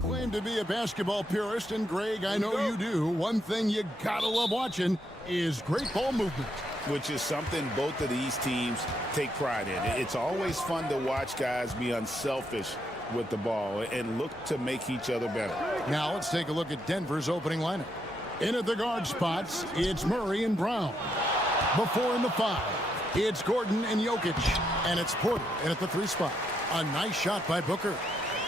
Claim to be a basketball purist, and Greg, I know you do. One thing you gotta love watching is great ball movement. Which is something both of these teams take pride in. It's always fun to watch guys be unselfish with the ball and look to make each other better. Now let's take a look at Denver's opening lineup. In at the guard spots, it's Murray and Brown. Before in the 5, it's Gordon and Jokic. And it's Porter in at the 3 spot. A nice shot by Booker.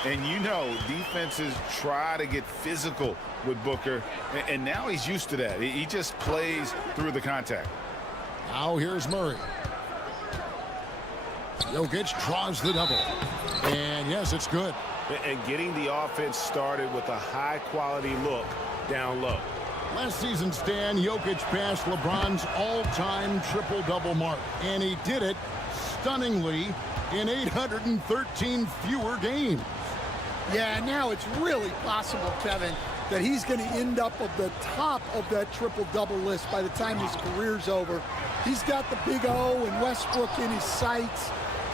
And you know, defenses try to get physical with Booker, and now he's used to that. He just plays through the contact. Now here's Murray. Jokic draws the double. And yes, it's good. And getting the offense started with a high-quality look down low. Last season, Stan, Jokic passed LeBron's all-time triple-double mark. And he did it stunningly in 813 fewer games. Yeah, now it's really possible, Kevin, that he's going to end up at the top of that triple-double list by the time his career's over. He's got the big O and Westbrook in his sights.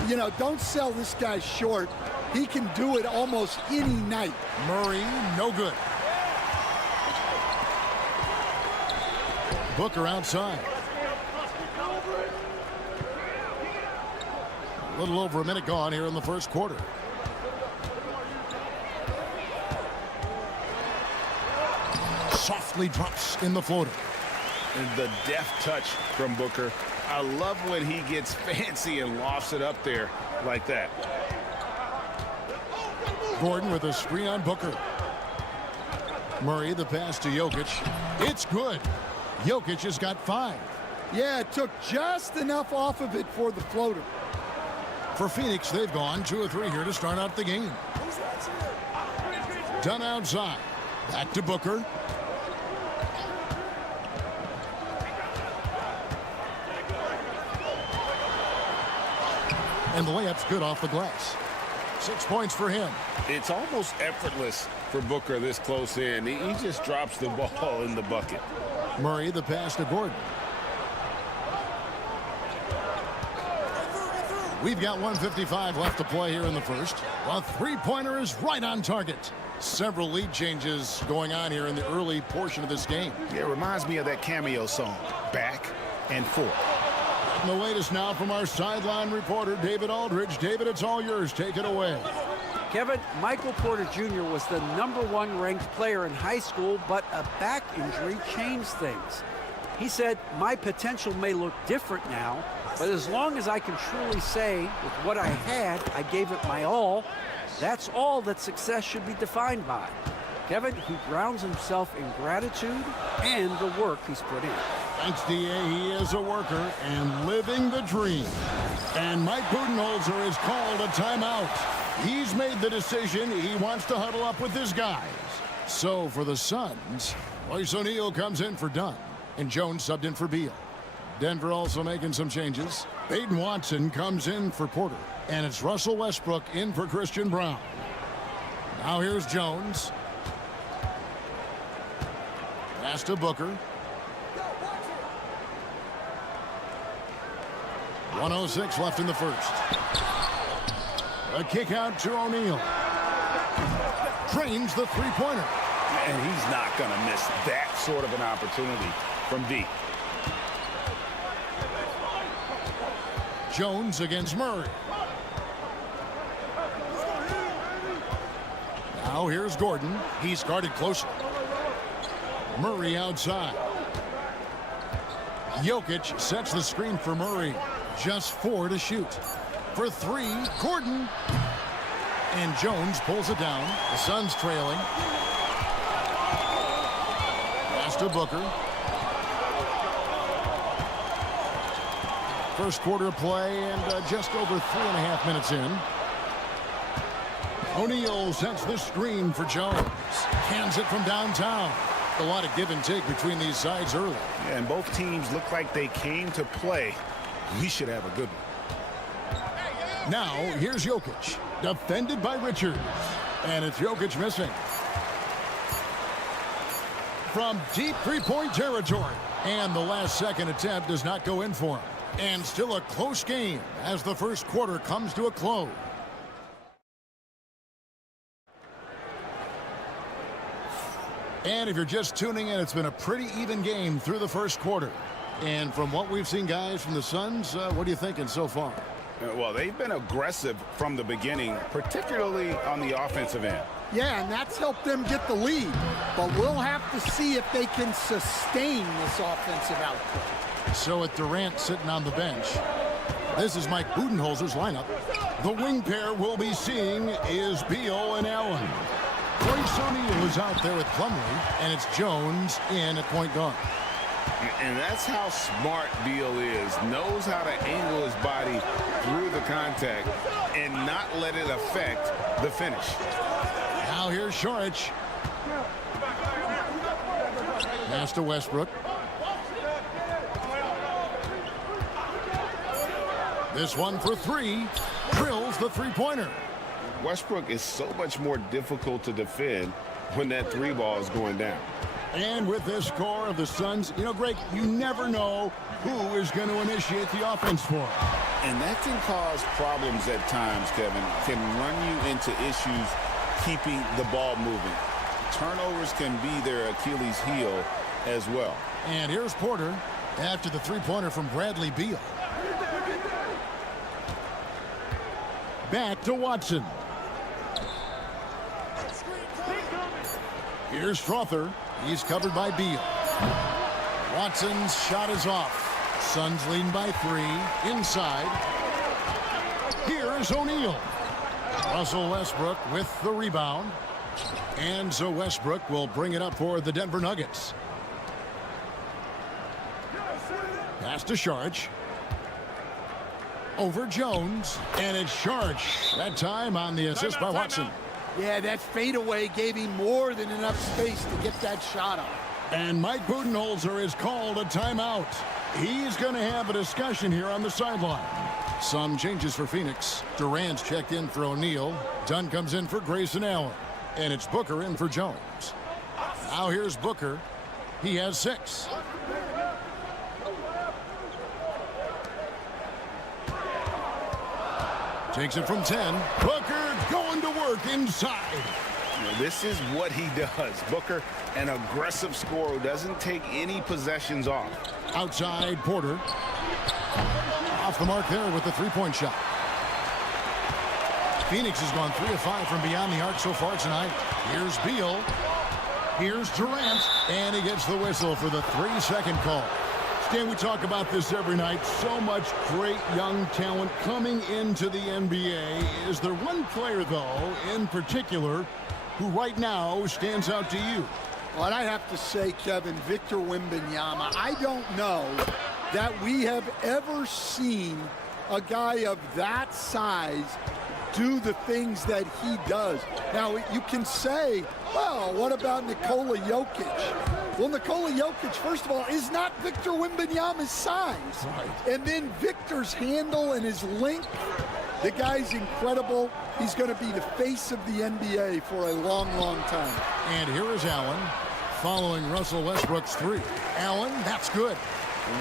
You know, don't sell this guy short. He can do it almost any night. Murray, no good. Booker outside. A little over a minute gone here in the first quarter. Softly drops in the floater. And the deft touch from Booker. I love when he gets fancy and lofts it up there like that. Gordon with a screen on Booker. Murray, the pass to Jokic. It's good. Jokic has got 5. Yeah, it took just enough off of it for the floater. For Phoenix, they've gone 2 of 3 here to start out the game. Done outside. Back to Booker. And the layup's good off the glass. 6 points for him. It's almost effortless for Booker this close in. He just drops the ball in the bucket. Murray, the pass to Gordon. We've got 1:55 left to play here in the first. A three-pointer is right on target. Several lead changes going on here in the early portion of this game. Yeah, it reminds me of that cameo song, Back and Forth. And the latest now from our sideline reporter, David Aldridge. David, it's all yours. Take it away. Kevin, Michael Porter Jr. was the #1 ranked player in high school, but a back injury changed things. He said, "My potential may look different now, but as long as I can truly say with what I had, I gave it my all, that's all that success should be defined by." Kevin, he grounds himself in gratitude and the work he's put in. Thanks, D.A. He is a worker and living the dream. And Mike Budenholzer has called a timeout. He's made the decision. He wants to huddle up with his guys. So for the Suns, Royce O'Neal comes in for Dunn, and Jones subbed in for Beal. Denver also making some changes. Peyton Watson comes in for Porter, and it's Russell Westbrook in for Christian Brown. Now here's Jones. Pass to Booker. 1:06 left in the first. A kick out to O'Neal. Drains the three-pointer. And he's not going to miss that sort of an opportunity from deep. Jones against Murray. Now here's Gordon. He's guarded closely. Murray outside. Jokic sets the screen for Murray. Just 4 to shoot. For 3, Gordon. And Jones pulls it down. The Suns trailing. Pass to Booker. First quarter play and just over 3.5 minutes in. O'Neal sets the screen for Jones. Hands it from downtown. A lot of give and take between these sides early. Yeah, and both teams look like they came to play. We should have a good one. Now, here's Jokic. Defended by Richards. And it's Jokic missing. From deep three-point territory. And the last-second attempt does not go in for him. And still a close game as the first quarter comes to a close. And if you're just tuning in, it's been a pretty even game through the first quarter. And from what we've seen, guys, from the Suns, what are you thinking so far? Well, they've been aggressive from the beginning, particularly on the offensive end. Yeah, and that's helped them get the lead. But we'll have to see if they can sustain this offensive output. So with Durant sitting on the bench, this is Mike Budenholzer's lineup. The wing pair we'll be seeing is Beal and Allen. Royce O'Neal is out there with Plumlee, and it's Jones in at point guard. And that's how smart Beal is. Knows how to angle his body through the contact and not let it affect the finish. Now here's Šorić. Pass to Westbrook. This one for three. Drills the three-pointer. Westbrook is so much more difficult to defend when that three ball is going down. And with this score of the Suns, you know, Greg, you never know who is going to initiate the offense for them. And that can cause problems at times, Kevin. Can run you into issues keeping the ball moving. Turnovers can be their Achilles heel as well. And here's Porter after the three-pointer from Bradley Beal. Back to Watson. Here's Strother. He's covered by Beal. Watson's shot is off. Suns leading by three. Inside. Here's O'Neal. Russell Westbrook with the rebound. And so Westbrook will bring it up for the Denver Nuggets. Pass to Šorić. Over Jones. And it's Šorić. That time on the assist by Watson. Yeah, that fadeaway gave him more than enough space to get that shot off. And Mike Budenholzer is called a timeout. He's going to have a discussion here on the sideline. Some changes for Phoenix. Durant's checked in for O'Neal. Dunn comes in for Grayson Allen. And it's Booker in for Jones. Now here's Booker. He has 6. Takes it from 10. Booker going to work inside. This is what he does. Booker, an aggressive scorer who doesn't take any possessions off. Outside Porter. Off the mark there with the three-point shot. Phoenix has gone 3 of 5 from beyond the arc so far tonight. Here's Beal. Here's Durant. And he gets the whistle for the 3-second call. Stan, we talk about this every night. So much great young talent coming into the NBA. Is there one player, though, in particular, who right now stands out to you? Well, I have to say, Kevin, Victor Wembanyama. I don't know that we have ever seen a guy of that size do the things that he does. Now, you can say, well, what about Nikola Jokic? Well, Nikola Jokic, first of all, is not Victor Wembanyama's size. Right. And then Victor's handle and his length, the guy's incredible. He's going to be the face of the NBA for a long, long time. And here is Allen following Russell Westbrook's 3. Allen, that's good.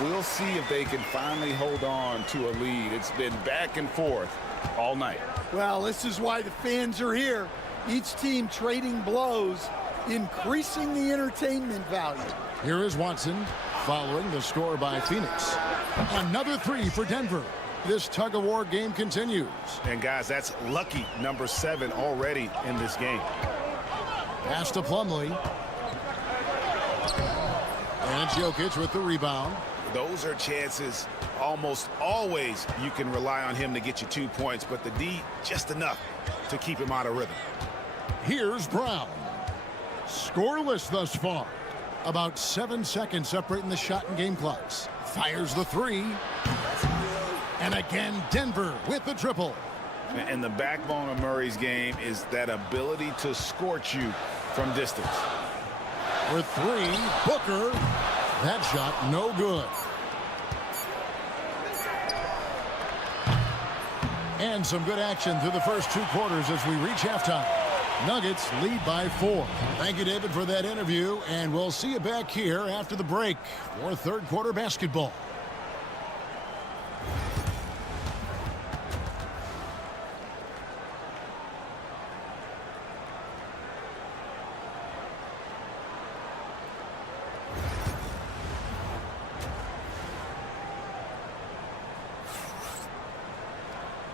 We'll see if they can finally hold on to a lead. It's been back and forth all night. Well, this is why the fans are here. Each team trading blows, increasing the entertainment value. Here is Watson following the score by Phoenix. Another 3 for Denver. This tug-of-war game continues. And, guys, that's lucky number 7 already in this game. Pass to Plumlee. And it's Jokic with the rebound. Those are chances almost always you can rely on him to get you 2 points, but the D just enough to keep him out of rhythm. Here's Brown. Scoreless thus far. About 7 seconds separating the shot and game clocks. Fires the 3. And again, Denver with the triple. And the backbone of Murray's game is that ability to scorch you from distance. For 3, Booker. That shot no good. And some good action through the first 2 quarters as we reach halftime. Nuggets lead by 4. Thank you, David, for that interview, and we'll see you back here after the break for third quarter basketball.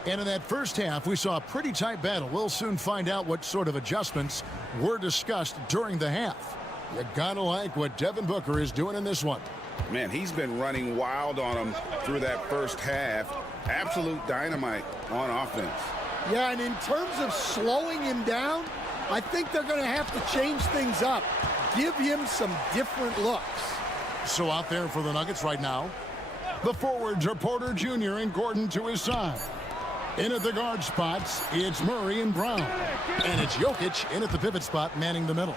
And in that first half, we saw a pretty tight battle. We'll soon find out what sort of adjustments were discussed during the half. You gotta like what Devin Booker is doing in this one. Man, he's been running wild on him through that first half. Absolute dynamite on offense. Yeah, and in terms of slowing him down, I think they're going to have to change things up. Give him some different looks. So out there for the Nuggets right now, the forwards are Porter Jr. and Gordon to his side. In at the guard spots, it's Murray and Brown. And it's Jokic in at the pivot spot, manning the middle.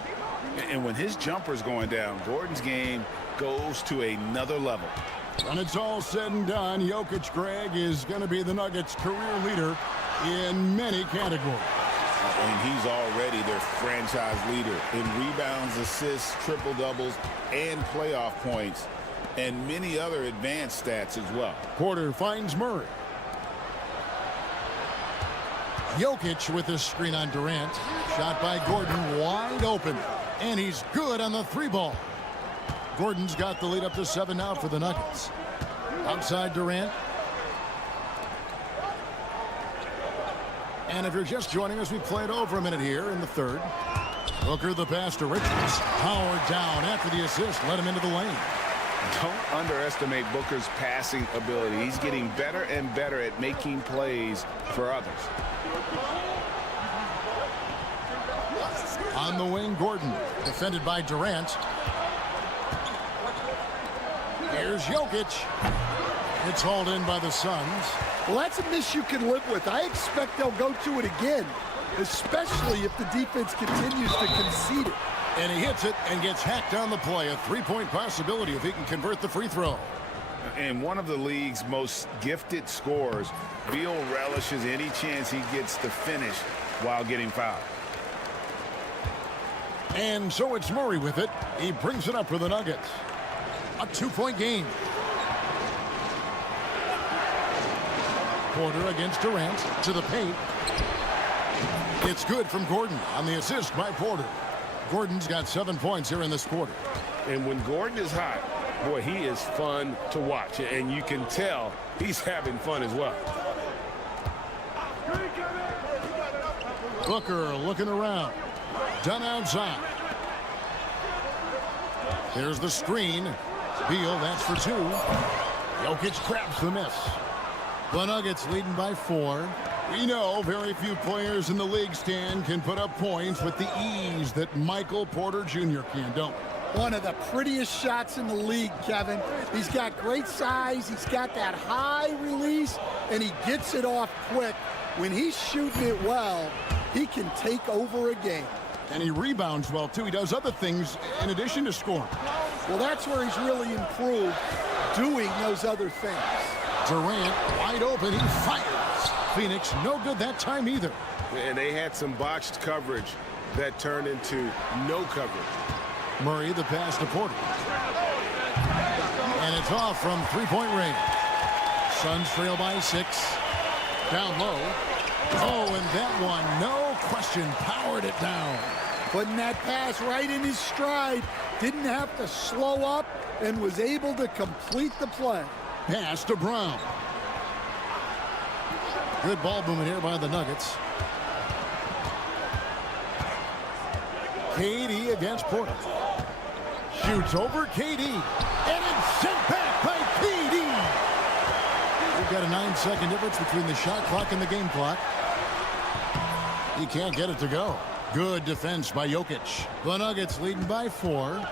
And when his jumper's going down, Gordon's game goes to another level. When it's all said and done, Jokic, Greg, is going to be the Nuggets' career leader in many categories. And he's already their franchise leader in rebounds, assists, triple-doubles, and playoff points, and many other advanced stats as well. Porter finds Murray. Jokic with a screen on Durant. Shot by Gordon, wide open. And he's good on the three ball. Gordon's got the lead up to 7 now for the Nuggets. Outside Durant. And if you're just joining us, we played over a minute here in the third. Booker the pass to Richards. Powered down after the assist. Let him into the lane. Don't underestimate Booker's passing ability. He's getting better and better at making plays for others. On the wing, Gordon. Defended by Durant. Here's Jokic. It's hauled in by the Suns. Well, that's a miss you can live with. I expect they'll go to it again, especially if the defense continues to concede it. And he hits it and gets hacked on the play. A three-point possibility if he can convert the free throw. And one of the league's most gifted scorers, Beal relishes any chance he gets to finish while getting fouled. And so it's Murray with it. He brings it up for the Nuggets. A 2-point game. Porter against Durant to the paint. It's good from Gordon on the assist by Porter. Gordon's got 7 points here in this quarter. And when Gordon is hot, boy, he is fun to watch. And you can tell he's having fun as well. Booker looking around. Done outside. There's the screen. Beal, that's for 2. Jokic grabs the miss. The Nuggets leading by 4. We know very few players in the league, Stan, can put up points with the ease that Michael Porter Jr. can, don't we? One of the prettiest shots in the league, Kevin. He's got great size. He's got that high release, and he gets it off quick. When he's shooting it well, he can take over a game. And he rebounds well, too. He does other things in addition to scoring. Well, that's where he's really improved, doing those other things. Durant wide open. He fires. Phoenix no good that time either. And they had some botched coverage that turned into no coverage. Murray the pass to Porter. And it's off from three-point range. Suns trail by 6. Down low. Oh, and that one, no question, powered it down. Putting that pass right in his stride. Didn't have to slow up and was able to complete the play. Pass to Brown. Good ball movement here by the Nuggets. KD against Porter. Shoots over KD. And it's sent back by KD. We've got a 9-second difference between the shot clock and the game clock. He can't get it to go. Good defense by Jokic. The Nuggets leading by 4.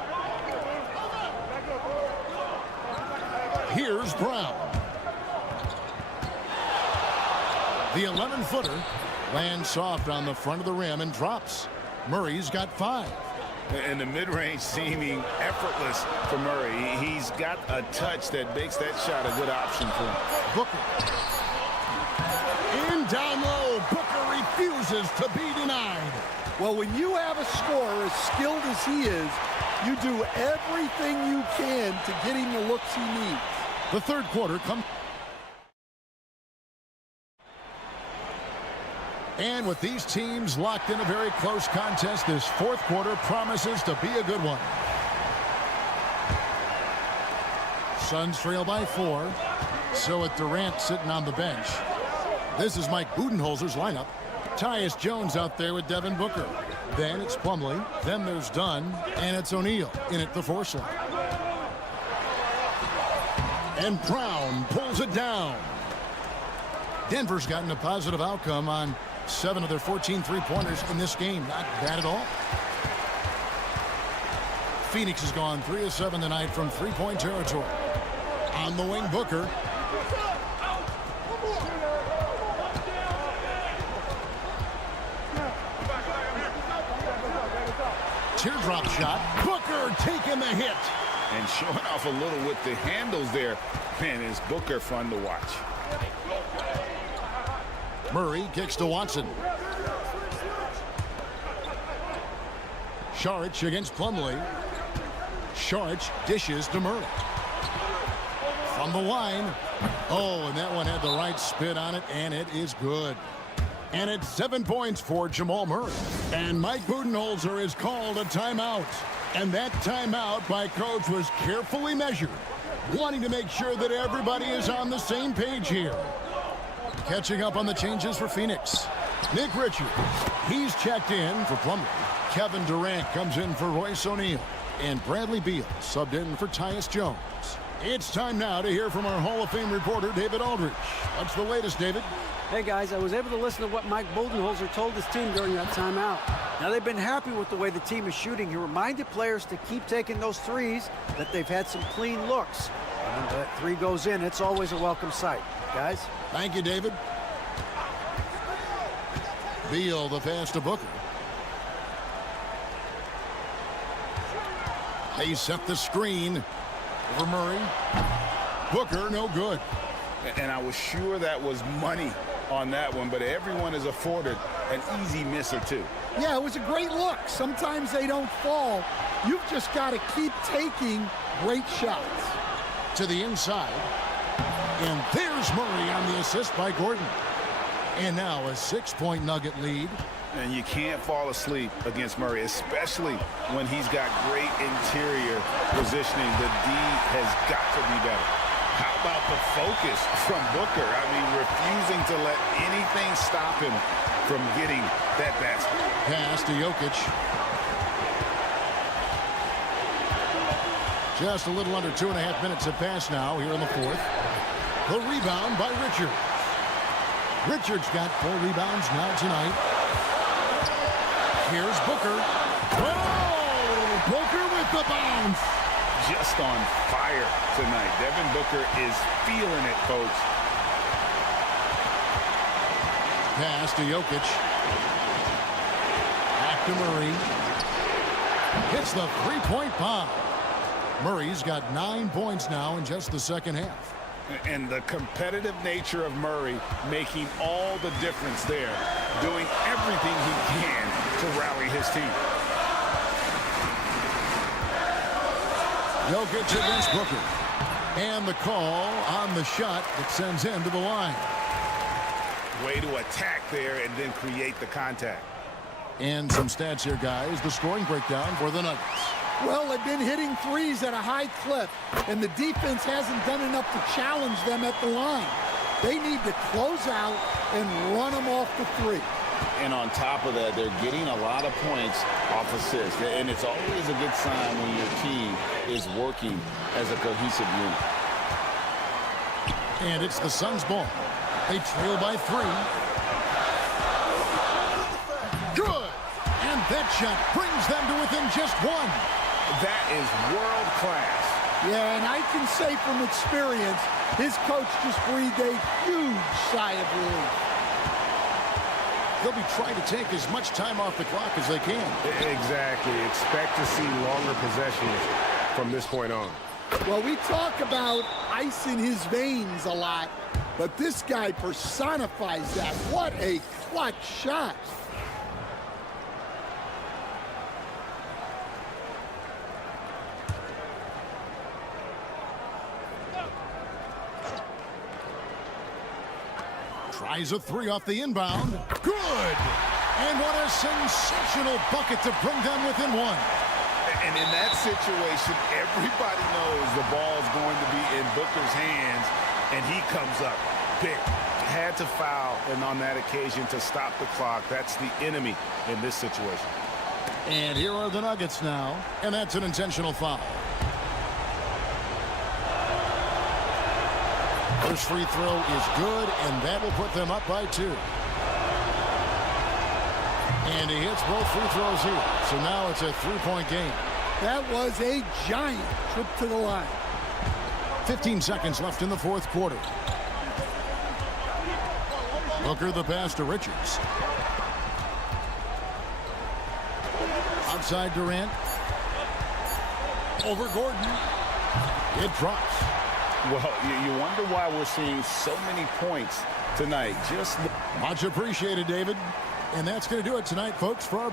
Here's Brown. The 11-footer lands soft on the front of the rim and drops. Murray's got 5. And the mid-range seeming effortless for Murray. He's got a touch that makes that shot a good option for him. Booker. In down low. Booker refuses to be denied. Well, when you have a scorer as skilled as he is, you do everything you can to get him the looks he needs. The third quarter comes. And with these teams locked in a very close contest, this fourth quarter promises to be a good one. Suns trail by 4. So with Durant sitting on the bench. This is Mike Budenholzer's lineup. Tyus Jones out there with Devin Booker. Then it's Plumlee. Then there's Dunn. And it's O'Neal in at the 4 slot. And Brown pulls it down. Denver's gotten a positive outcome on 7 of their 14 three-pointers in this game. Not bad at all. Phoenix has gone 3 of 7 tonight from three-point territory. On the wing, Booker. Teardrop shot. Booker taking the hit. And showing off a little with the handles there. Man, is Booker fun to watch. Murray kicks to Watson. Saric against Plumlee. Saric dishes to Murray. From the line. Oh, and that one had the right spin on it, and it is good. And it's 7 points for Jamal Murray. And Mike Budenholzer has called a timeout. And that timeout by coach was carefully measured, wanting to make sure that everybody is on the same page here. Catching up on the changes for Phoenix. Nick Richards, he's checked in for Plumlee. Kevin Durant comes in for Royce O'Neal. And Bradley Beal subbed in for Tyus Jones. It's time now to hear from our Hall of Fame reporter, David Aldridge. What's the latest, David? Hey, guys, I was able to listen to what Mike Budenholzer told his team during that timeout. Now, they've been happy with the way the team is shooting. He reminded players to keep taking those threes, that they've had some clean looks. And when that 3 goes in, it's always a welcome sight. Guys? Thank you, David. Beal, the pass to Booker. They set the screen over Murray. Booker, no good. And I was sure that was money on that one, but everyone is afforded an easy miss or two. Yeah, it was a great look. Sometimes they don't fall. You've just got to keep taking great shots. To the inside. And there's Murray on the assist by Gordon. And now a 6-point Nugget lead. And you can't fall asleep against Murray, especially when he's got great interior positioning. The D has got to be better. How about the focus from Booker? I mean, refusing to let anything stop him from getting that basket. Pass to Jokic. Just a little under 2.5 minutes have passed now here in the 4th. The rebound by Richards. Richards got 4 rebounds now tonight. Here's Booker. Oh! Booker with the bounce. Just on fire tonight. Devin Booker is feeling it, folks. Pass to Jokic. Back to Murray. Hits the 3-point bomb. Murray's got 9 points now in just the second half. And the competitive nature of Murray making all the difference there. Doing everything he can to rally his team. Jokic against Booker. And the call on the shot that sends him to the line. Way to attack there and then create the contact. And some stats here, guys. The scoring breakdown for the Nuggets. Well, they've been hitting threes at a high clip, and the defense hasn't done enough to challenge them at the line. They need to close out and run them off the 3. And on top of that, they're getting a lot of points off assists. And it's always a good sign when your team is working as a cohesive unit. And it's the Suns' ball. They trail by 3. Good! And that shot brings them to within just 1. That is world class. Yeah, and I can say from experience, his coach just breathed a huge sigh of relief. They'll be trying to take as much time off the clock as they can. Exactly. Expect to see longer possessions from this point on. Well, we talk about ice in his veins a lot, but this guy personifies that. What a clutch shot. Tries a 3 off the inbound. Good! And what a sensational bucket to bring them within 1. And in that situation, everybody knows the ball is going to be in Booker's hands, and he comes up big. had to foul, and on that occasion to stop the clock. That's the enemy in this situation. And here are the Nuggets now, and that's an intentional foul. First free throw is good, and that will put them up by 2. And he hits both free throws here, so now it's a 3-point game. That was a giant trip to the line. 15 seconds left in the fourth quarter. Booker the pass to Richards. Outside Durant. Over Gordon. It drops. Well, you wonder why we're seeing so many points tonight. Just much appreciated, David. And that's going to do it tonight, folks, for our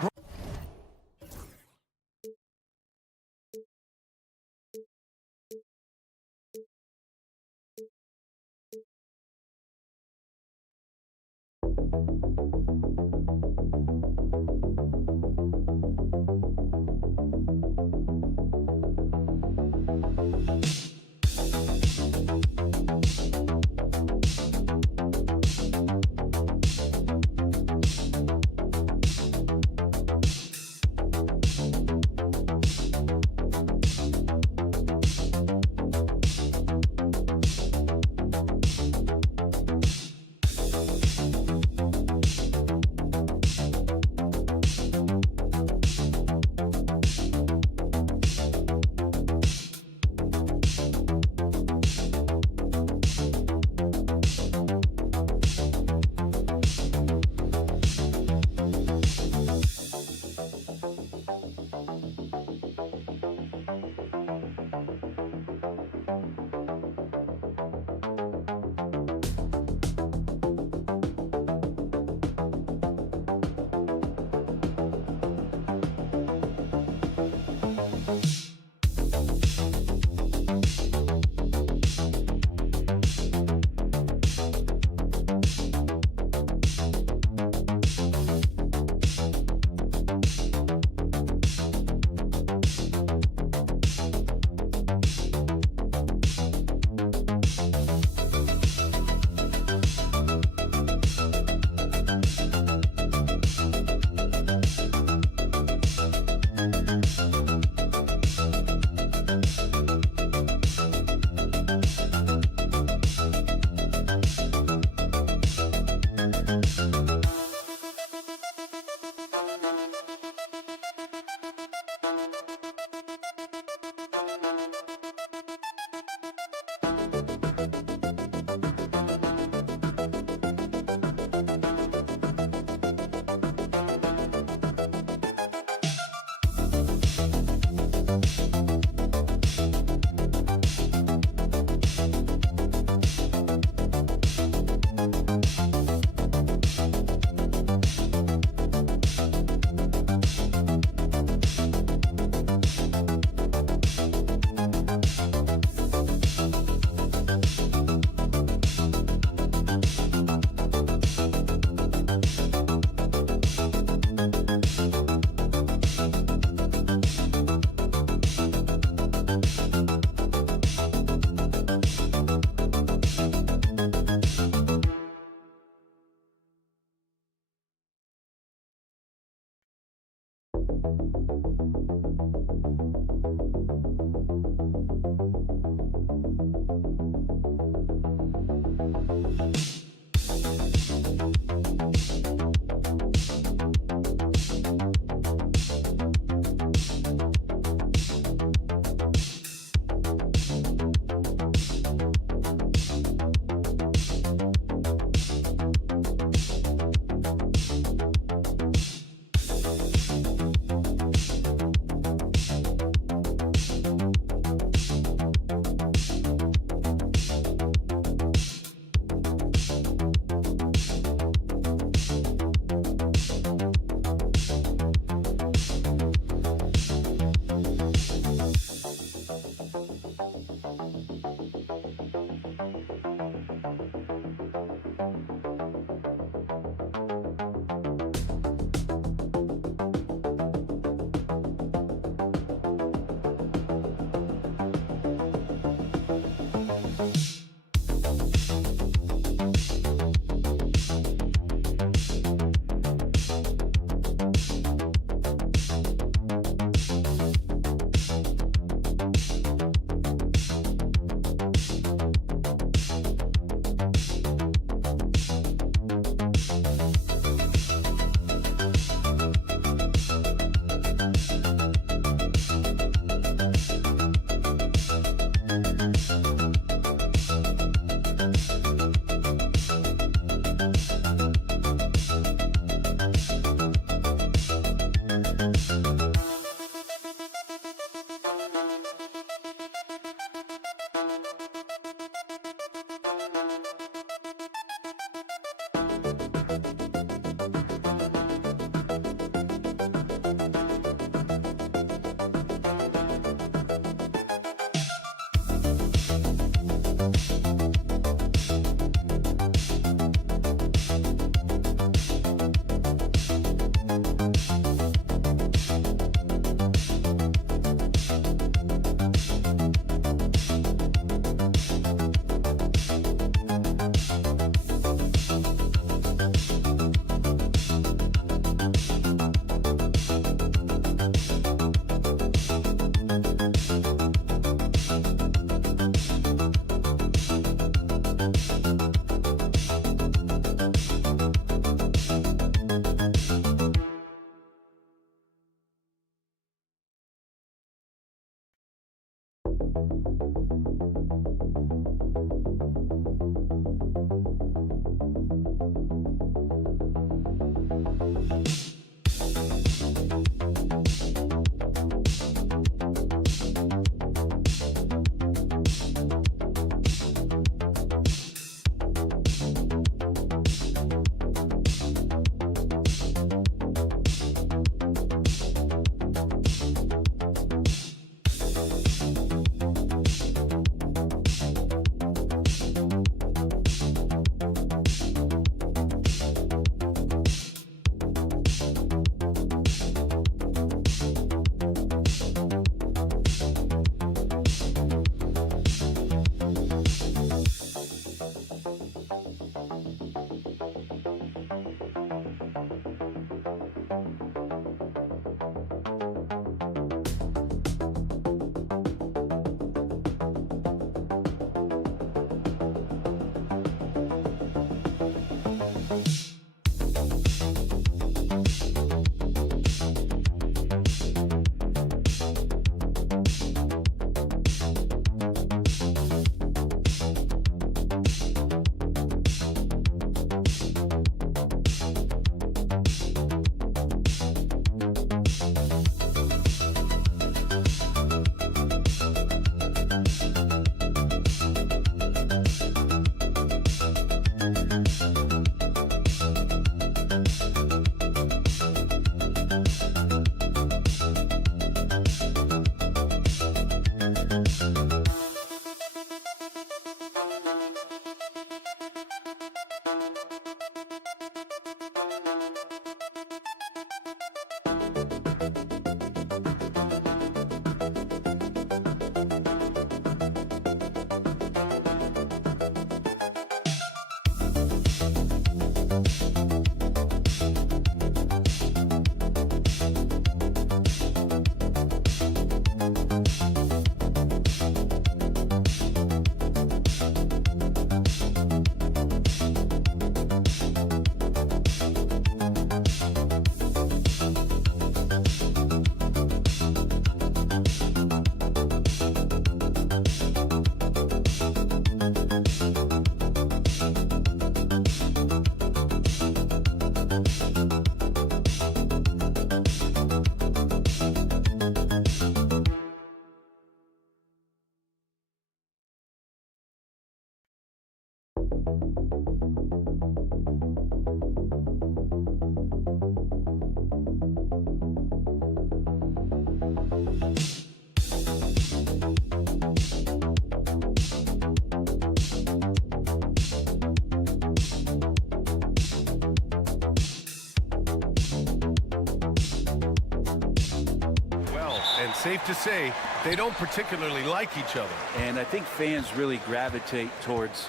Safe to say, they don't particularly like each other. And I think fans really gravitate towards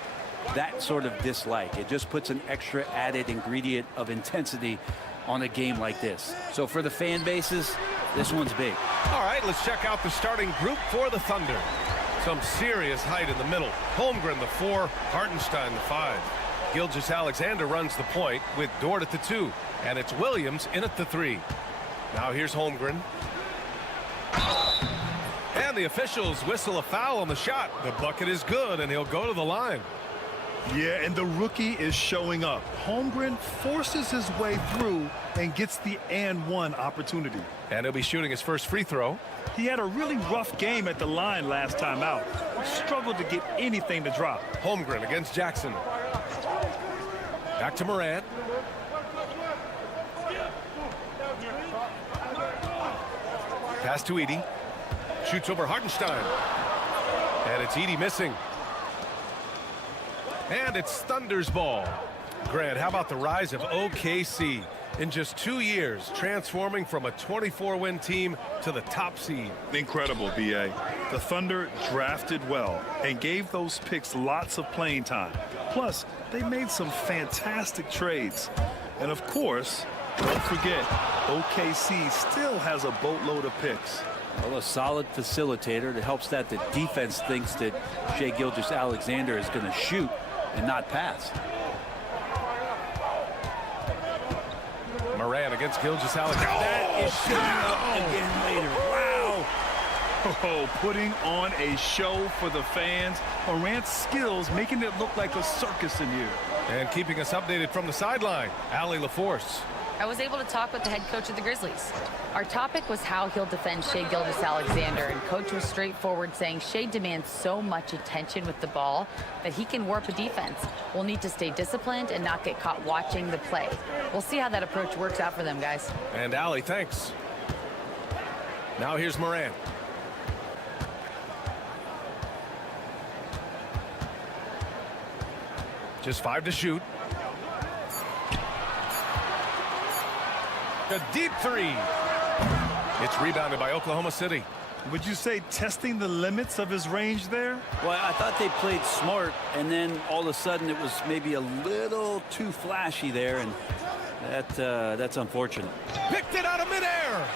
that sort of dislike. It just puts an extra added ingredient of intensity on a game like this. So for the fan bases, this one's big. All right, let's check out the starting group for the Thunder. Some serious height in the middle. Holmgren, the 4, Hartenstein, the 5. Gilgeous-Alexander runs the point with Dort at the 2. And it's Williams in at the 3. Now here's Holmgren. And the officials whistle a foul on the shot. The bucket is good, and he'll go to the line. Yeah, and the rookie is showing up. Holmgren forces his way through and gets the and one opportunity. And he'll be shooting his first free throw. He had a really rough game at the line last time out. Struggled to get anything to drop. Holmgren against Jackson. Back to Morant. Pass to Edey. Shoots over Hartenstein. And it's Edey missing. And it's Thunder's ball. Grant, how about the rise of OKC? In just 2 years, transforming from a 24-win team to the top seed. Incredible, B.A. The Thunder drafted well and gave those picks lots of playing time. Plus, they made some fantastic trades. And of course, don't forget, OKC still has a boatload of picks. Well, a solid facilitator that helps that the defense thinks that Shai Gilgeous-Alexander is going to shoot and not pass. Morant against Gilgeous-Alexander. That is showing up again later. Wow. Oh, putting on a show for the fans. Morant's skills making it look like a circus in here. And keeping us updated from the sideline, Allie LaForce. I was able to talk with the head coach of the Grizzlies. Our topic was how he'll defend Shai Gilgeous-Alexander, and coach was straightforward, saying Shai demands so much attention with the ball that he can warp a defense. We'll need to stay disciplined and not get caught watching the play. We'll see how that approach works out for them, guys. And Allie, thanks. Now here's Morant. Just 5 to shoot. A deep 3. It's rebounded by Oklahoma City. Would you say testing the limits of his range there? Well, I thought they played smart, and then all of a sudden it was maybe a little too flashy there, and that's unfortunate. Picked it out of midair.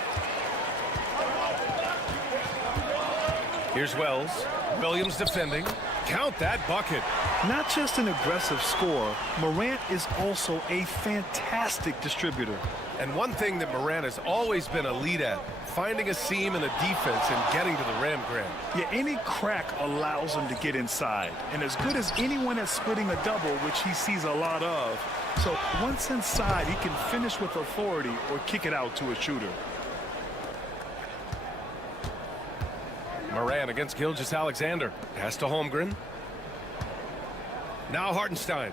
Here's Wells. Williams defending. Count that bucket. Not just an aggressive scorer, Morant is also a fantastic distributor. And one thing that Morant has always been a lead at, finding a seam in a defense and getting to the rim, Grant. Yeah, any crack allows him to get inside. And as good as anyone at splitting a double, which he sees a lot of. So once inside, he can finish with authority or kick it out to a shooter. Morant against Gilgeous-Alexander. Pass to Holmgren. Now Hartenstein.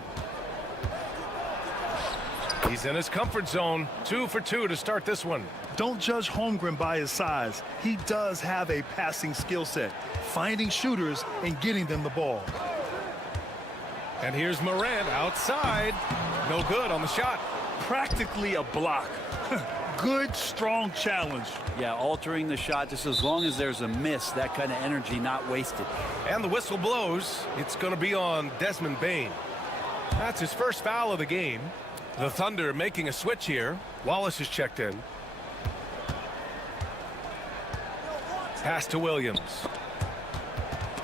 He's in his comfort zone. 2 for 2 to start this one. Don't judge Holmgren by his size. He does have a passing skill set, finding shooters and getting them the ball. And here's Morant outside. No good on the shot. Practically a block. Good, strong challenge. Yeah, altering the shot just as long as there's a miss, that kind of energy not wasted. And the whistle blows. It's going to be on Desmond Bane. That's his first foul of the game. The Thunder making a switch here. Wallace is checked in. Pass to Williams.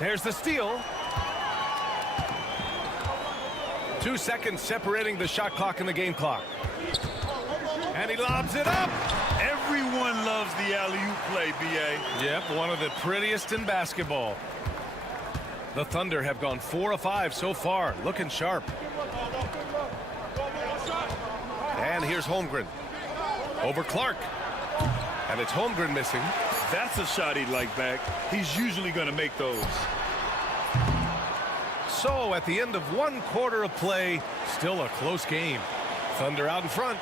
There's the steal. 2 seconds separating the shot clock and the game clock. And he lobs it up. Everyone loves the alley-oop play, B.A. Yep, one of the prettiest in basketball. The Thunder have gone 4 of 5 so far, looking sharp. And here's Holmgren. Over Clark. And it's Holmgren missing. That's a shot he'd like back. He's usually going to make those. So at the end of 1 quarter of play, still a close game. Thunder out in front.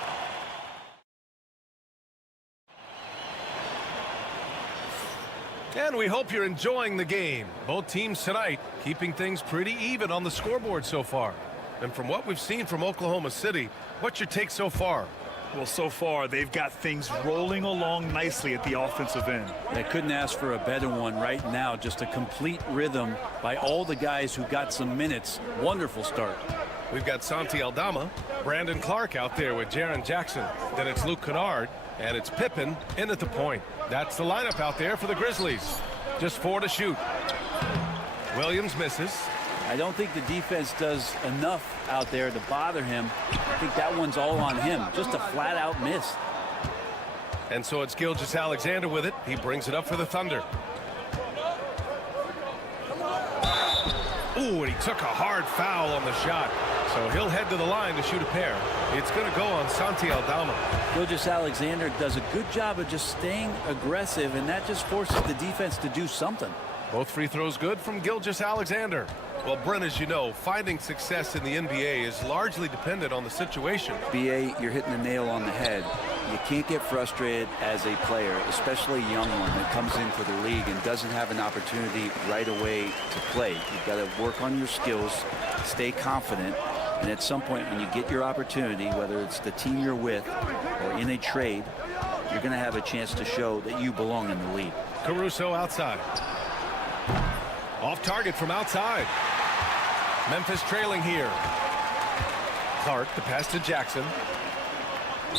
And we hope you're enjoying the game. Both teams tonight keeping things pretty even on the scoreboard so far. And from what we've seen from Oklahoma City, what's your take so far? Well, so far, they've got things rolling along nicely at the offensive end. They couldn't ask for a better one right now. Just a complete rhythm by all the guys who got some minutes. Wonderful start. We've got Santi Aldama, Brandon Clark out there with Jaren Jackson. Then it's Luke Kennard, and it's Pippen in at the point. That's the lineup out there for the Grizzlies. Just 4 to shoot. Williams misses. I don't think the defense does enough out there to bother him. I think that one's all on him. Just a flat-out miss. And so it's Gilgeous-Alexander with it. He brings it up for the Thunder. Ooh, and he took a hard foul on the shot. So he'll head to the line to shoot a pair. It's going to go on Santi Aldama. Gilgeous-Alexander does a good job of just staying aggressive, and that just forces the defense to do something. Both free throws good from Gilgeous-Alexander. Well, Brent, as you know, finding success in the NBA is largely dependent on the situation. B.A., you're hitting the nail on the head. You can't get frustrated as a player, especially a young one that comes into the league and doesn't have an opportunity right away to play. You've got to work on your skills, stay confident, and at some point when you get your opportunity, whether it's the team you're with or in a trade, you're going to have a chance to show that you belong in the league. Caruso outside. Off target from outside. Memphis trailing here. Clark, the pass to Jackson.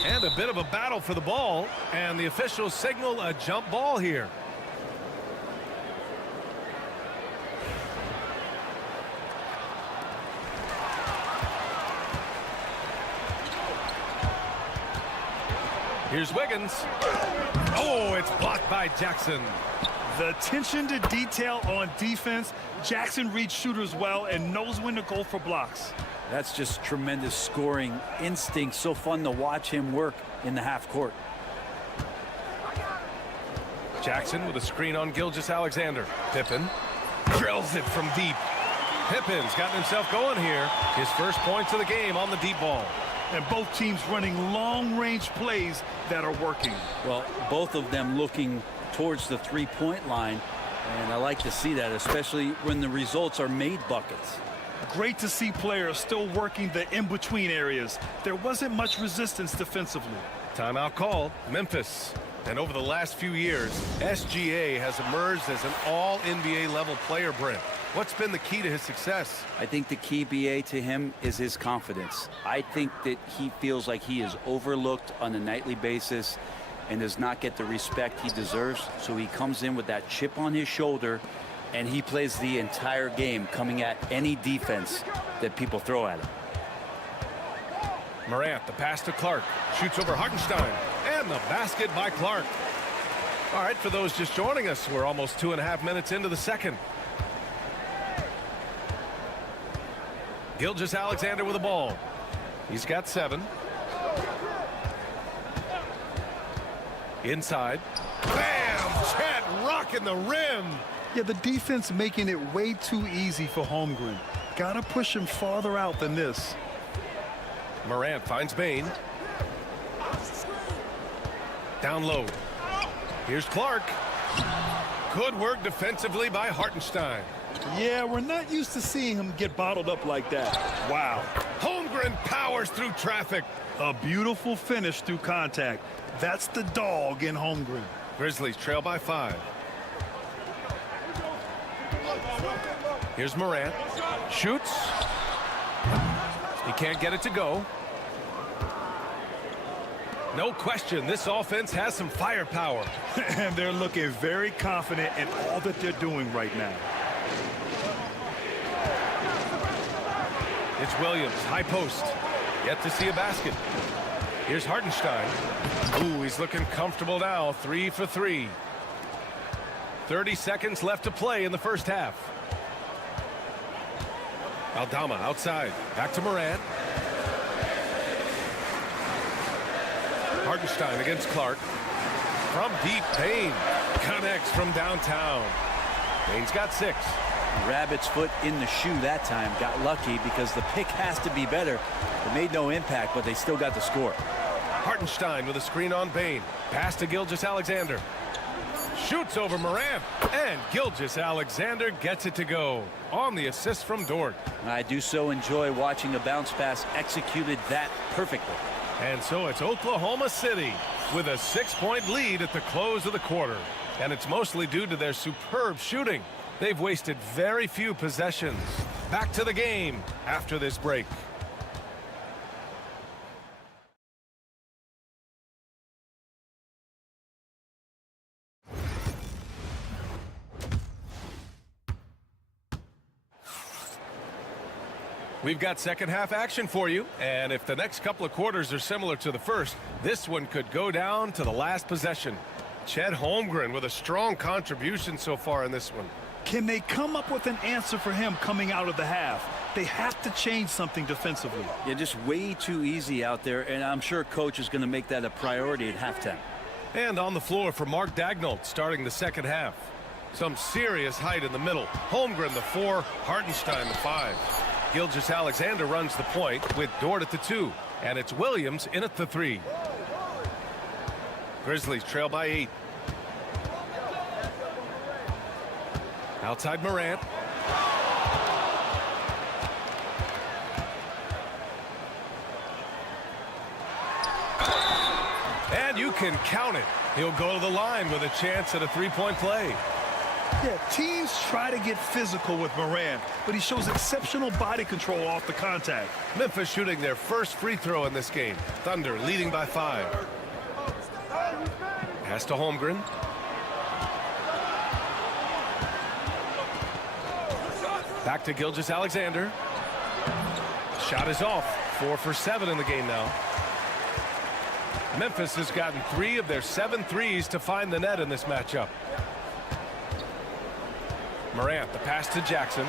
And a bit of a battle for the ball. And the officials signal a jump ball here. Here's Wiggins. Oh, it's blocked by Jackson. The attention to detail on defense. Jackson reads shooters well and knows when to go for blocks. That's just tremendous scoring instinct. So fun to watch him work in the half court. Jackson with a screen on Gilgeous-Alexander. Pippen drills it from deep. Pippen's gotten himself going here. His first points of the game on the deep ball. And both teams running long-range plays that are working. Well, both of them looking towards the three-point line. And I like to see that, especially when the results are made buckets. Great to see players still working the in-between areas. There wasn't much resistance defensively. Timeout called. Memphis. And over the last few years, SGA has emerged as an all-NBA level player, Brent. What's been the key to his success? I think the key, BA, to him is his confidence. I think that he feels like he is overlooked on a nightly basis and does not get the respect he deserves. So he comes in with that chip on his shoulder, and he plays the entire game, coming at any defense that people throw at him. Morant, the pass to Clark. Shoots over Hartenstein. And the basket by Clark. All right, for those just joining us, we're almost 2.5 minutes into the second. Gilgeous-Alexander with the ball. He's got 7. Inside. Bam! Chet rocking the rim. Yeah, the defense making it way too easy for Holmgren. Gotta push him farther out than this. Morant finds Bane. Down low. Here's Clark. Good work defensively by Hartenstein. Yeah, we're not used to seeing him get bottled up like that. Wow. Holmgren powers through traffic. A beautiful finish through contact. That's the dog in Holmgren. Grizzlies trail by 5. Here's Morant. Shoots. He can't get it to go. No question, this offense has some firepower. And they're looking very confident in all that they're doing right now. It's Williams, high post. Yet to see a basket. Here's Hartenstein. Ooh, he's looking comfortable now. 3 for 3. 30 seconds left to play in the first half. Aldama outside. Back to Morant. Hartenstein against Clark. From deep, Payne connects from downtown. Payne's got 6. Rabbit's foot in the shoe that time. Got lucky because the pick has to be better. It made no impact, but they still got the score. Hartenstein with a screen on Payne. Pass to Gilgeous-Alexander. Shoots over Morant. And Gilgeous-Alexander gets it to go on the assist from Dort. I do so enjoy watching a bounce pass executed that perfectly. And so it's Oklahoma City with a 6-point lead at the close of the quarter. And it's mostly due to their superb shooting. They've wasted very few possessions. Back to the game after this break. We've got second half action for you, and if the next couple of quarters are similar to the first, this one could go down to the last possession. Chet Holmgren with a strong contribution so far in this one. Can they come up with an answer for him coming out of the half? They have to change something defensively. Yeah, just way too easy out there, and I'm sure coach is going to make that a priority at halftime. And on the floor for Mark Daigneault starting the second half. Some serious height in the middle. Holmgren the 4, Hartenstein the 5. Gilgeous-Alexander runs the point with Dort at the 2. And it's Williams in at the 3. Grizzlies trail by 8. Outside Morant. And you can count it. He'll go to the line with a chance at a 3-point play. Yeah, teams try to get physical with Morant, but he shows exceptional body control off the contact. Memphis shooting their first free throw in this game. Thunder leading by 5. Pass to Holmgren. Back to Gilgeous-Alexander. Shot is off. 4 for 7 in the game now. Memphis has gotten 3 of their 7 threes to find the net in this matchup. Morant, the pass to Jackson.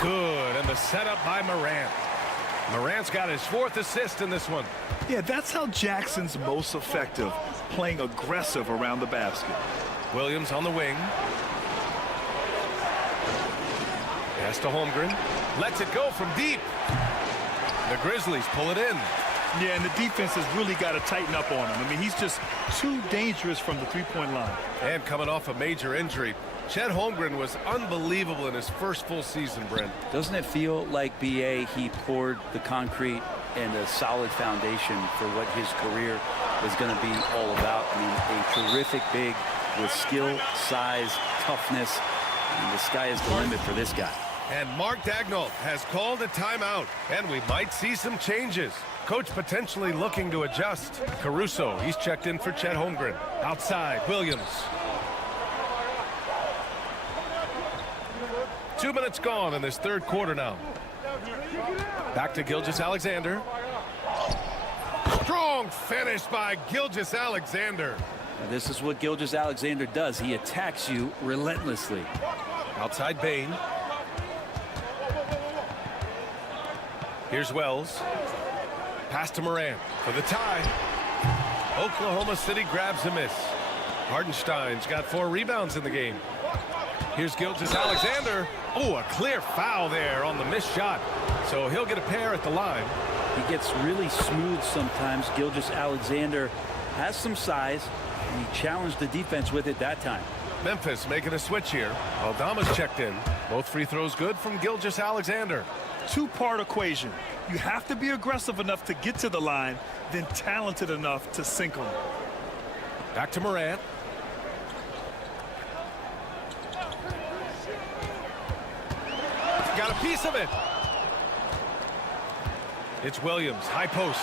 Good, and the setup by Morant. Morant's got his 4th assist in this one. Yeah, that's how Jackson's most effective, playing aggressive around the basket. Williams on the wing. Pass to Holmgren. Lets it go from deep. The Grizzlies pull it in. Yeah, and the defense has really got to tighten up on him. I mean, he's just too dangerous from the three-point line. And coming off a major injury, Chet Holmgren was unbelievable in his first full season, Brent. Doesn't it feel like, B.A., he poured the concrete and a solid foundation for what his career was going to be all about? I mean, a terrific big with skill, size, toughness, and the sky is the limit for this guy. And Mark Daigneault has called a timeout, and we might see some changes. Coach potentially looking to adjust. Caruso, he's checked in for Chet Holmgren. Outside, Williams. 2 minutes gone in this 3rd quarter now. Back to Gilgeous-Alexander. Strong finish by Gilgeous-Alexander. This is what Gilgeous-Alexander does. He attacks you relentlessly. Outside Bane. Here's Wells. Pass to Morant for the tie. Oklahoma City grabs a miss. Hardenstein's got 4 rebounds in the game. Here's Gilgeous-Alexander. Oh, a clear foul there on the missed shot. So he'll get a pair at the line. He gets really smooth sometimes. Gilgeous-Alexander has some size, and he challenged the defense with it that time. Memphis making a switch here. Aldama's checked in. Both free throws good from Gilgeous-Alexander. Two-part equation. You have to be aggressive enough to get to the line, then talented enough to sink them. Back to Morant. Got a piece of it. It's Williams, high post.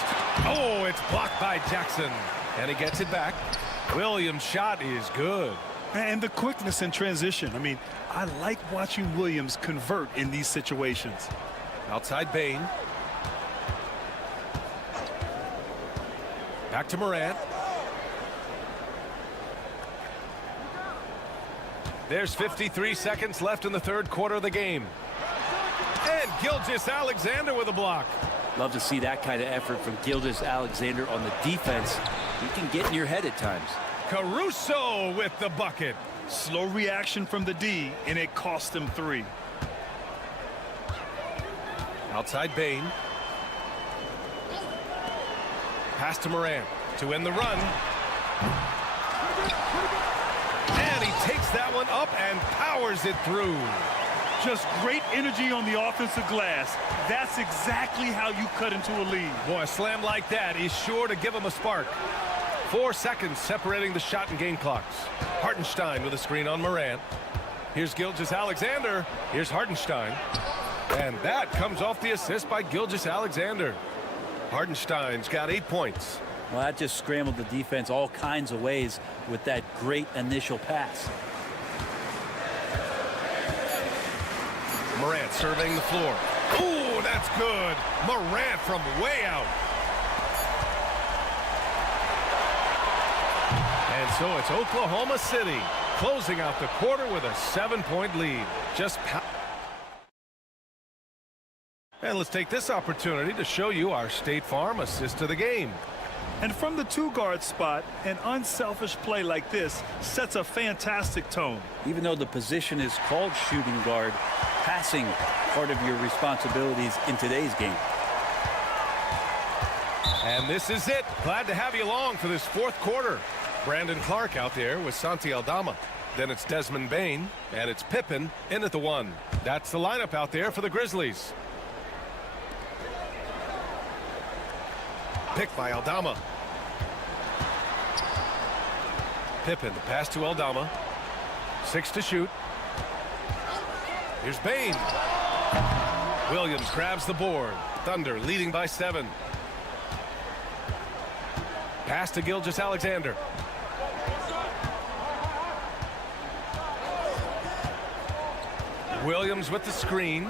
Oh, it's blocked by Jackson. And he gets it back. Williams' shot is good. And the quickness in transition. I mean, I like watching Williams convert in these situations. Outside Bane. Back to Morant. There's 53 seconds left in the 3rd quarter of the game. And Gilgeous-Alexander with a block. Love to see that kind of effort from Gilgeous-Alexander on the defense. He can get in your head at times. Caruso with the bucket. Slow reaction from the D, and it cost him 3. Outside Bane. Pass to Morant to end the run. And he takes that one up and powers it through. Just great energy on the offensive glass. That's exactly how you cut into a lead. Boy, a slam like that is sure to give him a spark. 4 seconds separating the shot and game clocks. Hartenstein with a screen on Morant. Here's Gilgeous-Alexander. Here's Hartenstein. And that comes off the assist by Gilgeous-Alexander. Hartenstein's got 8 points. Well, that just scrambled the defense all kinds of ways with that great initial pass. Morant surveying the floor. Ooh, that's good. Morant from way out. And so it's Oklahoma City closing out the quarter with a 7-point lead. And let's take this opportunity to show you our State Farm assist of the game. And from the 2-guard spot, an unselfish play like this sets a fantastic tone. Even though the position is called shooting guard, passing part of your responsibilities in today's game. And this is it. Glad to have you along for this 4th quarter. Brandon Clark out there with Santi Aldama. Then it's Desmond Bane, and it's Pippen in at the 1. That's the lineup out there for the Grizzlies. Picked by Aldama. Pippen, the pass to Aldama. 6 to shoot. Here's Bane. Williams grabs the board. Thunder leading by 7. Pass to Gilgeous-Alexander. Williams with the screen.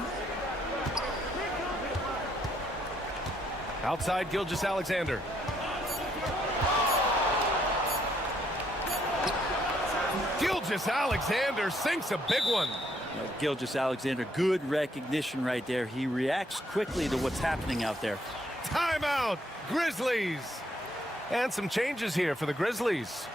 Outside Gilgeous-Alexander. Gilgeous-Alexander sinks a big one. Gilgeous-Alexander, good recognition right there. He reacts quickly to what's happening out there. Timeout, Grizzlies. And some changes here for the Grizzlies.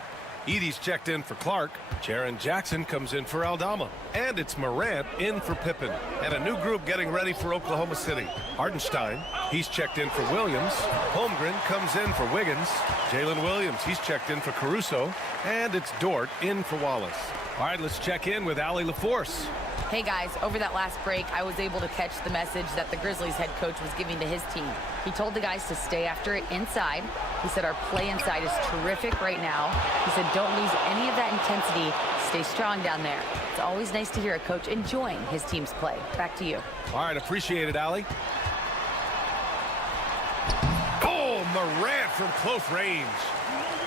Edey's checked in for Clark. Jaren Jackson comes in for Aldama. And it's Morant in for Pippen. And a new group getting ready for Oklahoma City. Hartenstein, he's checked in for Williams. Holmgren comes in for Wiggins. Jalen Williams, he's checked in for Caruso. And it's Dort in for Wallace. All right, let's check in with Allie LaForce. Hey guys, over that last break, I was able to catch the message that the Grizzlies head coach was giving to his team. He told the guys to stay after it inside. He said our play inside is terrific right now. He said don't lose any of that intensity. Stay strong down there. It's always nice to hear a coach enjoying his team's play. Back to you. All right, appreciate it, Allie. Oh, Morant from close range.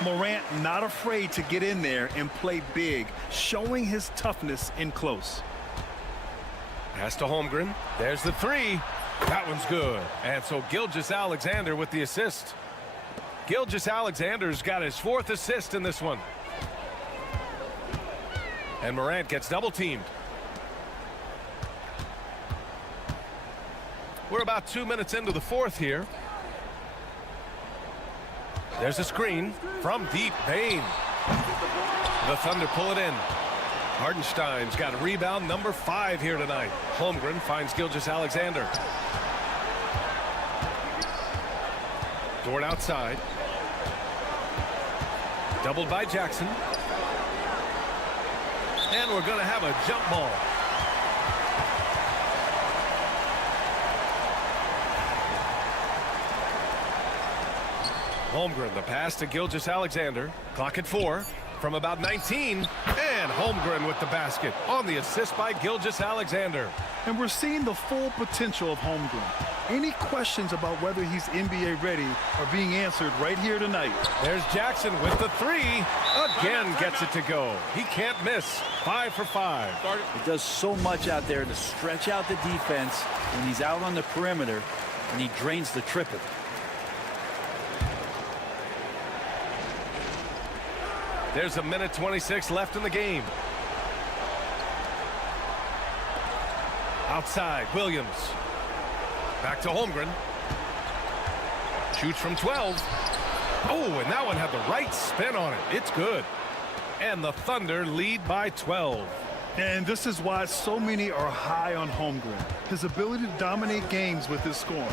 Morant not afraid to get in there and play big, showing his toughness in close. Pass to Holmgren. There's the three. That one's good. And so Gilgeous-Alexander with the assist. Gilgeous-Alexander's got his 4th assist in this one. And Morant gets double teamed. We're about 2 minutes into the 4th here. There's a screen from deep. Payne. The Thunder pull it in. Hartenstein's got a rebound number 5 here tonight. Holmgren finds Gilgeous-Alexander. Dort outside. Doubled by Jackson. And we're going to have a jump ball. Holmgren, the pass to Gilgeous-Alexander. Clock at 4. From about 19, and Holmgren with the basket on the assist by Gilgeous-Alexander. And we're seeing the full potential of Holmgren. Any questions about whether he's NBA ready are being answered right here tonight. There's Jackson with the 3. Again gets it to go. He can't miss. 5 for 5. He does so much out there to stretch out the defense when he's out on the perimeter, and he drains the triple. There's 1:26 left in the game. Outside, Williams. Back to Holmgren. Shoots from 12. Oh, and that one had the right spin on it. It's good. And the Thunder lead by 12. And this is why so many are high on Holmgren. His ability to dominate games with his scoring.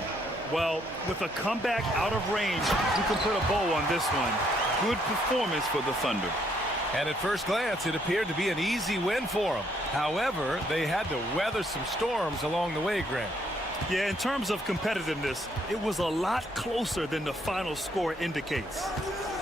Well, with a comeback out of range, we can put a bow on this one. Good performance for the Thunder. And at first glance, it appeared to be an easy win for them. However, they had to weather some storms along the way, Grant. Yeah, in terms of competitiveness, it was a lot closer than the final score indicates.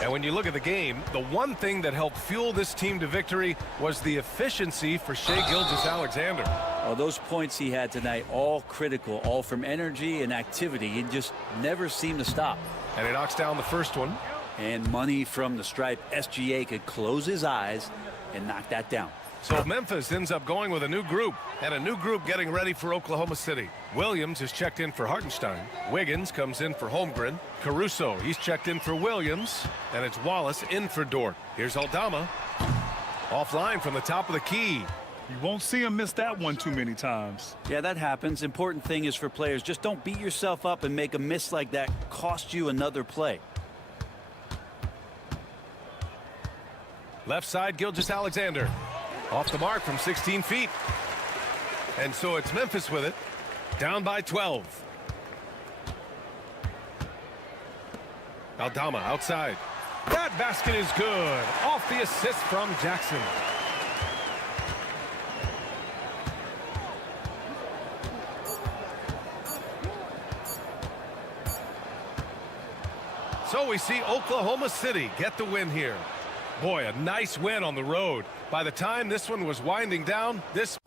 And when you look at the game, the one thing that helped fuel this team to victory was the efficiency for Shai Gilgeous-Alexander. Well, those points he had tonight, all critical, all from energy and activity. He just never seemed to stop. And he knocks down the first one. And money from the stripe. SGA could close his eyes and knock that down. So Memphis ends up going with a new group, and a new group getting ready for Oklahoma City. Williams is checked in for Hartenstein. Wiggins comes in for Holmgren. Caruso, he's checked in for Williams. And it's Wallace in for Dort. Here's Aldama. Offline from the top of the key. You won't see him miss that one too many times. Yeah, that happens. Important thing is for players, just don't beat yourself up and make a miss like that cost you another play. Left side, Gilgeous-Alexander. Off the mark from 16 feet. And so it's Memphis with it. Down by 12. Aldama outside. That basket is good. Off the assist from Jackson. So we see Oklahoma City get the win here. Boy, a nice win on the road. By the time this one was winding down, this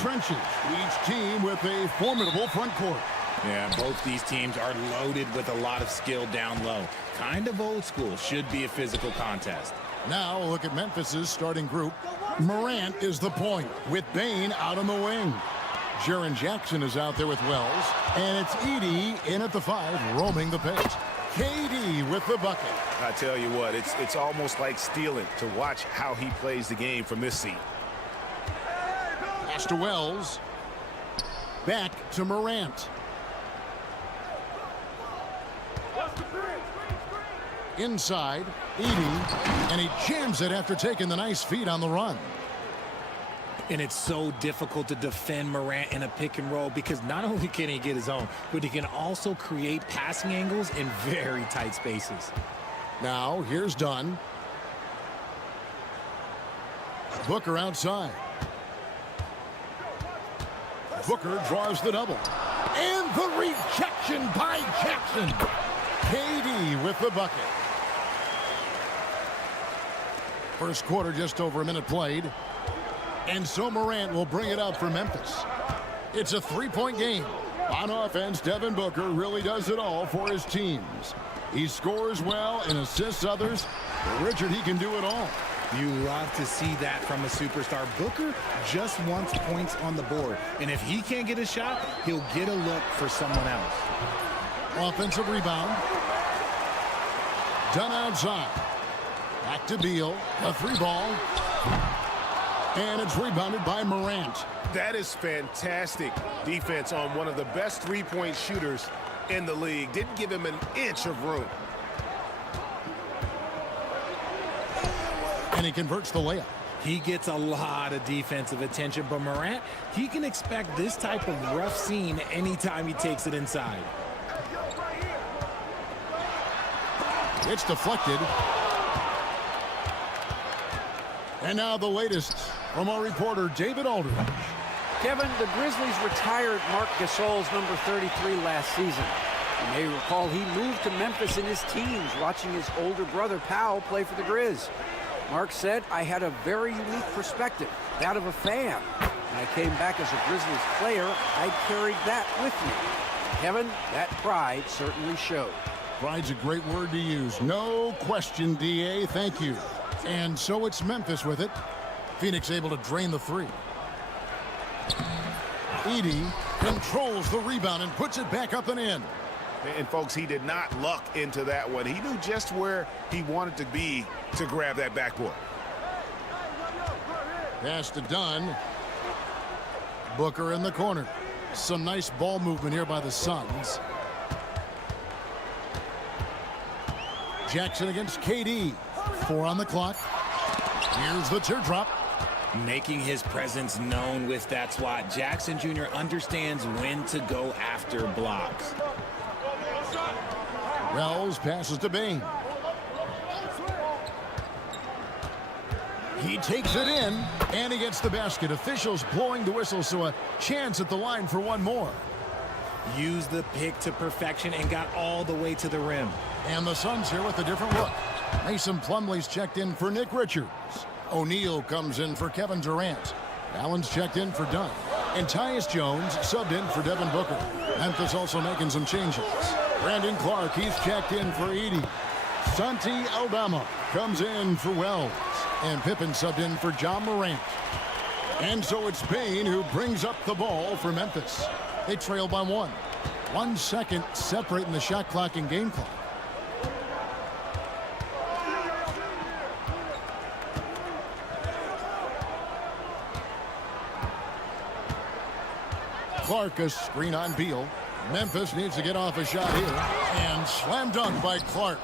trenches, each team with a formidable front court. Yeah, both these teams are loaded with a lot of skill down low. Kind of old school. Should be a physical contest. Now look at Memphis's starting group. Morant is the point with Bane out on the wing. Jaren Jackson is out there with Wells. And it's Edey in at the 5, roaming the pace. KD with the bucket. I tell you what, it's almost like stealing to watch how he plays the game from this seat. Pass to Wells. Back to Morant. Inside, Edey, and he jams it after taking the nice feed on the run. And it's so difficult to defend Morant in a pick and roll because not only can he get his own, but he can also create passing angles in very tight spaces. Now, here's Dunn. Booker outside. Booker draws the double. And the rejection by Jackson. KD with the bucket. First quarter, just over a minute played. And so Morant will bring it up for Memphis. It's a three-point game. On offense, Devin Booker really does it all for his teams. He scores well and assists others. But Richard, he can do it all. You love to see that from a superstar. Booker just wants points on the board. And if he can't get a shot, he'll get a look for someone else. Offensive rebound. Done outside. Back to Beal. A three ball. And it's rebounded by Morant. That is fantastic defense on one of the best three-point shooters in the league. Didn't give him an inch of room. And he converts the layup. He gets a lot of defensive attention, but Morant, he can expect this type of rough scene anytime he takes it inside. It's deflected. And now the latest from our reporter, David Aldridge. Kevin, the Grizzlies retired Marc Gasol's number 33 last season. You may recall he moved to Memphis in his teens, watching his older brother Powell play for the Grizz. Mark said, I had a very unique perspective, that of a fan. When I came back as a Grizzlies player, I carried that with me. Kevin, that pride certainly showed. Pride's a great word to use. No question, D.A. Thank you. And so it's Memphis with it. Phoenix able to drain the three. Edey controls the rebound and puts it back up and in. And folks, he did not luck into that one. He knew just where he wanted to be to grab that backboard. Pass to Dunn. Booker in the corner. Some nice ball movement here by the Suns. Jackson against KD. 4 on the clock. Here's the teardrop. Making his presence known with that swat. Jackson Jr. understands when to go after blocks. Wells passes to Bain. He takes it in, and he gets the basket. Officials blowing the whistle, so a chance at the line for one more. Used the pick to perfection and got all the way to the rim. And the Suns here with a different look. Mason Plumlee's checked in for Nick Richards. O'Neal comes in for Kevin Durant. Allen's checked in for Dunn. And Tyus Jones subbed in for Devin Booker. Memphis also making some changes. Brandon Clark, he's checked in for Edey. Santi Aldama comes in for Wells. And Pippen subbed in for John Morant. And so it's Payne who brings up the ball for Memphis. They trail by 1. 1 second separating the shot clock and game clock. Clark, a screen on Beal. Memphis needs to get off a shot here. And slam dunk by Clark.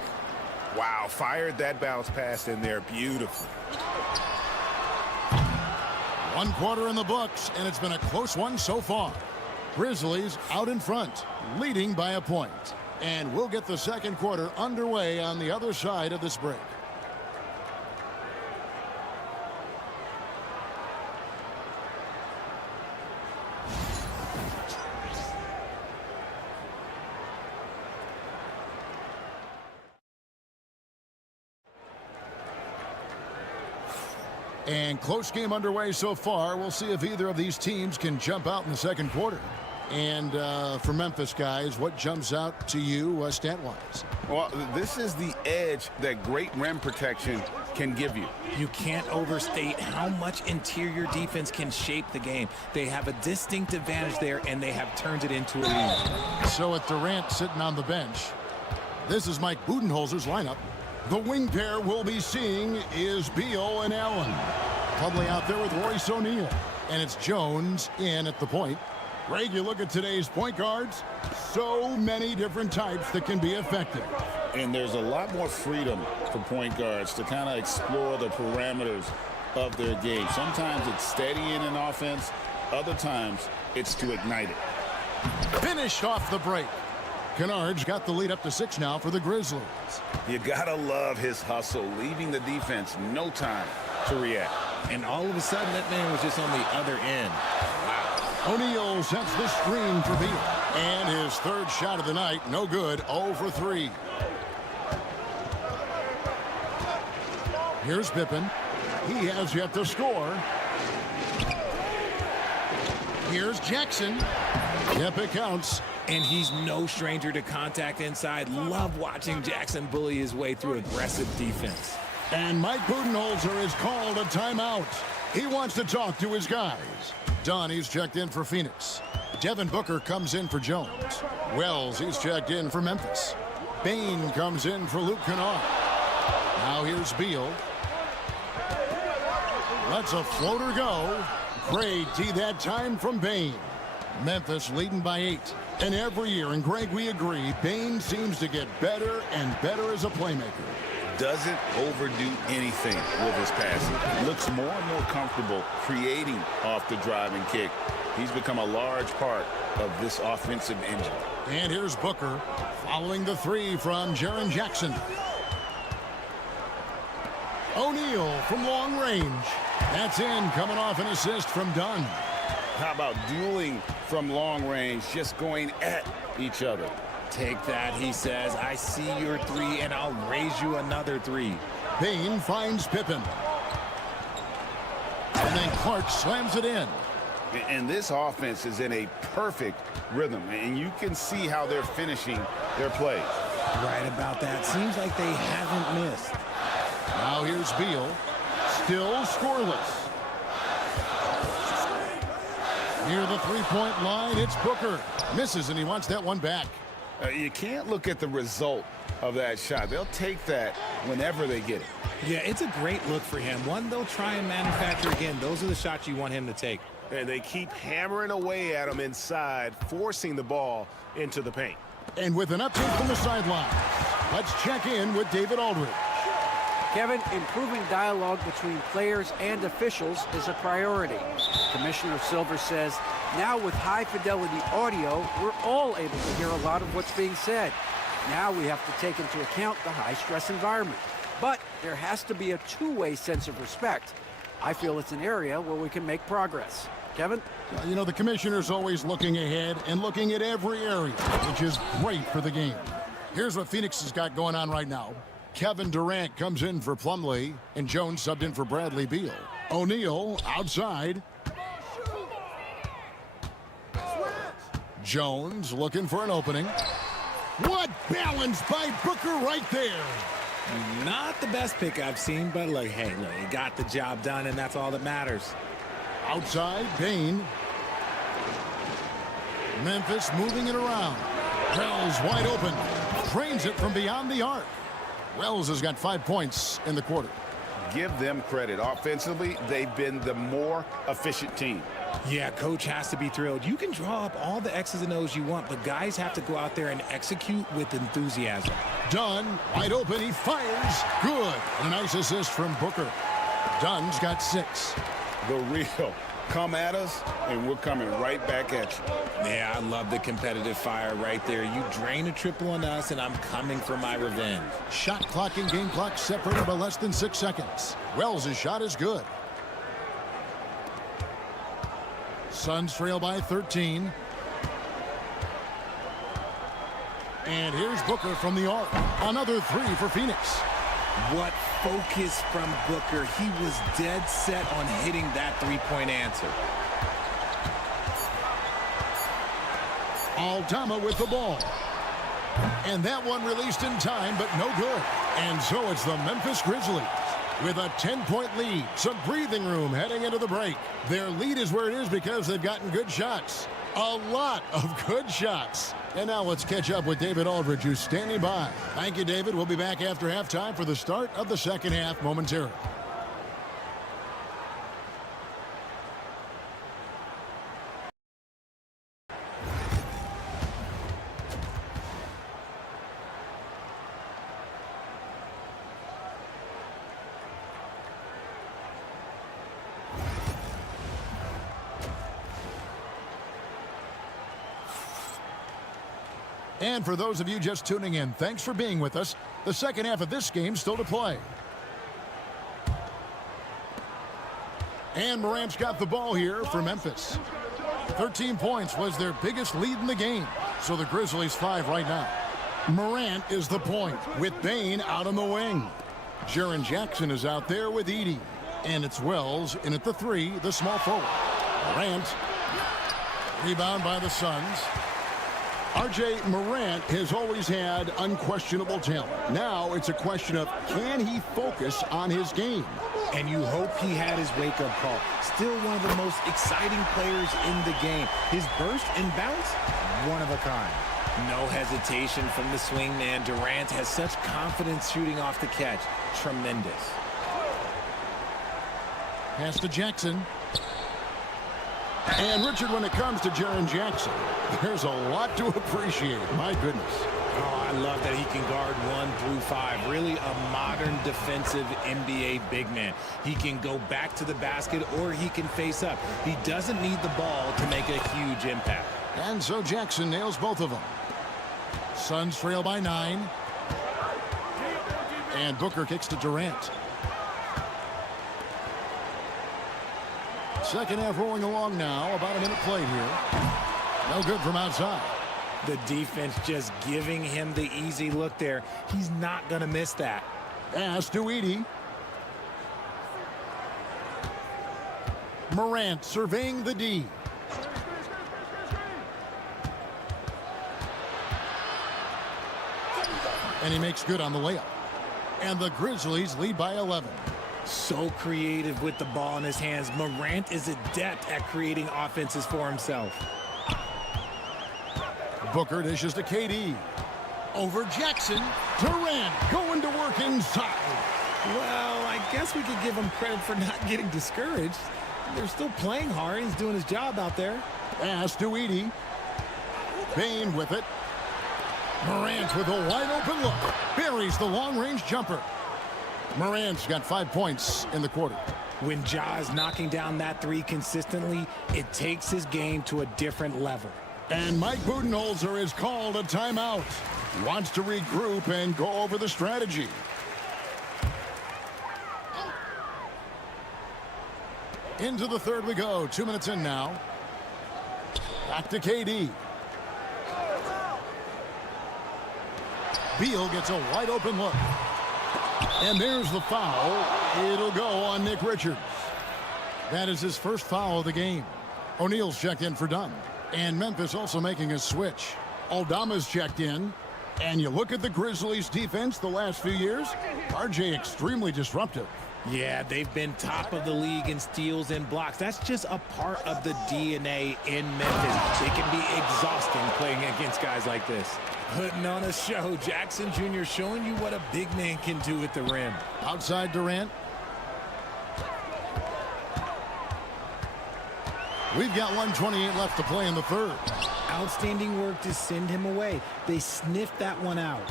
Wow, fired that bounce pass in there beautifully. 1 quarter in the books, and it's been a close one so far. Grizzlies out in front, leading by a point. And we'll get the second quarter underway on the other side of this break. And close game underway so far. We'll see if either of these teams can jump out in the second quarter. And for Memphis, guys, what jumps out to you stat-wise? Well, this is the edge that great rim protection can give you. You can't overstate how much interior defense can shape the game. They have a distinct advantage there, and they have turned it into a lead. So with Durant sitting on the bench, this is Mike Budenholzer's lineup. The wing pair we'll be seeing is Beal and Allen. Plumlee out there with Royce O'Neal. And it's Jones in at the point. Greg, you look at today's point guards, so many different types that can be effective. And there's a lot more freedom for point guards to kind of explore the parameters of their game. Sometimes it's steadying an offense. Other times it's to ignite it. Finished off the break. Kennard's got the lead up to 6 now for the Grizzlies. You gotta love his hustle, leaving the defense no time to react. And all of a sudden, that man was just on the other end. O'Neal sets the screen for Beal. And his third shot of the night, no good, 0 for 3. Here's Pippen. He has yet to score. Here's Jackson. Yep, it counts. And he's no stranger to contact inside. Love watching Jackson bully his way through aggressive defense. And Mike Budenholzer is called a timeout. He wants to talk to his guys. Donnie's checked in for Phoenix. Devin Booker comes in for Jones. Wells, he's checked in for Memphis. Bain comes in for Luke Kennard. Now here's Beal. Lets a floater go. Great D that time from Bain. Memphis leading by 8. And every year, and Greg, we agree, Bain seems to get better and better as a playmaker. Doesn't overdo anything with his passing. Looks more and more comfortable creating off the drive and kick. He's become a large part of this offensive engine. And here's Booker following the 3 from Jaren Jackson. O'Neal from long range. That's in, coming off an assist from Dunn. How about dueling from long range, just going at each other? Take that, he says. I see your 3, and I'll raise you another 3. Bain finds Pippen. And then Clark slams it in. And this offense is in a perfect rhythm, and you can see how they're finishing their plays. Right about that. Seems like they haven't missed. Now here's Beal. Still scoreless. Near the three-point line, it's Booker. Misses, and he wants that one back. You can't look at the result of that shot. They'll take that whenever they get it. Yeah, it's a great look for him. One they'll try and manufacture again. Those are the shots you want him to take. And they keep hammering away at him inside, forcing the ball into the paint. And with an update from the sideline, let's check in with David Aldridge. Kevin, improving dialogue between players and officials is a priority. Commissioner Silver says, now with high-fidelity audio, we're all able to hear a lot of what's being said. Now we have to take into account the high-stress environment. But there has to be a two-way sense of respect. I feel it's an area where we can make progress. Kevin? You know, the commissioner's always looking ahead and looking at every area, which is great for the game. Here's what Phoenix has got going on right now. Kevin Durant comes in for Plumlee, and Jones subbed in for Bradley Beal. O'Neal outside. Jones looking for an opening. What balance by Booker right there. Not the best pick I've seen, but look, hey, look, he got the job done, and that's all that matters. Outside, Bain. Memphis moving it around. Wells wide open. Trains it from beyond the arc. Wells has got 5 points in the quarter. Give them credit. Offensively, they've been the more efficient team. Yeah, coach has to be thrilled. You can draw up all the X's and O's you want, but guys have to go out there and execute with enthusiasm. Dunn, wide open, he fires. Good. A nice assist from Booker. Dunn's got 6. The real. Come at us, and we're coming right back at you. Yeah, I love the competitive fire right there. You drain a triple on us, and I'm coming for my revenge. Shot clock and game clock separated by less than 6 seconds. Wells' shot is good. Suns trail by 13. And here's Booker from the arc. Another 3 for Phoenix. What focus from Booker. He was dead set on hitting that three-point answer. Aldama with the ball. And that one released in time, but no good. And so it's the Memphis Grizzlies with a 10-point lead. Some breathing room heading into the break. Their lead is where it is because they've gotten good shots. A lot of good shots. And now let's catch up with David Aldridge, who's standing by. Thank you, David. We'll be back after halftime for the start of the second half momentarily. And for those of you just tuning in, thanks for being with us. The second half of this game still to play. And Morant's got the ball here for Memphis. 13 points was their biggest lead in the game. So the Grizzlies 5 right now. Morant is the point with Bain out on the wing. Jaren Jackson is out there with Edey. And it's Wells in at the 3, the small forward. Morant. Rebound by the Suns. R.J. Morant has always had unquestionable talent. Now it's a question of, can he focus on his game? And you hope he had his wake-up call. Still one of the most exciting players in the game. His burst and bounce, one of a kind. No hesitation from the swingman. Durant has such confidence shooting off the catch. Tremendous. Pass to Jackson. And Richard, when it comes to Jaren Jackson, there's a lot to appreciate. My goodness. Oh, I love that he can guard 1 through 5. Really a modern defensive NBA big man. He can go back to the basket or he can face up. He doesn't need the ball to make a huge impact. And so Jackson nails both of them. Suns trail by 9. And Booker kicks to Durant. Second half rolling along now. About a minute played here. No good from outside. The defense just giving him the easy look there. He's not going to miss that. Pass to Edey. Morant surveying the D. And he makes good on the layup. And the Grizzlies lead by 11. So creative with the ball in his hands. Morant is adept at creating offenses for himself. Booker dishes to KD. Over Jackson. Durant going to work inside. Well, I guess we could give him credit for not getting discouraged. They're still playing hard. He's doing his job out there. Pass to Edey. Bane with it. Morant with a wide open look. Buries the long-range jumper. Morant's got 5 points in the quarter. When Ja is knocking down that 3 consistently, it takes his game to a different level. And Mike Budenholzer has called a timeout. He wants to regroup and go over the strategy. Into the third we go. 2 minutes in now. Back to KD. Beal gets a wide open look. And there's the foul. It'll go on Nick Richards. That is his first foul of the game. O'Neal's checked in for Dunn. And Memphis also making a switch. Aldama's checked in. And you look at the Grizzlies' defense the last few years. RJ extremely disruptive. Yeah, they've been top of the league in steals and blocks. That's just a part of the DNA in Memphis. It can be exhausting playing against guys like this. Putting on a show. Jackson Jr. showing you what a big man can do at the rim. Outside Durant. We've got 1:28 left to play in the third. Outstanding work to send him away. They sniffed that one out.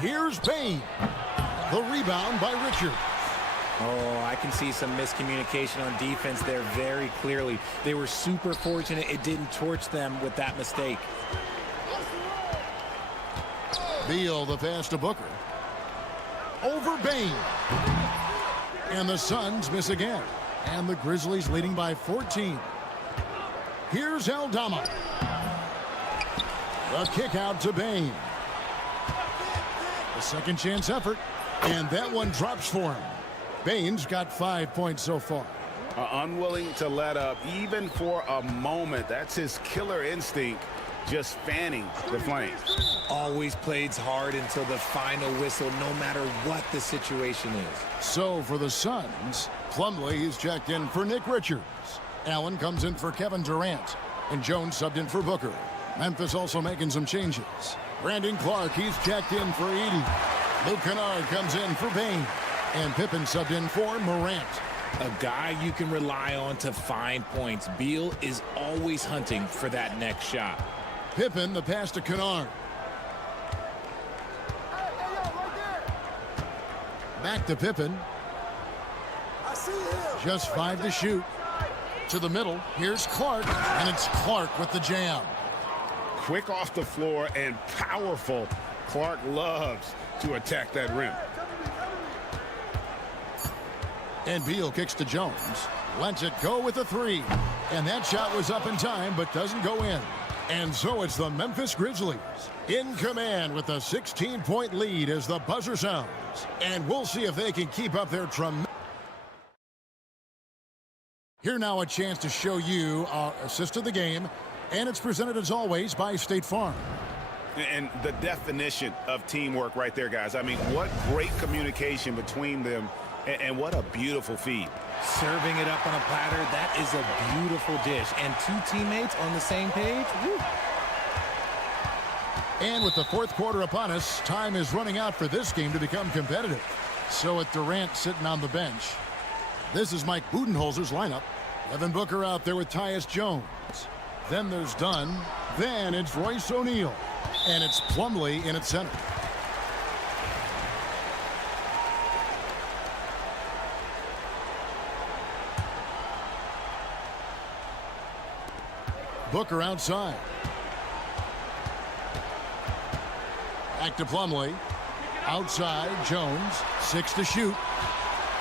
Here's Bane. The rebound by Richard. Oh, I can see some miscommunication on defense there very clearly. They were super fortunate it didn't torch them with that mistake. Beal the pass to Booker. Over Bane. And the Suns miss again. And the Grizzlies leading by 14. Here's Aldama. The kick out to Bane. A second chance effort. And that one drops for him. Bane's got 5 points so far. Unwilling to let up even for a moment. That's his killer instinct, just fanning the flames. Always plays hard until the final whistle, no matter what the situation is. So for the Suns, Plumlee is checked in for Nick Richards. Allen comes in for Kevin Durant. And Jones subbed in for Booker. Memphis also making some changes. Brandon Clark, he's checked in for Edey. Luke Kennard comes in for Bane. And Pippen subbed in for Morant. A guy you can rely on to find points. Beal is always hunting for that next shot. Pippen, the pass to Kennard. Back to Pippen. Just 5 to shoot. To the middle. Here's Clark. And it's Clark with the jam. Quick off the floor and powerful. Clark loves to attack that rim. And Beal kicks to Jones. Lets it go with a 3. And that shot was up in time, but doesn't go in. And so it's the Memphis Grizzlies in command with a 16-point lead as the buzzer sounds. And we'll see if they can keep up their tremendous... Here now a chance to show you our assist of the game. And it's presented as always by State Farm. And the definition of teamwork right there, guys. I mean, what great communication between them, and what a beautiful feed. Serving it up on a platter, that is a beautiful dish. And two teammates on the same page. Woo. And with the fourth quarter upon us, time is running out for this game to become competitive. So with Durant sitting on the bench, this is Mike Budenholzer's lineup. Devin Booker out there with Tyus Jones. Then there's Dunn. Then it's Royce O'Neal. And it's Plumlee in its center. Booker outside. Back to Plumlee. Outside, Jones. 6 to shoot.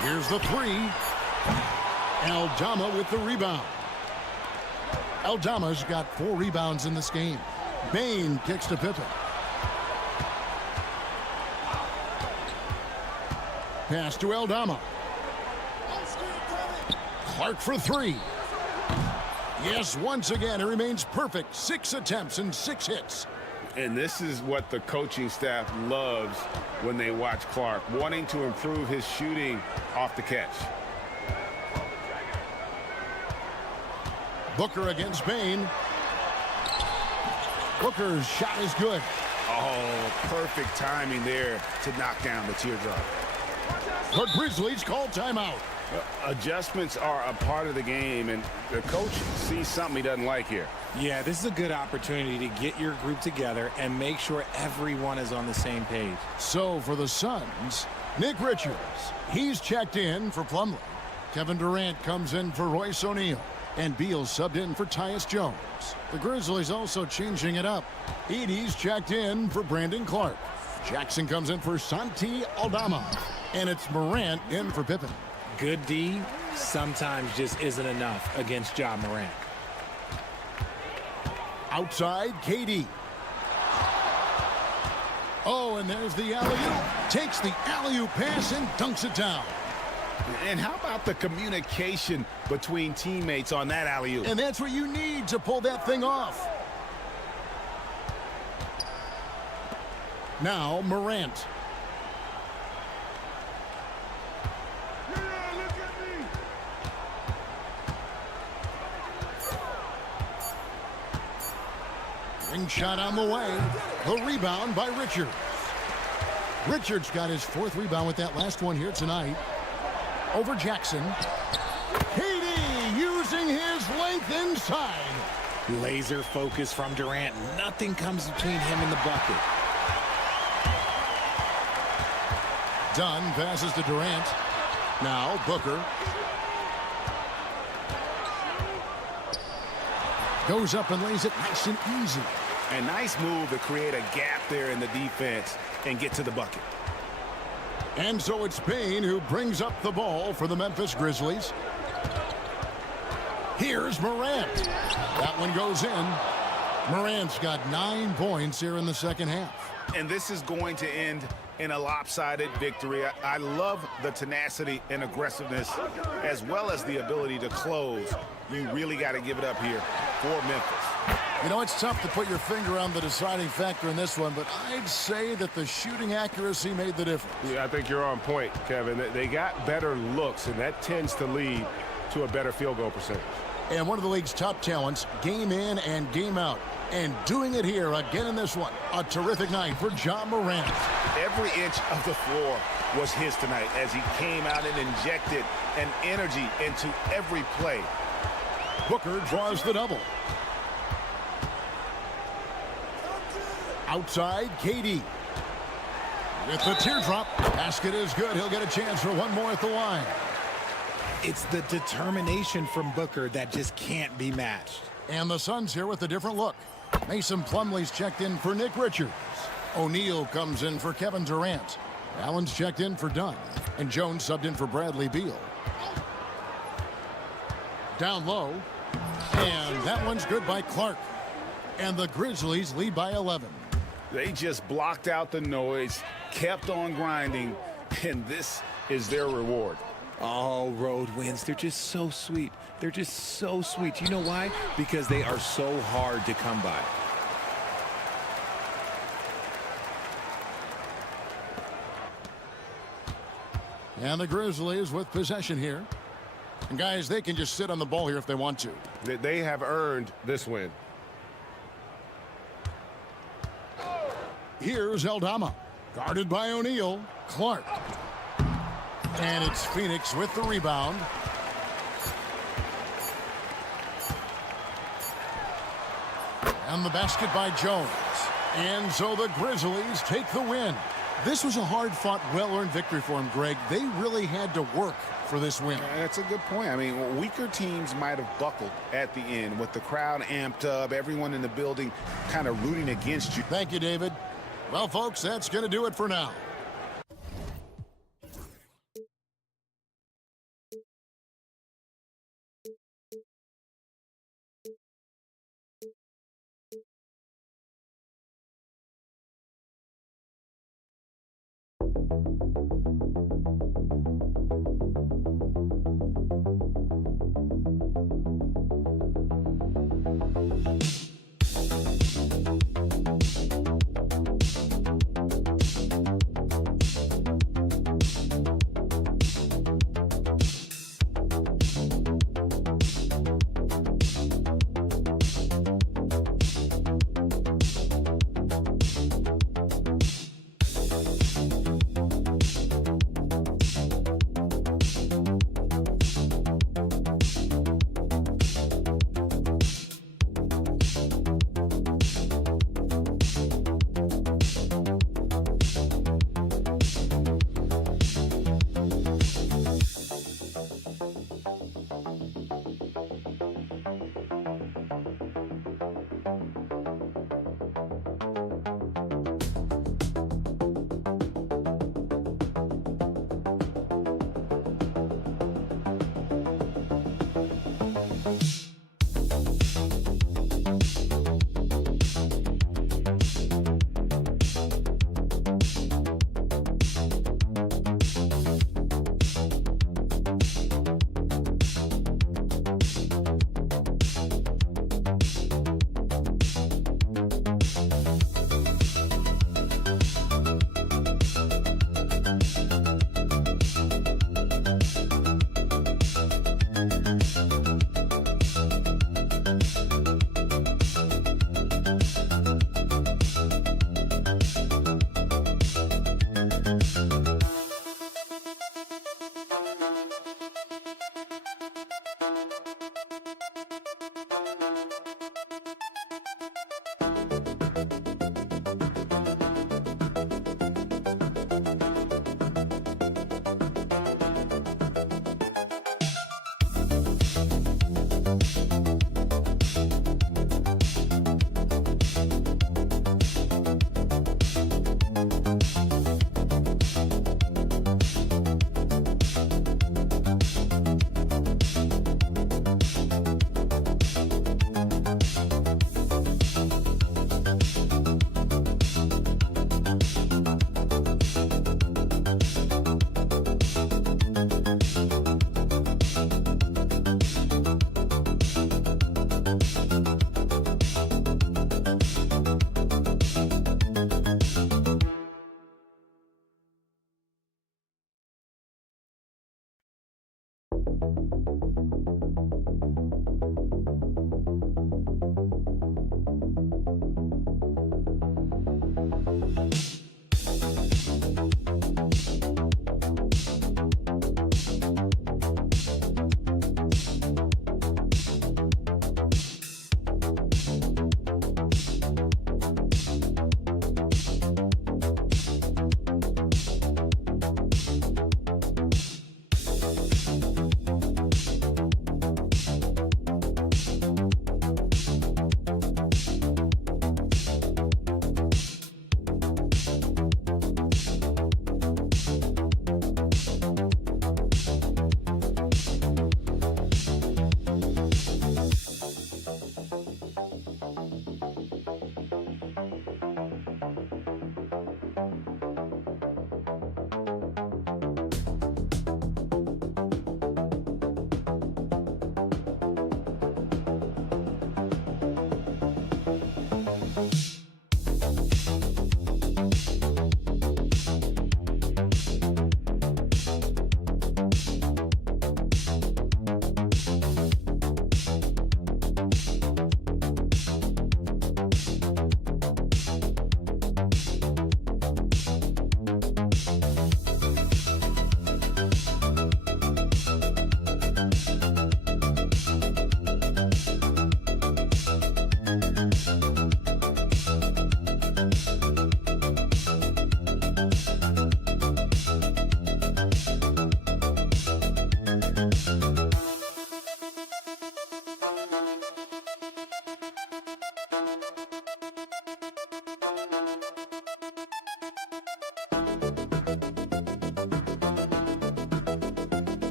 Here's the 3. Aldama with the rebound. Aldama's got 4 rebounds in this game. Bane kicks to Pippen. Pass to Aldama. Clark for 3. Yes, once again, it remains perfect. 6 attempts and 6 hits. And this is what the coaching staff loves when they watch Clark, wanting to improve his shooting off the catch. Booker against Bane. Booker's shot is good. Oh, perfect timing there to knock down the teardrop. The Grizzlies call timeout. Adjustments are a part of the game, and the coach sees something he doesn't like here. Yeah, this is a good opportunity to get your group together and make sure everyone is on the same page. So for the Suns, Nick Richards. He's checked in for Plumlee. Kevin Durant comes in for Royce O'Neal. And Beal subbed in for Tyus Jones. The Grizzlies also changing it up. Edey's checked in for Brandon Clark. Jackson comes in for Santi Aldama. And it's Morant in for Pippen. Good D sometimes just isn't enough against Ja Morant. Outside, KD. Oh, and there's the alley-oop. Takes the alley-oop pass and dunks it down. And how about the communication between teammates on that alley-oop? And that's what you need to pull that thing off. Now, Morant. Ring shot on the way. The rebound by Richards. Richards got his 4th rebound with that last one here tonight. Over Jackson. KD using his length inside. Laser focus from Durant. Nothing comes between him and the bucket. Dunn passes to Durant. Now Booker. Goes up and lays it nice and easy. A nice move to create a gap there in the defense and get to the bucket. And so it's Bane who brings up the ball for the Memphis Grizzlies. Here's Morant. That one goes in. Morant's got 9 points here in the second half. And this is going to end in a lopsided victory. I love the tenacity and aggressiveness as well as the ability to close. You really got to give it up here for Memphis. You know, it's tough to put your finger on the deciding factor in this one, but I'd say that the shooting accuracy made the difference. Yeah, I think you're on point, Kevin. They got better looks, and that tends to lead to a better field goal percentage. And one of the league's top talents, game in and game out. And doing it here again in this one. A terrific night for Ja Morant. Every inch of the floor was his tonight as he came out and injected an energy into every play. Booker draws the double. Outside, KD. With the teardrop, basket is good. He'll get a chance for one more at the line. It's the determination from Booker that just can't be matched. And the Suns here with a different look. Mason Plumlee's checked in for Nick Richards. O'Neal comes in for Kevin Durant. Allen's checked in for Dunn. And Jones subbed in for Bradley Beal. Down low. And that one's good by Clark. and the Grizzlies lead by 11. They just blocked out the noise, kept on grinding, and this is their reward. All road wins, they're just so sweet. They're just so sweet. You know why? Because they are so hard to come by. And the Grizzlies with possession here. And guys, they can just sit on the ball here if they want to. They have earned this win. Here's Eldama, guarded by O'Neal. Clark. And it's Phoenix with the rebound. And the basket by Jones. And so the Grizzlies take the win. This was a hard-fought, well-earned victory for them, Greg. They really had to work for this win. That's a good point. I mean, weaker teams might have buckled at the end with the crowd amped up, everyone in the building kind of rooting against you. Thank you, David. Well, folks, that's going to do it for now.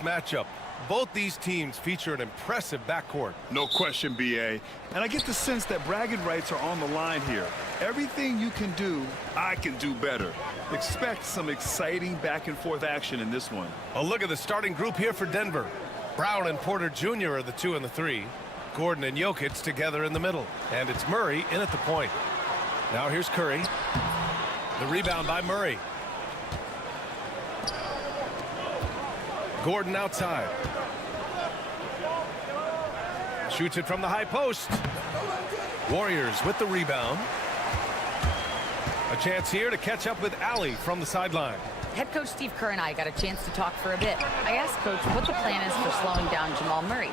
this matchup. Both these teams feature an impressive backcourt. No question, B.A. And I get the sense that bragging rights are on the line here. Everything you can do, I can do better. Expect some exciting back-and-forth action in this one. A look at the starting group here for Denver. Brown and Porter Jr. are the 2 and the 3. Gordon and Jokic together in the middle. And it's Murray in at the point. Now here's Curry. The rebound by Murray. Gordon outside. Shoots it from the high post. Warriors with the rebound. A chance here to catch up with Allie from the sideline. Head coach Steve Kerr and I got a chance to talk for a bit. I asked Coach what the plan is for slowing down Jamal Murray.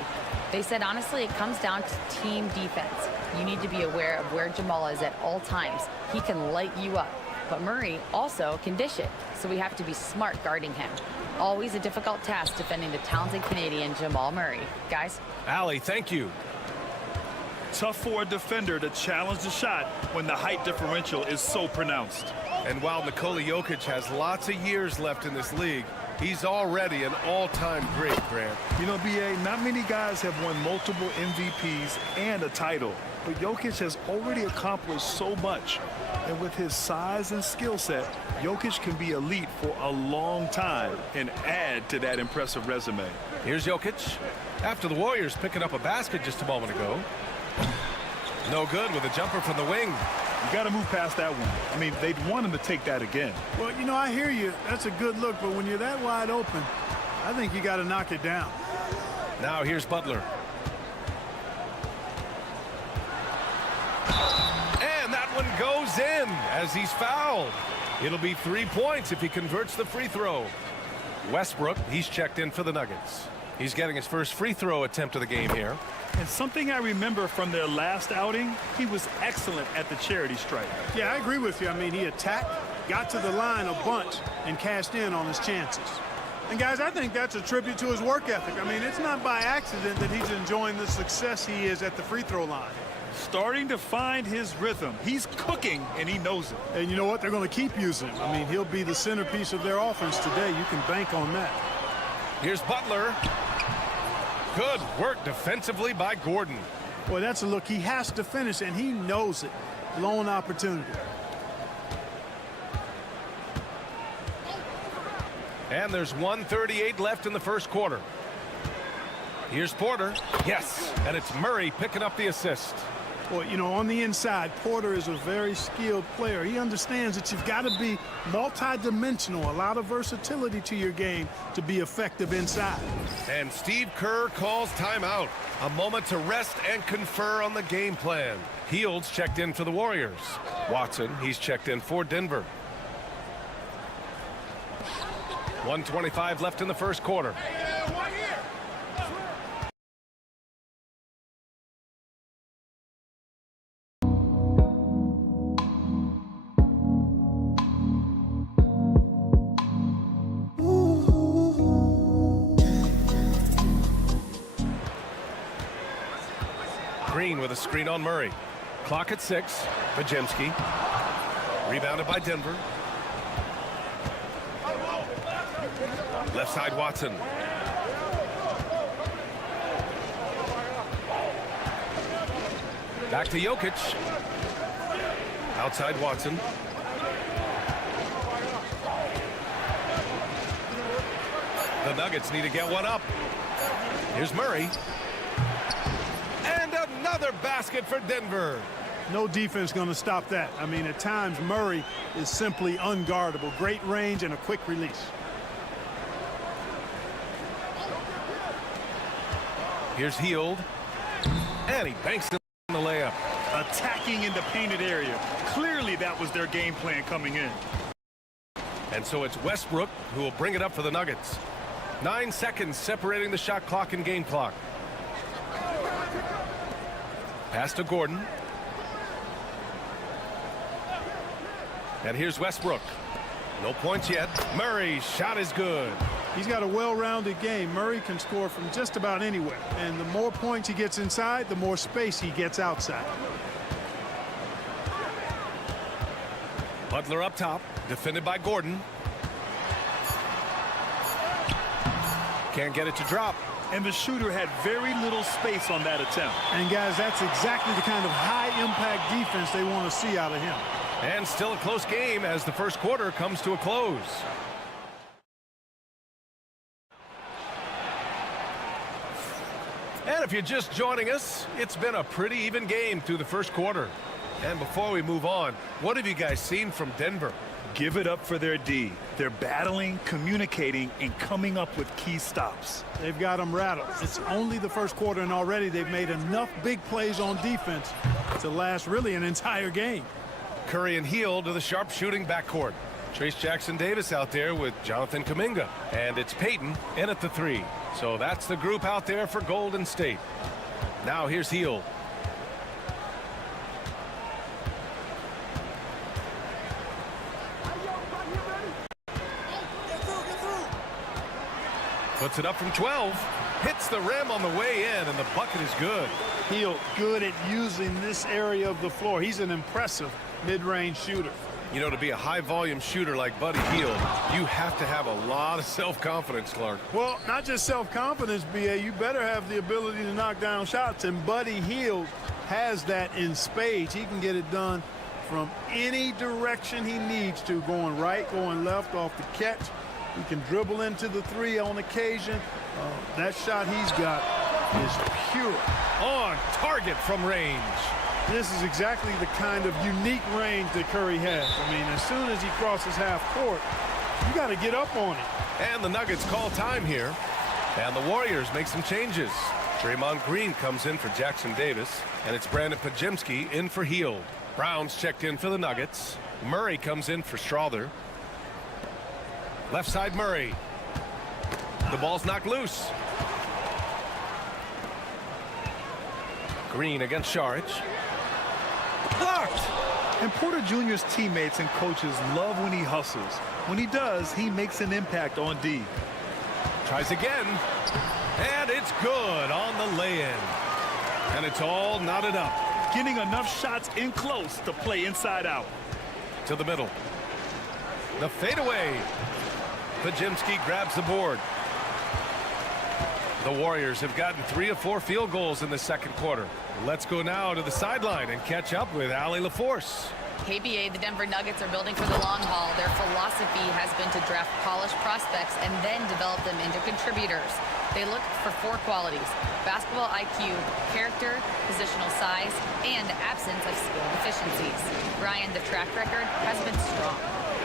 They said, honestly, it comes down to team defense. You need to be aware of where Jamal is at all times. He can light you up, but Murray also can dish it, so we have to be smart guarding him. Always a difficult task defending the talented Canadian Jamal Murray. Guys? Allie, thank you. Tough for a defender to challenge the shot when the height differential is so pronounced. And while Nikola Jokic has lots of years left in this league, he's already an all-time great, Grant. You know, B.A., not many guys have won multiple MVPs and a title, but Jokic has already accomplished so much. And with his size and skill set, Jokic can be elite for a long time and add to that impressive resume. Here's Jokic. After the Warriors picking up a basket just a moment ago. No good with a jumper from the wing. You got to move past that one. I mean, they'd want him to take that again. Well, you know, I hear you. That's a good look, but when you're that wide open, I think you got to knock it down. Now here's Butler. And that one goes in as he's fouled. It'll be 3 points if he converts the free throw. Westbrook, he's checked in for the Nuggets. He's getting his first free throw attempt of the game here. And something I remember from their last outing, he was excellent at the charity stripe. Yeah, I agree with you. I mean, he attacked, got to the line a bunch, and cashed in on his chances. And, guys, I think that's a tribute to his work ethic. I mean, it's not by accident that he's enjoying the success he is at the free throw line. Starting to find his rhythm. He's cooking, and he knows it. And you know what? They're going to keep using him. I mean, he'll be the centerpiece of their offense today. You can bank on that. Here's Butler. Good work defensively by Gordon. Boy, that's a look. He has to finish, and he knows it. Lone opportunity. And there's 1:38 left in the first quarter. Here's Porter. Yes, and it's Murray picking up the assist. Well, you know, on the inside, Porter is a very skilled player. He understands that you've got to be multi-dimensional, a lot of versatility to your game to be effective inside. And Steve Kerr calls timeout. A moment to rest and confer on the game plan. Hields checked in for the Warriors. Watson, he's checked in for Denver. 1:25 left in the first quarter. Green with a screen on Murray. Clock at 6. Pajemski. Rebounded by Denver. Left side Watson. Back to Jokic. Outside Watson. The Nuggets need to get one up. Here's Murray. And another basket for Denver. No defense going to stop that. I mean, at times, Murray is simply unguardable. Great range and a quick release. Here's Hield. And he banks in the layup. Attacking in the painted area. Clearly that was their game plan coming in. And so it's Westbrook who will bring it up for the Nuggets. 9 seconds separating the shot clock and game clock. Pass to Gordon. And here's Westbrook. No points yet. Murray's shot is good. He's got a well-rounded game. Murray can score from just about anywhere. And the more points he gets inside, the more space he gets outside. Butler up top, defended by Gordon. Can't get it to drop. And the shooter had very little space on that attempt. And, guys, that's exactly the kind of high-impact defense they want to see out of him. And still a close game as the first quarter comes to a close. And if you're just joining us, it's been a pretty even game through the first quarter. And before we move on, what have you guys seen from Denver? Give it up for their D. They're battling, communicating, and coming up with key stops. They've got them rattled. It's only the first quarter, and already they've made enough big plays on defense to last really an entire game. Curry and Hield to the sharp-shooting backcourt. Trace Jackson-Davis out there with Jonathan Kuminga. And it's Payton in at the 3. So that's the group out there for Golden State. Now here's Hield. Puts it up from 12. Hits the rim on the way in, and the bucket is good. Hield good at using this area of the floor. He's an impressive mid-range shooter. You know, to be a high-volume shooter like Buddy Hield, you have to have a lot of self-confidence, Clark. Well, not just self-confidence, B.A. You better have the ability to knock down shots, and Buddy Hield has that in spades. He can get it done from any direction he needs to, going right, going left off the catch. He can dribble into the 3 on occasion. That shot he's got is pure. On target from range. This is exactly the kind of unique range that Curry has. I mean, as soon as he crosses half court, you got to get up on it. And the Nuggets call time here. And the Warriors make some changes. Draymond Green comes in for Jackson-Davis. And it's Brandon Pajemski in for Hield. Brown's checked in for the Nuggets. Murray comes in for Strawther. Left side Murray. The ball's knocked loose. Green against Saric. Blocked. And Porter Jr.'s teammates and coaches love when he hustles. When he does, he makes an impact on D. Tries again. And it's good on the lay-in. And it's all knotted up. Getting enough shots in close to play inside out. To the middle. The fadeaway. Pajemski grabs the board. The Warriors have gotten 3 of 4 field goals in the second quarter. Let's go now to the sideline and catch up with Allie LaForce. KBA, the Denver Nuggets are building for the long haul. Their philosophy has been to draft polished prospects and then develop them into contributors. They look for 4 qualities: basketball IQ, character, positional size, and absence of skill deficiencies. Brian, the track record has been strong.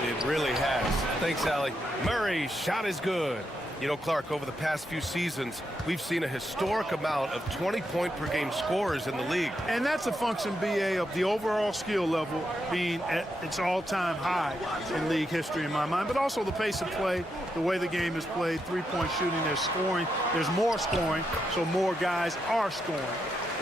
It really has. Thanks, Allie. Murray's shot is good. You know, Clark, over the past few seasons, we've seen a historic amount of 20-point-per-game scorers in the league. And that's a function, B.A., of the overall skill level being at its all-time high in league history in my mind, but also the pace of play, the way the game is played, three-point shooting, there's scoring, there's more scoring, so more guys are scoring.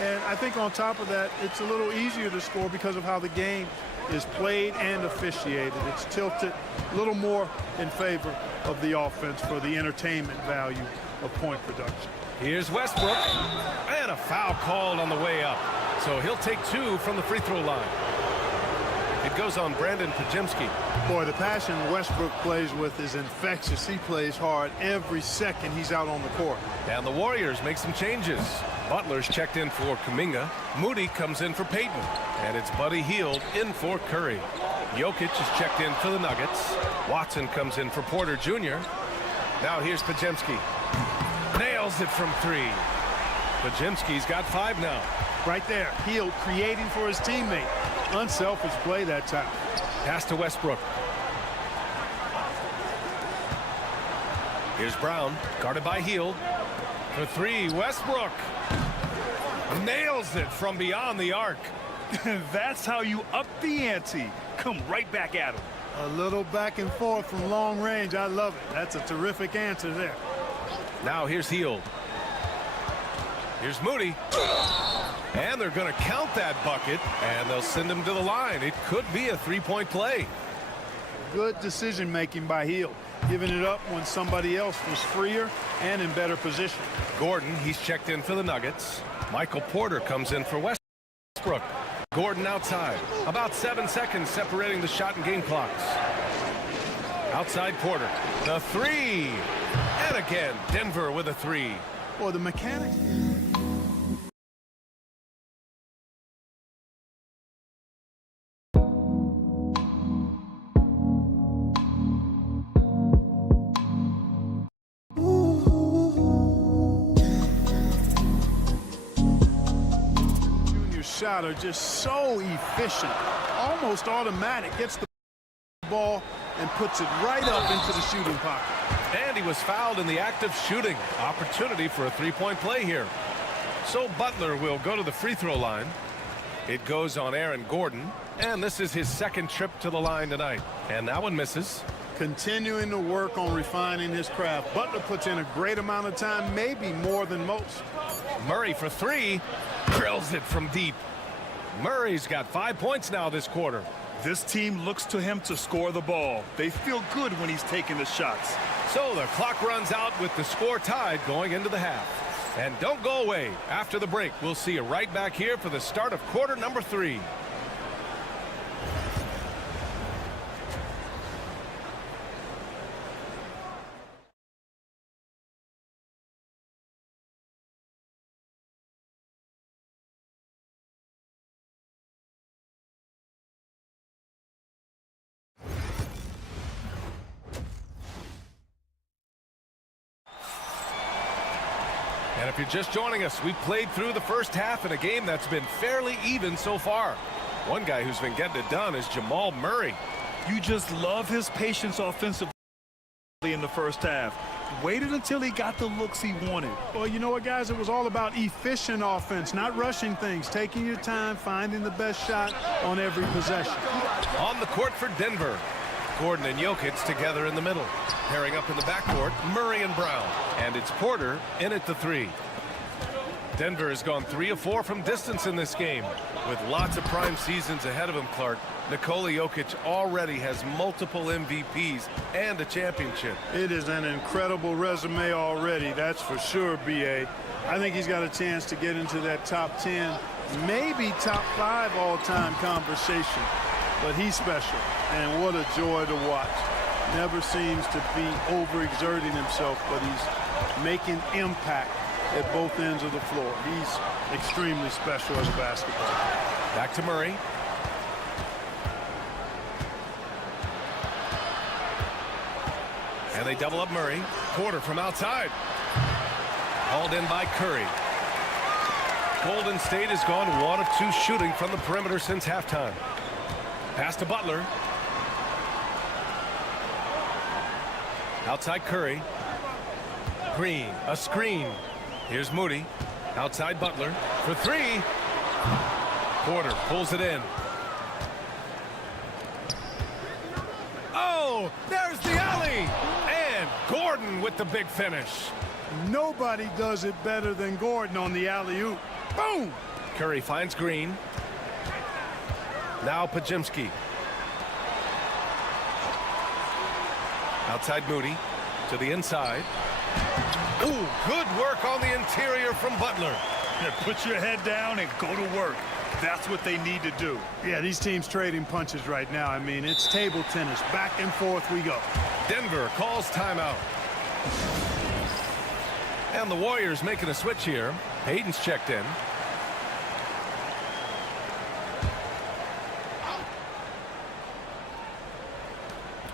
And I think on top of that, it's a little easier to score because of how the game is played and officiated. It's tilted a little more in favor of the offense for the entertainment value of point production. Here's Westbrook, and a foul called on the way up. So he'll take 2 from the free throw line. It goes on Brandon Pajemski. Boy, the passion Westbrook plays with is infectious. He plays hard every second he's out on the court. And the Warriors make some changes. Butler's checked in for Kuminga. Moody comes in for Payton. And it's Buddy Hield in for Curry. Jokic is checked in for the Nuggets. Watson comes in for Porter Jr. Now here's Pajemski. Nails it from 3. Pajemski's got 5 now. Right there, Hield creating for his teammate. Unselfish play that time. Pass to Westbrook. Here's Brown, guarded by Hield. For 3, Westbrook. Nails it from beyond the arc. That's how you up the ante. Come right back at him. A little back and forth from long range. I love it. That's a terrific answer there. Now here's Hield. Here's Moody. And they're going to count that bucket, and they'll send him to the line. It could be a 3-point play. Good decision-making by Hield, giving it up when somebody else was freer and in better position. Gordon, he's checked in for the Nuggets. Michael Porter comes in for Westbrook. Gordon outside. About 7 seconds separating the shot and game clocks. Outside Porter. The 3. And again, Denver with a three. Or the mechanic. Shot are just so efficient, almost automatic. Gets the ball and puts it right up into the shooting pocket. And he was fouled in the act of shooting. Opportunity for a three-point play here. So Butler will go to the free throw line. It goes on Aaron Gordon, and this is his second trip to the line tonight. And that one misses. Continuing to work on refining his craft. Butler puts in a great amount of time, maybe more than most. Murray for three. Drills it from deep. Murray's got 5 points now this quarter. This team looks to him to score the ball. They feel good when he's taking the shots. So the clock runs out with the score tied going into the half. And don't go away. After the break, we'll see you right back here for the start of quarter number 3. And if you're just joining us, we've played through the first half in a game that's been fairly even so far. One guy who's been getting it done is Jamal Murray. You just love his patience offensively in the first half. Waited until he got the looks he wanted. Well, you know what, guys? It was all about efficient offense, not rushing things, taking your time, finding the best shot on every possession. On the court for Denver. Gordon and Jokic together in the middle. Pairing up in the backcourt, Murray and Brown. And it's Porter in at the three. Denver has gone 3 of 4 from distance in this game. With lots of prime seasons ahead of him, Clark, Nikola Jokic already has multiple MVPs and a championship. It is an incredible resume already, that's for sure, B.A. I think he's got a chance to get into that top 10, maybe top 5 all-time conversation. But he's special, and what a joy to watch. Never seems to be overexerting himself, but he's making impact at both ends of the floor. He's extremely special as a basketball player. Back to Murray. And they double up Murray. Porter from outside. Hauled in by Curry. Golden State has gone 1 of 2 shooting from the perimeter since halftime. Pass to Butler. Outside Curry. Green, a screen. Here's Moody. Outside Butler for 3. Porter pulls it in. Oh, there's the alley. And Gordon with the big finish. Nobody does it better than Gordon on the alley-oop. Boom! Curry finds Green. Now Pajimski. Outside Moody to the inside. Ooh, good work on the interior from Butler. Yeah, put your head down and go to work. That's what they need to do. Yeah, these teams trading punches right now. I mean, it's table tennis. Back and forth we go. Denver calls timeout. And the Warriors making a switch here. Hayden's checked in.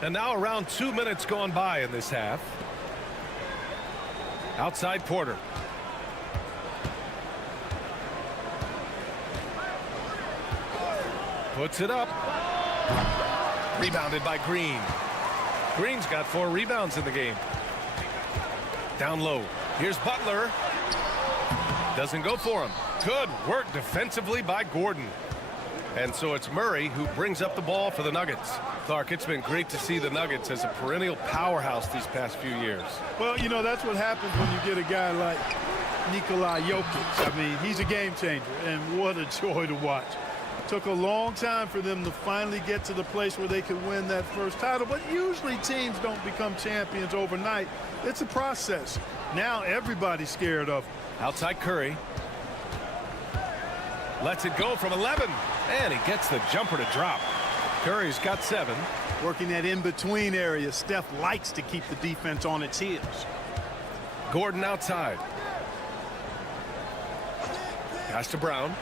And now around 2 minutes gone by in this half. Outside Porter. Puts it up. Rebounded by Green. Green's got 4 rebounds in the game. Down low. Here's Butler. Doesn't go for him. Good work defensively by Gordon. And so it's Murray who brings up the ball for the Nuggets. Clark, it's been great to see the Nuggets as a perennial powerhouse these past few years. Well, you know, that's what happens when you get a guy like Nikola Jokic. I mean, he's a game changer, and what a joy to watch. Took a long time for them to finally get to the place where they could win that first title, but usually teams don't become champions overnight. It's a process. Now everybody's scared of him. Outside Curry. Lets it go from 11, and he gets the jumper to drop. Curry's got 7. Working that in-between area. Steph likes to keep the defense on its heels. Gordon outside. Pass to Brown.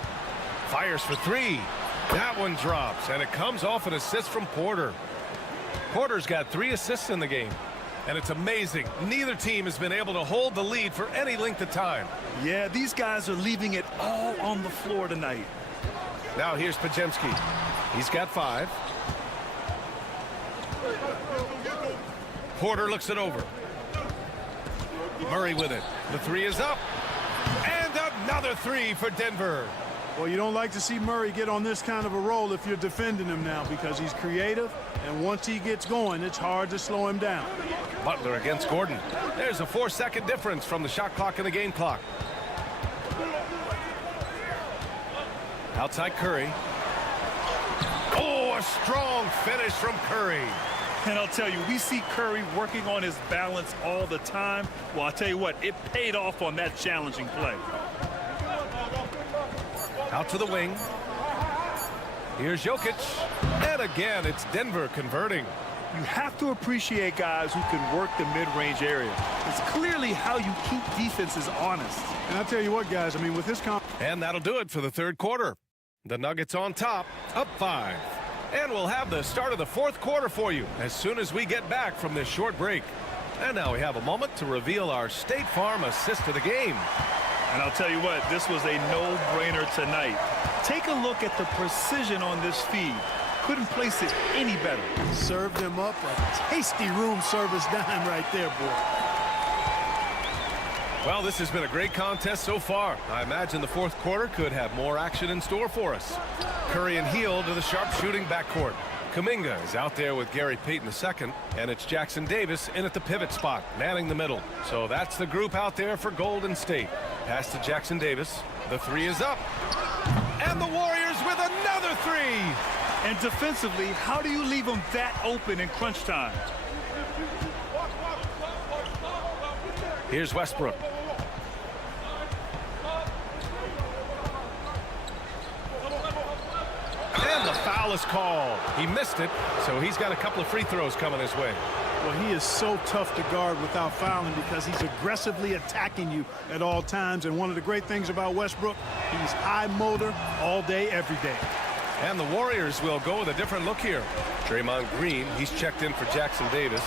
Fires for three. That one drops, and it comes off an assist from Porter. Porter's got 3 assists in the game. And it's amazing. Neither team has been able to hold the lead for any length of time. Yeah, these guys are leaving it all on the floor tonight. Now here's Pajemski. He's got 5. Porter looks it over. Murray with it. The 3 is up. And another 3 for Denver. Well, you don't like to see Murray get on this kind of a roll if you're defending him now, because he's creative, and once he gets going, it's hard to slow him down. Butler against Gordon. There's a 4-second difference from the shot clock and the game clock. Outside Curry. Oh, a strong finish from Curry. And I'll tell you, we see Curry working on his balance all the time. Well, I'll tell you what, it paid off on that challenging play. Out to the wing. Here's Jokic. And again, it's Denver converting. You have to appreciate guys who can work the mid-range area. It's clearly how you keep defenses honest. And I'll tell you what, guys, I mean, with this And that'll do it for the third quarter. The Nuggets on top, up 5. And we'll have the start of the fourth quarter for you as soon as we get back from this short break. And now we have a moment to reveal our State Farm assist of the game. And I'll tell you what, this was a no-brainer tonight. Take a look at the precision on this feed. Couldn't place it any better. served him up a tasty room service dime right there, boy. Well, this has been a great contest so far. I imagine the fourth quarter could have more action in store for us. Curry and Hield to the sharpshooting backcourt. Kuminga is out there with Gary Payton II, and it's Jackson Davis in at the pivot spot, manning the middle. So that's the group out there for Golden State. Pass to Jackson Davis. The 3 is up. And the Warriors with another 3. And defensively, how do you leave them that open in crunch time? Here's Westbrook. And the foul is called. He missed it, so he's got a couple of free throws coming his way. Well, he is so tough to guard without fouling because he's aggressively attacking you at all times. And one of the great things about Westbrook, he's high motor all day, every day. And the Warriors will go with a different look here. Draymond Green, he's checked in for Jackson Davis.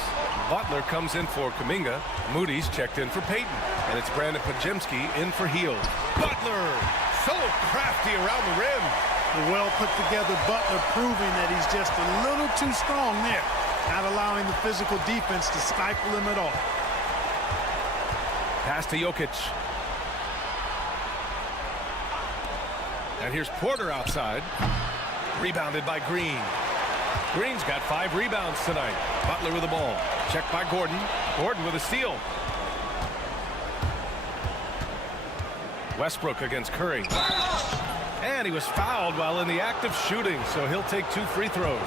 Butler comes in for Kuminga. Moody's checked in for Payton. And it's Brandon Pajemski in for Hield. Butler, so crafty around the rim. The well-put-together Butler proving that he's just a little too strong there, not allowing the physical defense to stifle him at all. Pass to Jokic. And here's Porter outside. Rebounded by Green. Green's got 5 rebounds tonight. Butler with the ball. Checked by Gordon. Gordon with a steal. Westbrook against Curry. And he was fouled while in the act of shooting, so he'll take 2 free throws.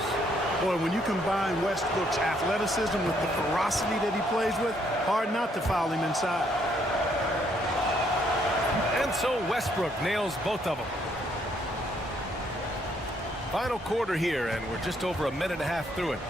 Boy, when you combine Westbrook's athleticism with the ferocity that he plays with, hard not to foul him inside. And so Westbrook nails both of them. Final quarter here, and we're just over a minute and a half through it.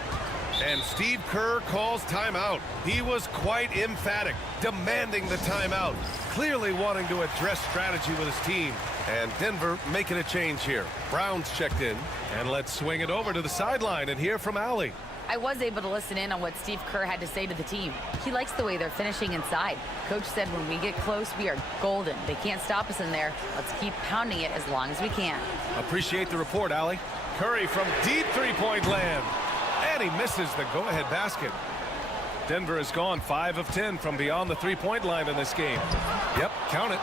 And Steve Kerr calls timeout. He was quite emphatic, demanding the timeout, clearly wanting to address strategy with his team. And Denver making a change here. Brown's checked in, and let's swing it over to the sideline and hear from Allie. I was able to listen in on what Steve Kerr had to say to the team. He likes the way they're finishing inside. Coach said when we get close, we are golden. They can't stop us in there. Let's keep pounding it as long as we can. Appreciate the report, Allie. Curry from deep three-point land. And he misses the go-ahead basket. Denver has gone 5 of 10 from beyond the three-point line in this game. Yep, count it.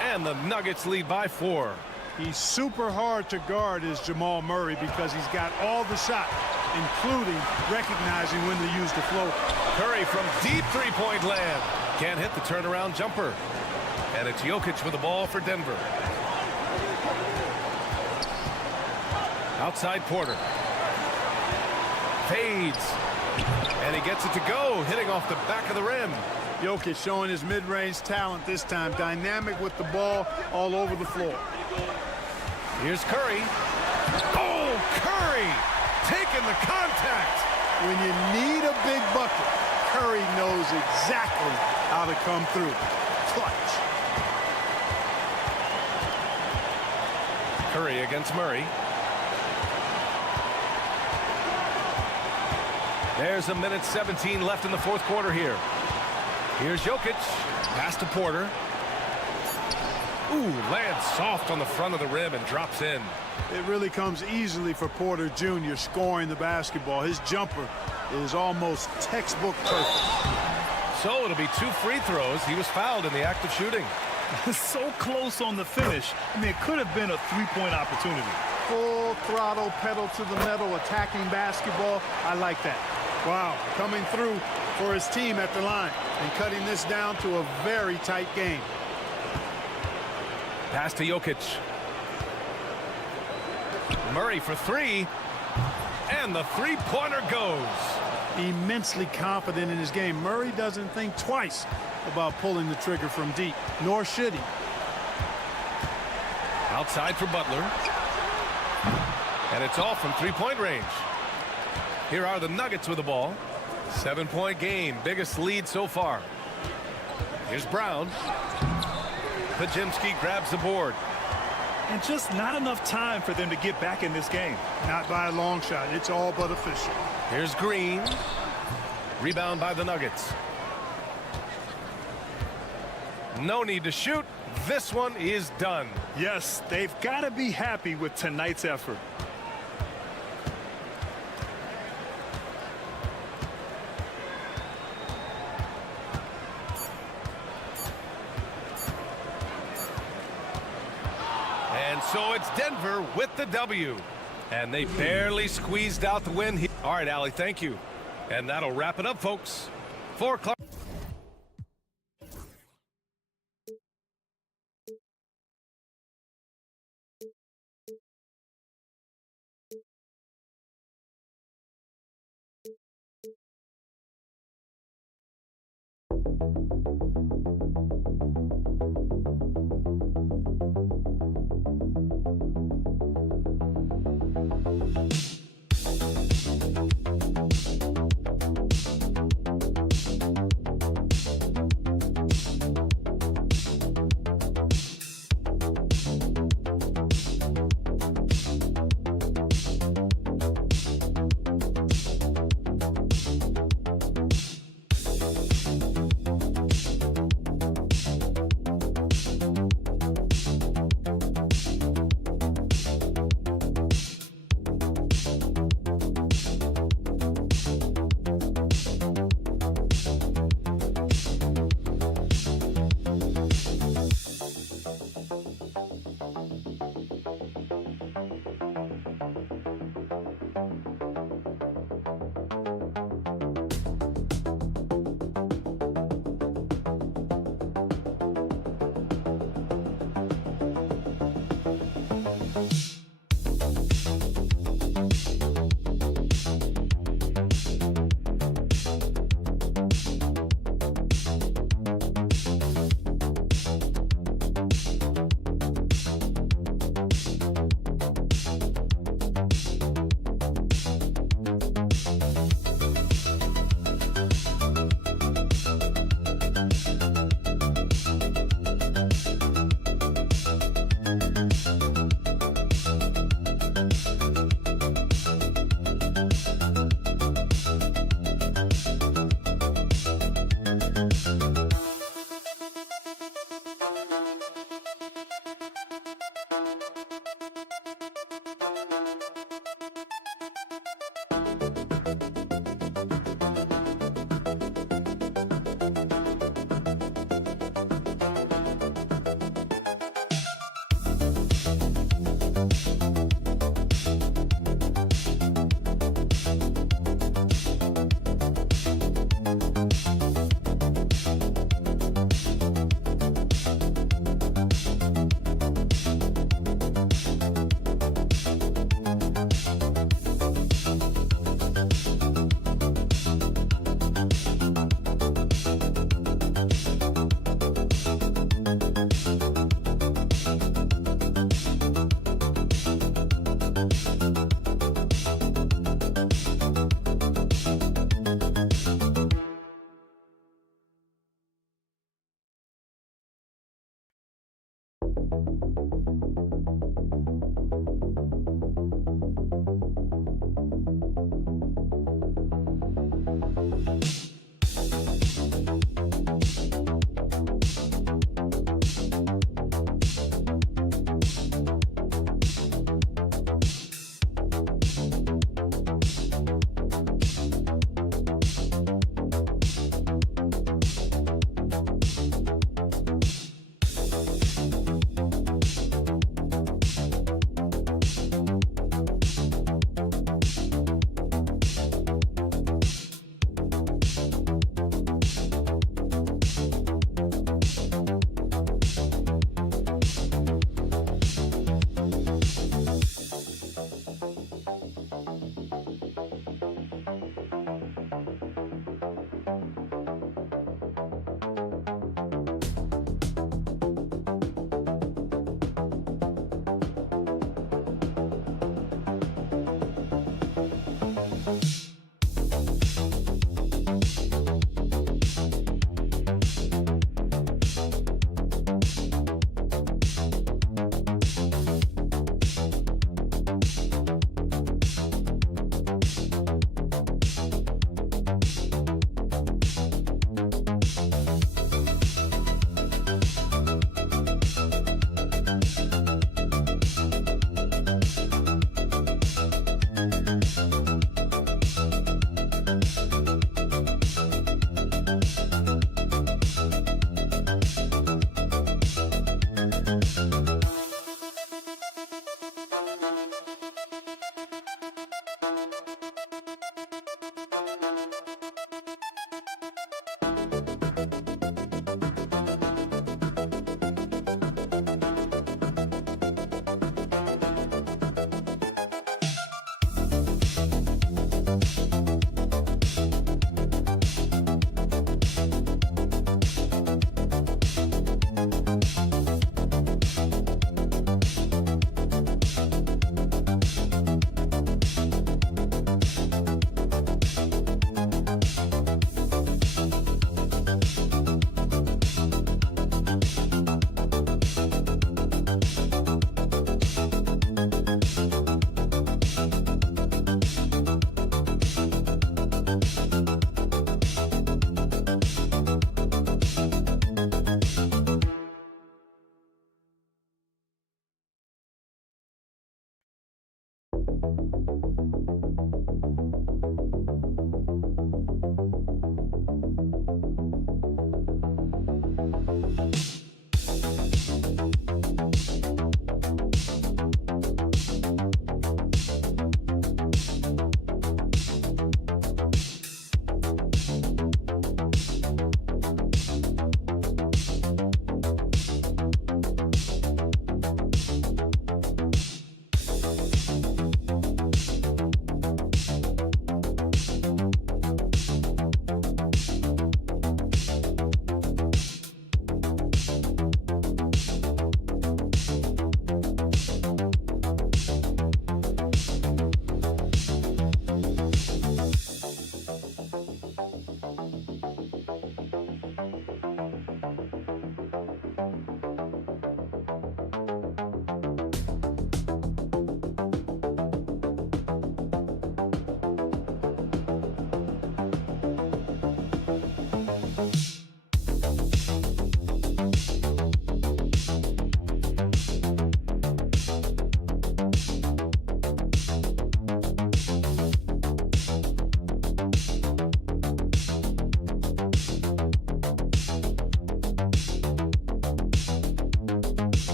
And the Nuggets lead by 4. He's super hard to guard is Jamal Murray because he's got all the shots, including recognizing when to use the float. Curry from deep three-point land. Can't hit the turnaround jumper. And it's Jokic with the ball for Denver. Outside Porter. Fades. And he gets it to go, hitting off the back of the rim. Jokic showing his mid-range talent this time. Dynamic with the ball all over the floor. Here's Curry. Oh, Curry taking the contact. When you need a big bucket, Curry knows exactly how to come through. Clutch. Curry against Murray. There's a minute 17 left in the fourth quarter here. Here's Jokic. Pass to Porter. Ooh, lands soft on the front of the rim and drops in. It really comes easily for Porter Jr. scoring the basketball. His jumper is almost textbook perfect. So it'll be 2 free throws. He was fouled in the act of shooting. So close on the finish. I mean, it could have been a three-point opportunity. Full throttle, pedal to the metal, attacking basketball. I like that. Wow, coming through for his team at the line and cutting this down to a very tight game. Pass to Jokic. Murray for 3. And the three-pointer goes. Immensely confident in his game. Murray doesn't think twice about pulling the trigger from deep, nor should he. Outside for Butler. And it's off from three-point range. Here are the Nuggets with the ball. 7-point game, biggest lead so far. Here's Brown. Pajemski grabs the board. And just not enough time for them to get back in this game. Not by a long shot. It's all but official. Here's Green. Rebound by the Nuggets. No need to shoot. This one is done. Yes, they've got to be happy with tonight's effort. And so it's Denver with the W. And they barely squeezed out the win here. All right, Allie, thank you. And that'll wrap it up, folks. 4 o'clock.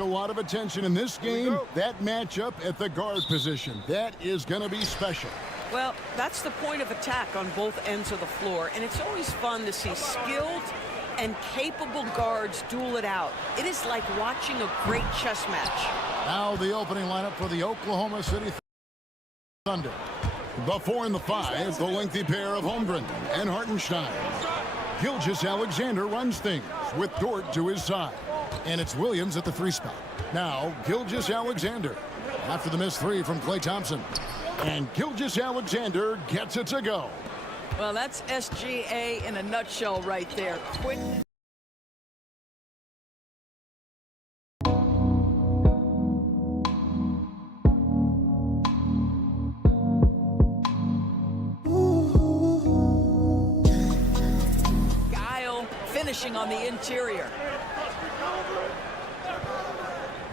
A lot of attention in this game. That matchup at the guard position. That is going to be special. Well, that's the point of attack on both ends of the floor, and it's always fun to see skilled and capable guards duel it out. It is like watching a great chess match. Now the opening lineup for the Oklahoma City Thunder. The 4 and the 5, the lengthy pair of Holmgren and Hartenstein. Gilgeous-Alexander runs things with Dort to his side. And it's Williams at the 3 spot. Now, Gilgeous-Alexander after the missed 3 from Klay Thompson. And Gilgeous-Alexander gets it to go. Well, that's SGA in a nutshell right there. Quick. Guile finishing on the interior.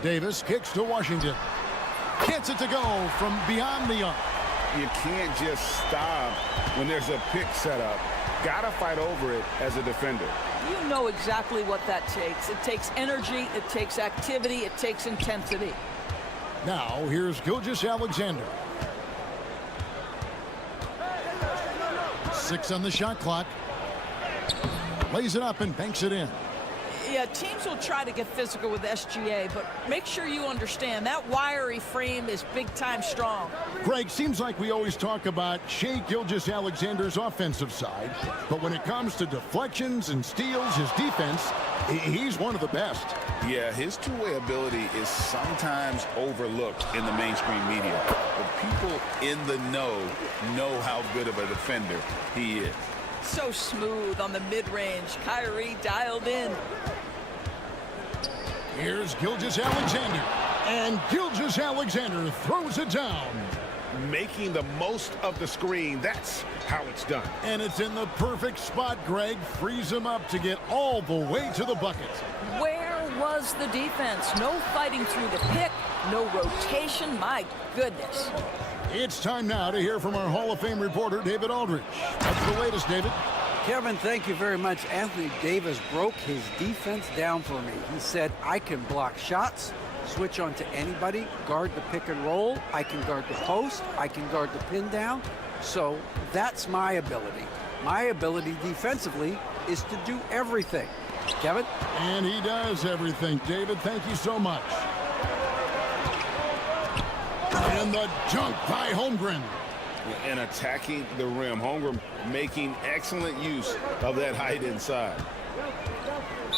Davis kicks to Washington. Gets it to go from beyond the arc. You can't just stop when there's a pick set up. Gotta fight over it as a defender. You know exactly what that takes. It takes energy, it takes activity, it takes intensity. Now, here's Gilgeous-Alexander. 6 on the shot clock. Lays it up and banks it in. Yeah, teams will try to get physical with SGA, but make sure you understand that wiry frame is big-time strong. Greg, seems like we always talk about Shai Gilgeous-Alexander's offensive side, but when it comes to deflections and steals, his defense, he's one of the best. Yeah, his two-way ability is sometimes overlooked in the mainstream media, but people in the know how good of a defender he is. So smooth on the mid-range. Kyrie dialed in. Here's Gilgeous-Alexander. And Gilgeous-Alexander throws it down. Making the most of the screen. That's how it's done. And it's in the perfect spot, Greg. Frees him up to get all the way to the bucket. Where was the defense? No fighting through the pick. No rotation. My goodness. It's time now to hear from our Hall of Fame reporter, David Aldridge. What's the latest, David? Kevin, thank you very much. Anthony Davis broke his defense down for me. He said, I can block shots, switch on to anybody, guard the pick and roll, I can guard the post, I can guard the pin down. So that's my ability. My ability defensively is to do everything. Kevin? And he does everything. David, thank you so much. And the dunk by Holmgren. And attacking the rim. Holmgren making excellent use of that height inside.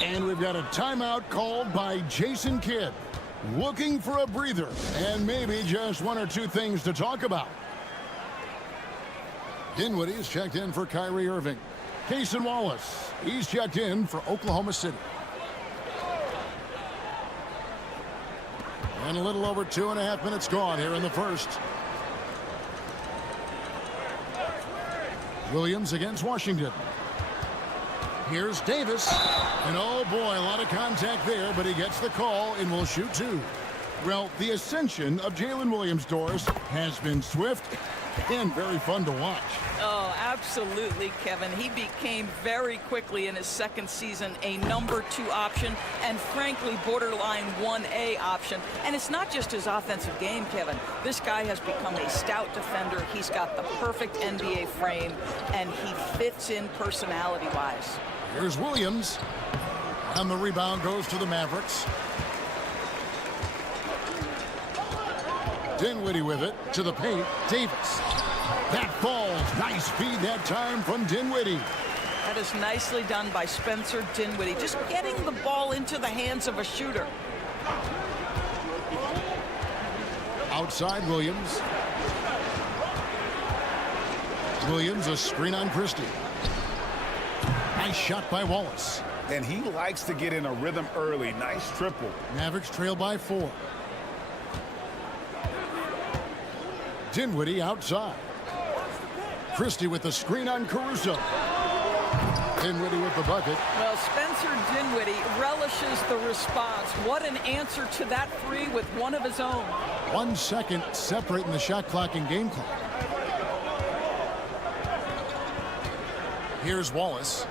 And we've got a timeout called by Jason Kidd. Looking for a breather and maybe just one or two things to talk about. Dinwiddie's checked in for Kyrie Irving. Cason Wallace, he's checked in for Oklahoma City. And a little over 2.5 minutes gone here in the first. Williams against Washington. Here's Davis. And oh boy, a lot of contact there, but he gets the call and will shoot two. Well, the ascension of Jalen Williams, Doris, has been swift and very fun to watch. Oh, absolutely, Kevin. He became very quickly in his second season a number 2 option and frankly borderline 1A option. And it's not just his offensive game, Kevin. This guy has become a stout defender. He's got the perfect NBA frame and he fits in personality-wise. Here's Williams. And the rebound goes to the Mavericks. Dinwiddie with it to the paint. Davis. That falls. Nice feed that time from Dinwiddie. That is nicely done by Spencer Dinwiddie. Just getting the ball into the hands of a shooter. Outside Williams. Williams, a screen on Christie. Nice shot by Wallace. And he likes to get in a rhythm early. Nice triple. Mavericks trail by 4. Dinwiddie outside. Christie with the screen on Caruso. Dinwiddie with the bucket. Well, Spencer Dinwiddie relishes the response. What an answer to that three with one of his own. 1 second separating the shot clock and game clock. Here's Wallace.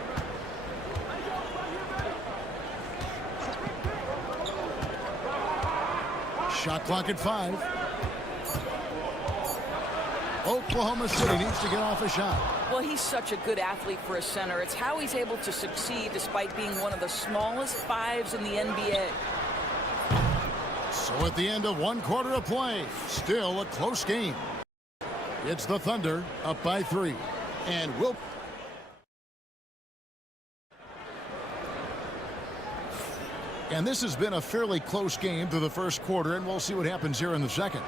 Shot clock at 5. Oklahoma City needs to get off a shot. Well, he's such a good athlete for a center. It's how he's able to succeed despite being one of the smallest 5s in the NBA. So at the end of 1 quarter of play, still a close game. It's the Thunder up by 3. And this has been a fairly close game through the first quarter, and we'll see what happens here in the second.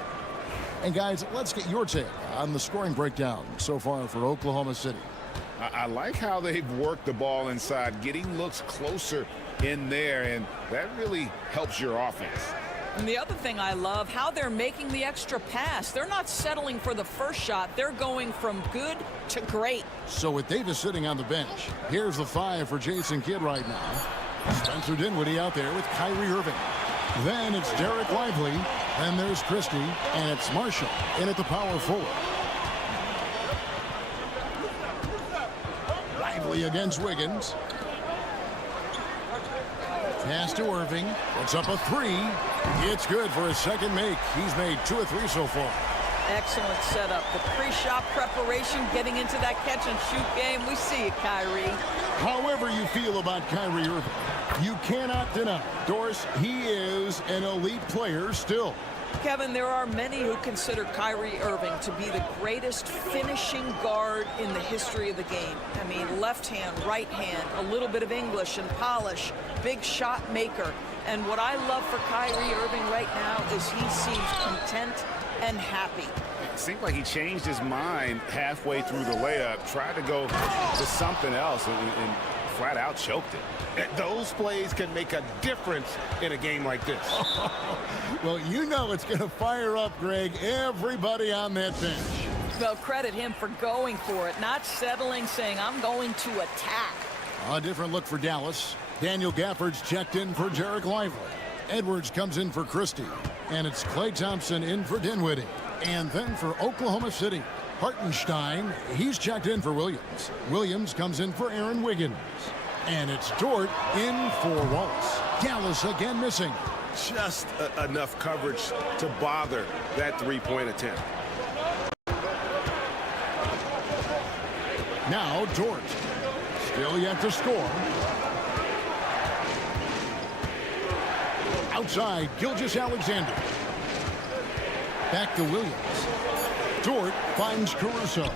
And guys, let's get your take on the scoring breakdown so far for Oklahoma City. I like how they've worked the ball inside, getting looks closer in there, and that really helps your offense. And the other thing I love, how they're making the extra pass. They're not settling for the first shot. They're going from good to great. So with Davis sitting on the bench, here's the 5 for Jason Kidd right now. Spencer Dinwiddie out there with Kyrie Irving. Then it's Derek Lively. Then there's Christie. And it's Marshall in at the power forward. Lively against Wiggins. Pass to Irving. It's up a 3. It's good for his second make. He's made 2 of 3 so far. Excellent setup. The pre-shot preparation, getting into that catch-and-shoot game. We see it, Kyrie. However you feel about Kyrie Irving, you cannot deny, Doris, he is an elite player still. Kevin, there are many who consider Kyrie Irving to be the greatest finishing guard in the history of the game. I mean, left hand, right hand, a little bit of English and polish, big shot maker. And what I love for Kyrie Irving right now is he seems content and happy. It seemed like he changed his mind halfway through the layup, tried to go to something else, and flat out choked it. Those plays can make a difference in a game like this. Well, you know it's going to fire up, Greg, everybody on that bench. Well, credit him for going for it, not settling, saying, I'm going to attack. A different look for Dallas. Daniel Gafford's checked in for Derek Lively. Edwards comes in for Christie. And it's Klay Thompson in for Dinwiddie. And then for Oklahoma City, Hartenstein, he's checked in for Williams. Williams comes in for Aaron Wiggins. And it's Dort in for Wallace. Dallas again missing. Just enough coverage to bother that three-point attempt. Now Dort. Still yet to score. Outside, Gilgeous-Alexander. Back to Williams. Dort finds Caruso.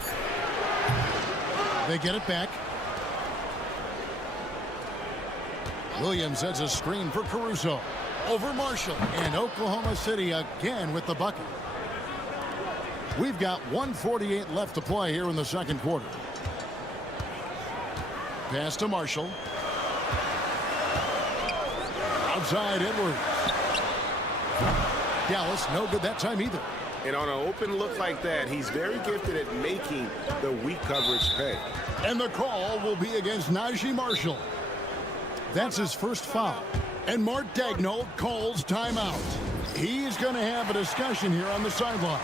They get it back. Williams has a screen for Caruso. Over Marshall. And Oklahoma City again with the bucket. We've got 1:48 left to play here in the second quarter. Pass to Marshall. Outside Edwards. Dallas, no good that time either. And on an open look like that, he's very gifted at making the weak coverage pay. And the call will be against Najee Marshall. That's his first foul. And Mark Daigneault calls timeout. He's going to have a discussion here on the sideline.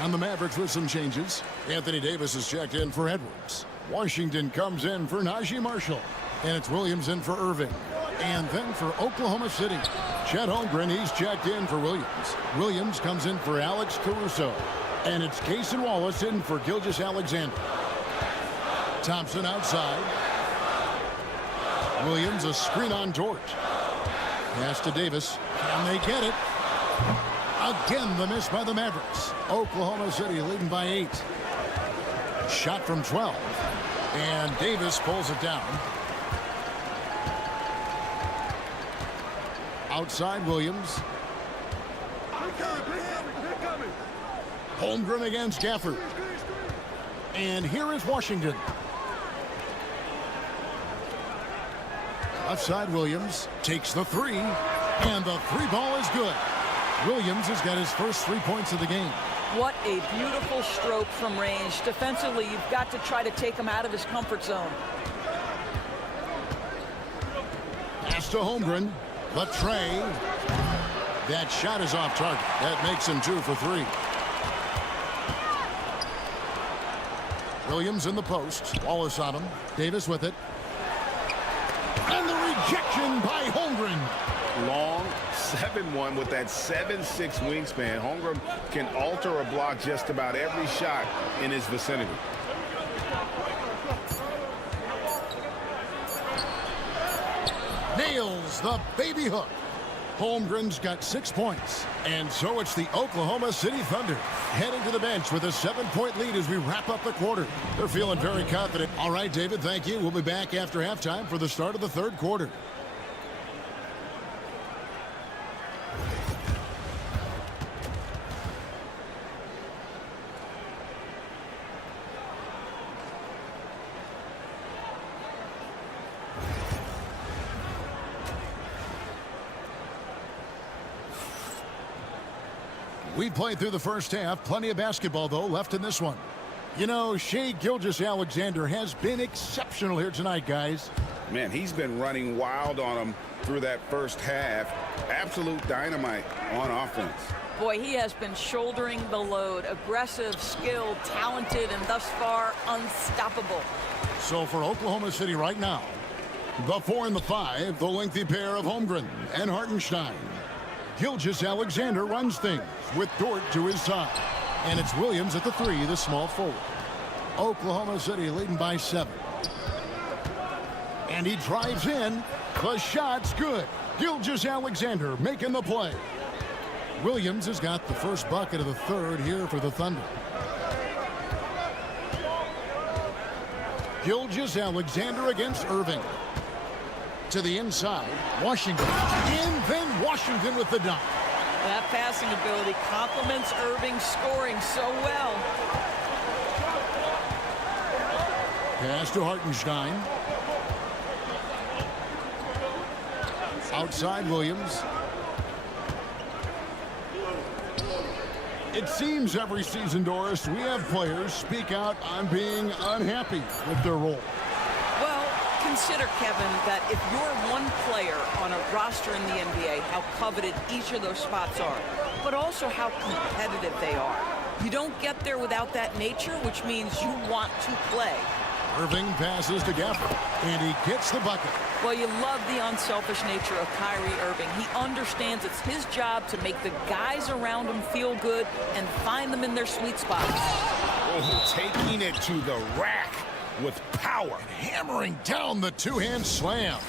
And the Mavericks with some changes. Anthony Davis is checked in for Edwards. Washington comes in for Najee Marshall. And it's Williams in for Irving. And then for Oklahoma City, Chet Holmgren, he's checked in for Williams. Williams comes in for Alex Caruso. And it's Cason Wallace in for Gilgeous-Alexander. Thompson outside. Williams, a screen on Dort. Pass to Davis. Can they get it? Again, the miss by the Mavericks. Oklahoma City leading by 8. Shot from 12. And Davis pulls it down. Outside Williams. Holmgren against Gafford. And here is Washington. Left side Williams takes the three. And the three ball is good. Williams has got his first 3 points of the game. What a beautiful stroke from range. Defensively, you've got to try to take him out of his comfort zone. Pass to Holmgren. The tray. That shot is off target. That makes him 2 for 3. Williams in the post. Wallace on him. Davis with it. And the rejection by Holmgren. Long 7-1 with that 7'6" wingspan. Holmgren can alter or block just about every shot in his vicinity. Nails the baby hook. Holmgren's got 6 points. And so it's the Oklahoma City Thunder heading to the bench with a 7-point lead as we wrap up the quarter. They're feeling very confident. All right, David, thank you. We'll be back after halftime for the start of the third quarter. We played through the first half. Plenty of basketball, though, left in this one. You know, Shai Gilgeous-Alexander has been exceptional here tonight, guys. Man, he's been running wild on him through that first half. Absolute dynamite on offense. Boy, he has been shouldering the load. Aggressive, skilled, talented, and thus far unstoppable. So for Oklahoma City right now, the 4 and the 5, the lengthy pair of Holmgren and Hartenstein. Gilgeous-Alexander runs things with Dort to his side. And it's Williams at the 3, the small forward. Oklahoma City leading by 7. And he drives in. The shot's good. Gilgeous-Alexander making the play. Williams has got the first bucket of the third here for the Thunder. Gilgeous-Alexander against Irving. To the inside, Washington. And then Washington with the dunk. That passing ability complements Irving scoring so well. Pass to Hartenstein. Outside Williams. It seems every season, Doris, we have players speak out on being unhappy with their role. Well, consider, Kevin, that if you're one player on a roster in the NBA, how coveted each of those spots are, but also how competitive they are. You don't get there without that nature, which means you want to play. Irving passes to Gafford, and he gets the bucket. Well, you love the unselfish nature of Kyrie Irving. He understands it's his job to make the guys around him feel good and find them in their sweet spots. Oh, taking it to the rack. with power. Hammering down the two-hand slam.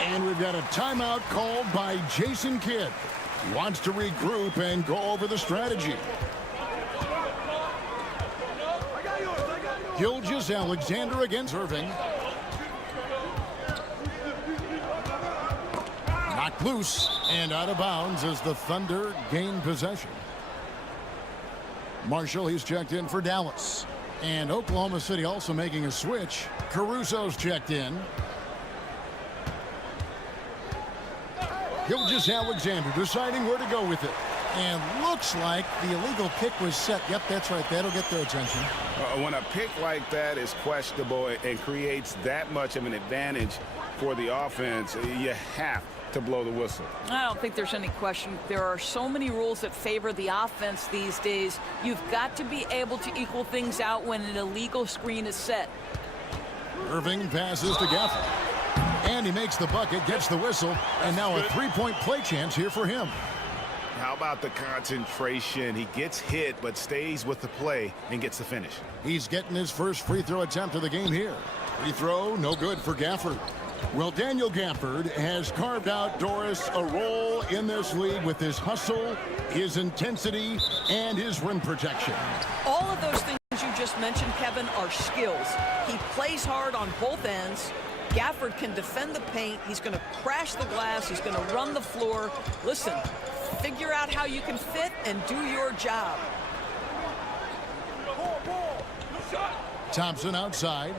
And we've got a timeout called by Jason Kidd. He wants to regroup and go over the strategy. Gilgeous-Alexander against Irving. Knocked loose and out of bounds as the Thunder gain possession. Marshall, he's checked in for Dallas. And Oklahoma City also making a switch. Caruso's checked in. Gilgeous-Alexander deciding where to go with it. And looks like the illegal pick was set. Yep, that's right. That'll get their attention. When a pick like that is questionable and creates that much of an advantage for the offense, you have to blow the whistle. I don't think there's any question. There are so many rules that favor the offense these days. You've got to be able to equal things out when an illegal screen is set. Irving passes to Gafford. And he makes the bucket, gets the whistle, and now a three-point play chance here for him. How about the concentration? He gets hit, but stays with the play and gets the finish. He's getting his first free throw attempt of the game here. Free throw, no good for Gafford. Well, Daniel Gafford has carved out, Doris, a role in this league with his hustle, his intensity, and his rim protection. All of those things you just mentioned, Kevin, are skills. He plays hard on both ends. Gafford can defend the paint. He's going to crash the glass. He's going to run the floor. Listen, figure out how you can fit and do your job. Thompson outside.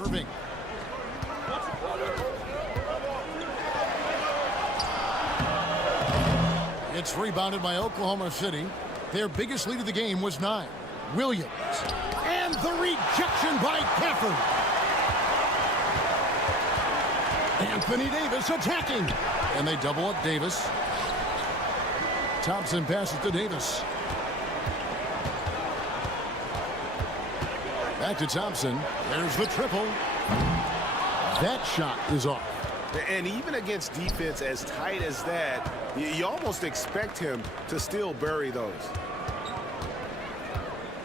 Irving. It's rebounded by Oklahoma City. Their biggest lead of the game was 9. Williams. And the rejection by Gafford. Anthony Davis attacking. And they double up Davis. Thompson passes to Davis. Back to Thompson. There's the triple. That shot is off. And even against defense as tight as that, you almost expect him to still bury those.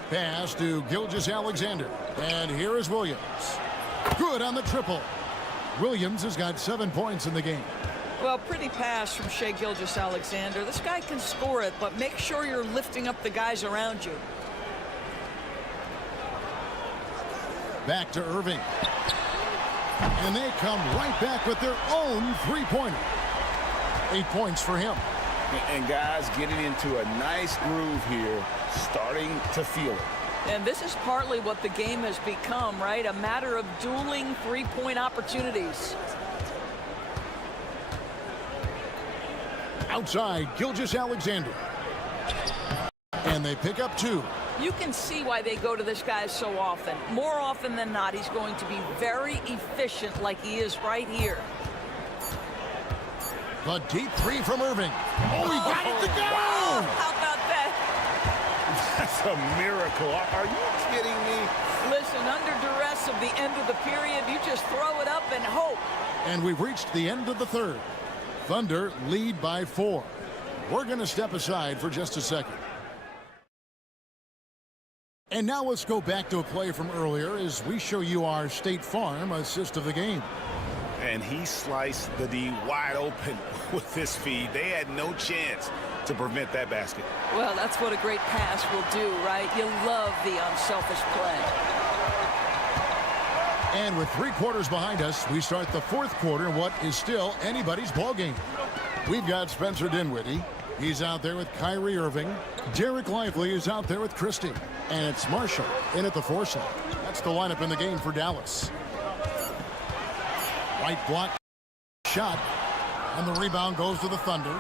Pass to Gilgeous-Alexander. And here is Williams. Good on the triple. Williams has got 7 points in the game. Well, pretty pass from Shai Gilgeous-Alexander. This guy can score it, but make sure you're lifting up the guys around you. Back to Irving. And they come right back with their own three-pointer. 8 points for him. And guys getting into a nice groove here, starting to feel it. And this is partly what the game has become, right? A matter of dueling three-point opportunities. Outside, Gilgeous-Alexander. And they pick up 2. You can see why they go to this guy so often. More often than not, he's going to be very efficient like he is right here. The deep three from Irving. Oh, he got it to go! Wow, how about that? That's a miracle. Are you kidding me? Listen, under duress of the end of the period, you just throw it up and hope. And we've reached the end of the third. Thunder lead by 4. We're going to step aside for just a second. And now let's go back to a play from earlier as we show you our State Farm assist of the game. And he sliced the D wide open with his feed. They had no chance to prevent that basket. Well, that's what a great pass will do, right? You love the unselfish play. And with 3 quarters behind us, we start the 4th quarter in what is still anybody's ball game. We've got Spencer Dinwiddie. He's out there with Kyrie Irving. Derek Lively is out there with Christie. And it's Marshall in at the 4 slot. That's the lineup in the game for Dallas. White block shot. And the rebound goes to the Thunder.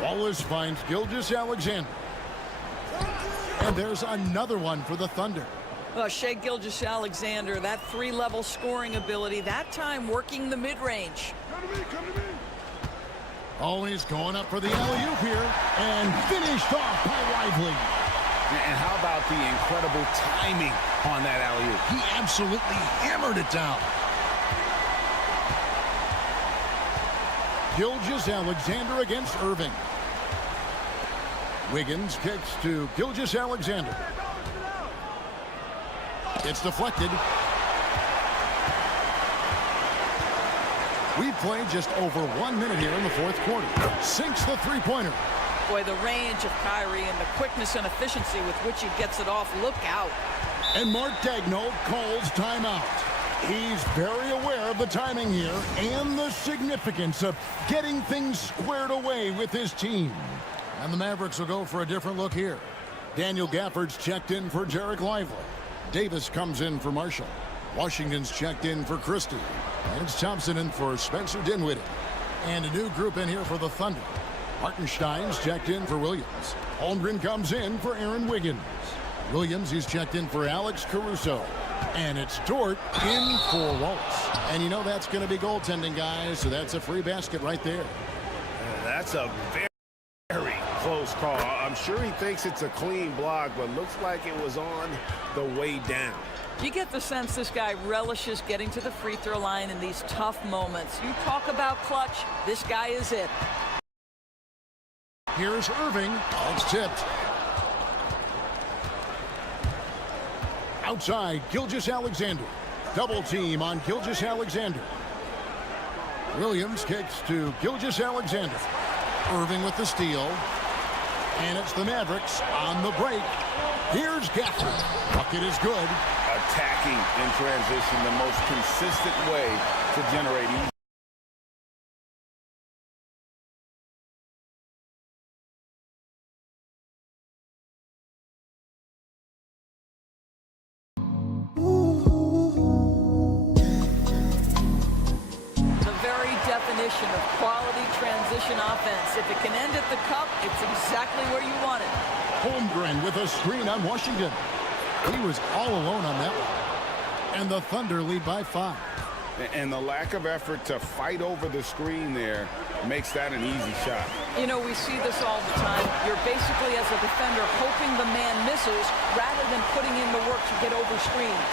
Wallace finds Gilgeous-Alexander. And there's another one for the Thunder. Well, Shai Gilgeous-Alexander, that 3-level scoring ability, that time working the mid-range. Oh, he's going up for the alley-oop here, and finished off by Lively. And how about the incredible timing on that alley-oop? He absolutely hammered it down. Gilgeous-Alexander against Irving. Wiggins kicks to Gilgeous-Alexander. It's deflected. We played just over 1 minute here in the fourth quarter. Sinks the three-pointer. Boy, the range of Kyrie and the quickness and efficiency with which he gets it off. Look out. And Mark Daigneault calls timeout. He's very aware of the timing here and the significance of getting things squared away with his team. And the Mavericks will go for a different look here. Daniel Gafford's checked in for Derek Lively. Davis comes in for Marshall. Washington's checked in for Christie. And it's Thompson in for Spencer Dinwiddie. And a new group in here for the Thunder. Hartenstein's checked in for Williams. Holmgren comes in for Aaron Wiggins. Williams, he's checked in for Alex Caruso. And it's Dort in for Wallace. And you know that's going to be goaltending, guys, so that's a free basket right there. That's a very close call. I'm sure he thinks it's a clean block, but looks like it was on the way down. You get the sense this guy relishes getting to the free throw line in these tough moments. You talk about clutch, this guy is it. Here's Irving. It's tipped. Outside, Gilgeous-Alexander. Double team on Gilgeous-Alexander. Williams kicks to Gilgeous-Alexander. Irving with the steal. And it's the Mavericks on the break. Here's Gafford. Bucket is good. Attacking in transition, the most consistent way to generate ease. Of quality transition offense. If it can end at the cup, it's exactly where you want it. Holmgren with a screen on Washington. He was all alone on that one. And the Thunder lead by 5. And the lack of effort to fight over the screen there makes that an easy shot. You know, we see this all the time. You're basically, as a defender, hoping the man misses rather than putting in the work to get over screens.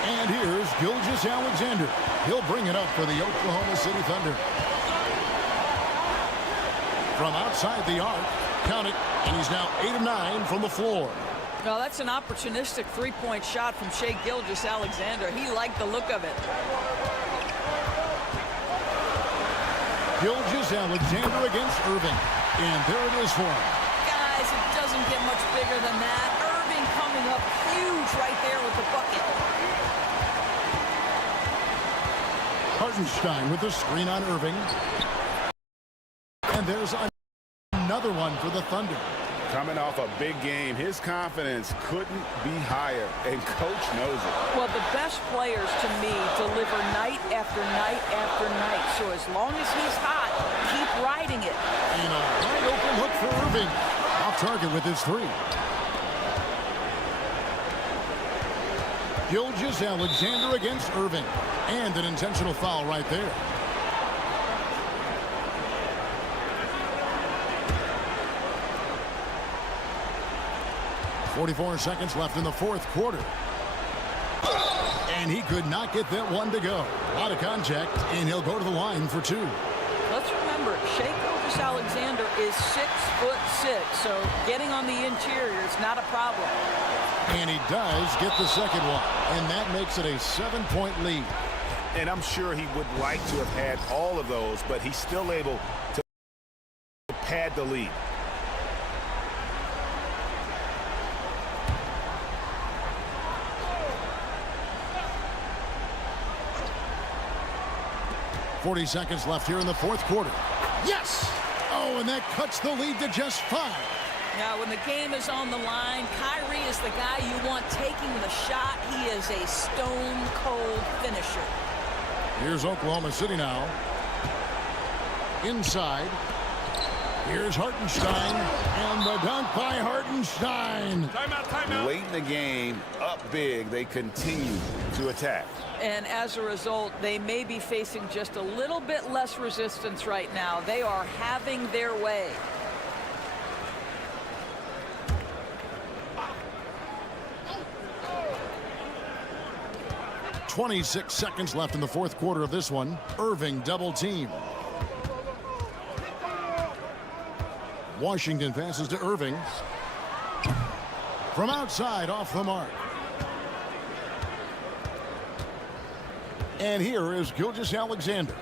And here's Gilgeous-Alexander. He'll bring it up for the Oklahoma City Thunder. From outside the arc, count it, and he's now 8 of 9 from the floor. Now that's an opportunistic three-point shot from Shai Gilgeous-Alexander. He liked the look of it. Gilgeous-Alexander against Irving. And there it is for him. Guys, it doesn't get much bigger than that. Irving coming up huge right there with the bucket. Hartenstein with the screen on Irving. And there's another one for the Thunder. Coming off a big game, his confidence couldn't be higher, and coach knows it. Well, the best players, to me, deliver night after night after night. So as long as he's hot, keep riding it. And a wide open look for Irving. Off target with his 3. Gilgeous-Alexander against Irving. And an intentional foul right there. .44 seconds left in the fourth quarter. And he could not get that one to go. A lot of contact, and he'll go to the line for 2. Let's remember, Shai Gilgeous-Alexander is 6'6", so getting on the interior is not a problem. And he does get the second one, and that makes it a 7-point lead. And I'm sure he would like to have had all of those, but he's still able to pad the lead. .40 seconds left here in the fourth quarter. Yes! Oh, and that cuts the lead to just 5. Now, when the game is on the line, Kyrie is the guy you want taking the shot. He is a stone-cold finisher. Here's Oklahoma City now. Inside. Here's Hartenstein, and the dunk by Hartenstein. Timeout. Late in the game, up big, they continue to attack. And as a result, they may be facing just a little bit less resistance right now. They are having their way. .26 seconds left in the fourth quarter of this one. Irving double team. Washington passes to Irving. From outside, off the mark. And here is Gilgeous-Alexander.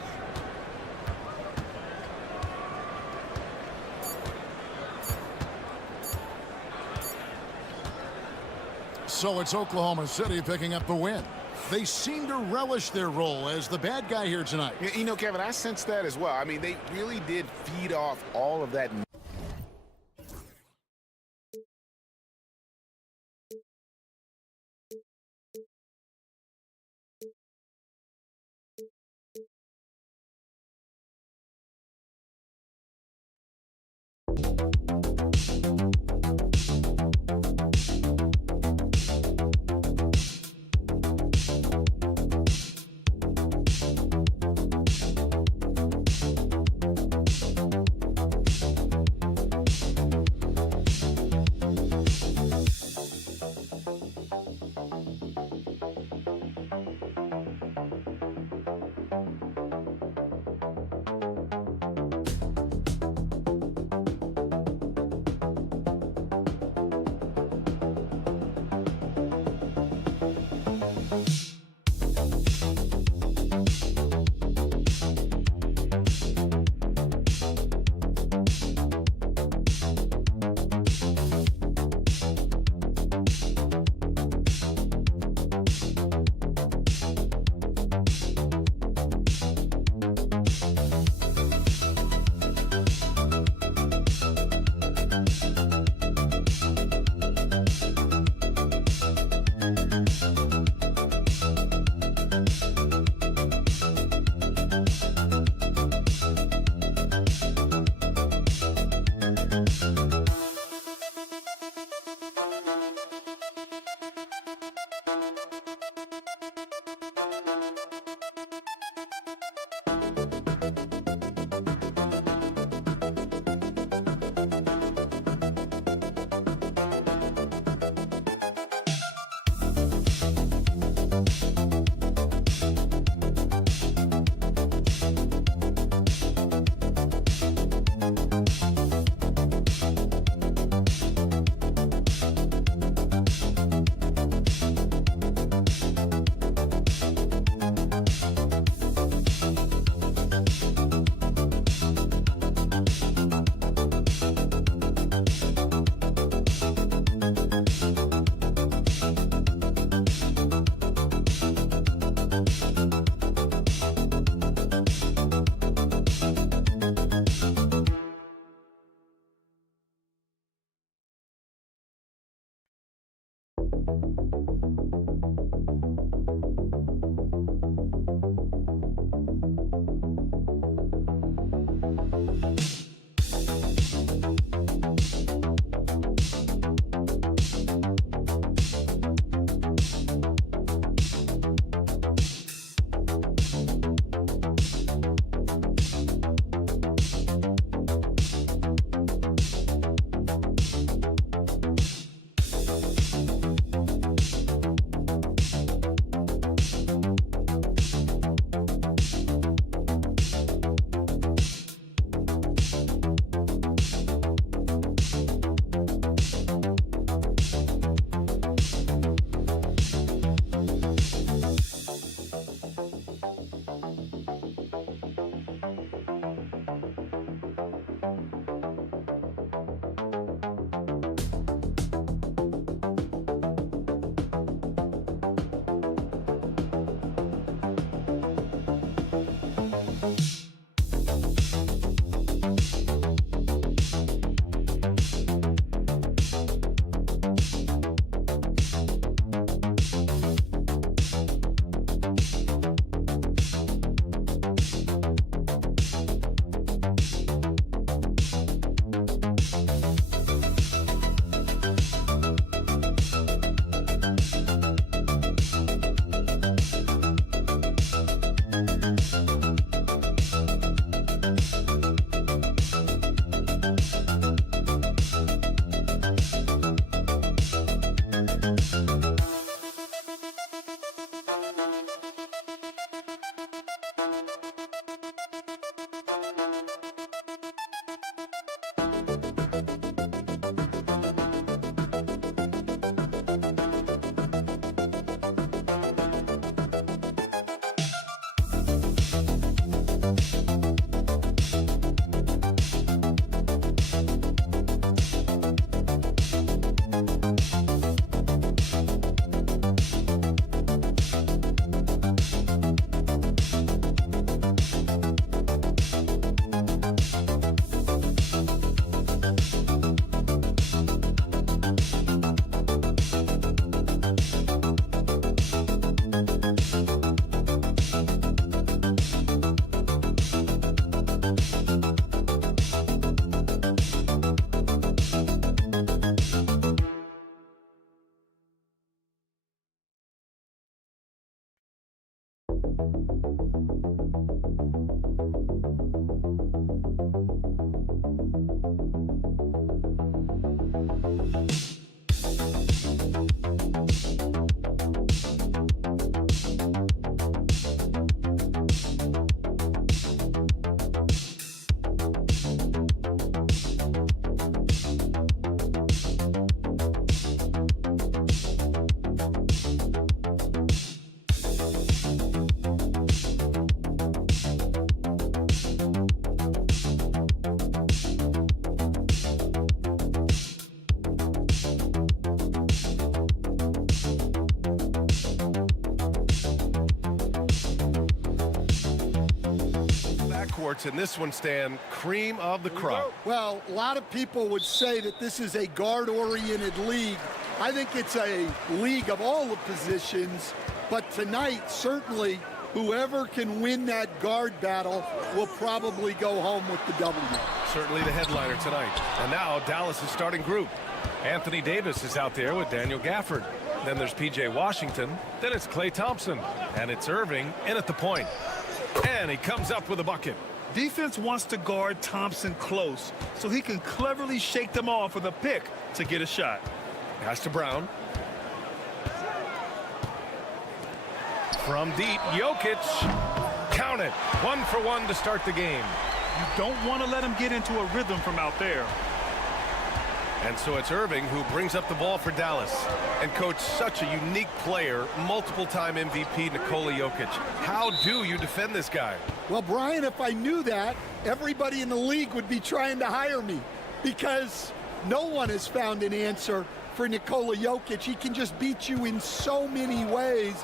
So it's Oklahoma City picking up the win. They seem to relish their role as the bad guy here tonight. You know, Kevin, I sense that as well. I mean, they really did feed off all of that. And this one, Stan, cream of the crop. Well, a lot of people would say that this is a guard-oriented league. I think it's a league of all the positions, but tonight, certainly, whoever can win that guard battle will probably go home with the W. Certainly the headliner tonight. And now Dallas' starting group. Anthony Davis is out there with Daniel Gafford. Then there's P.J. Washington. Then it's Klay Thompson. And it's Irving in at the point. And he comes up with a bucket. Defense wants to guard Thompson close so he can cleverly shake them off with a pick to get a shot. Pass to Brown. From deep, Jokic. Count it. 1 for 1 to start the game. You don't want to let him get into a rhythm from out there. And so it's Irving who brings up the ball for Dallas. And coach, such a unique player, multiple-time MVP Nikola Jokic. How do you defend this guy? Well, Brian, if I knew that, everybody in the league would be trying to hire me because no one has found an answer for Nikola Jokic. He can just beat you in so many ways.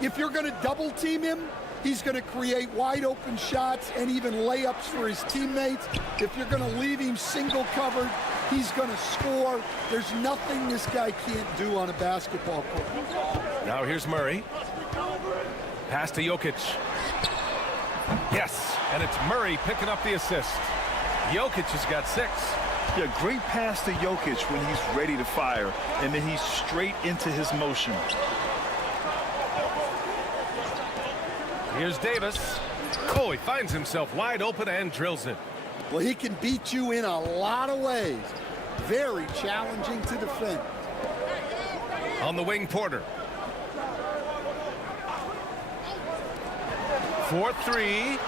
If you're going to double team him, he's going to create wide open shots and even layups for his teammates. If you're going to leave him single covered, he's going to score. There's nothing this guy can't do on a basketball court. Now here's Murray. Pass to Jokic. Yes, and it's Murray picking up the assist. Jokic has got 6. Yeah, great pass to Jokic when he's ready to fire, and then he's straight into his motion. Here's Davis. Oh, he finds himself wide open and drills it. Well, he can beat you in a lot of ways. Very challenging to defend. On the wing, Porter. 4-3.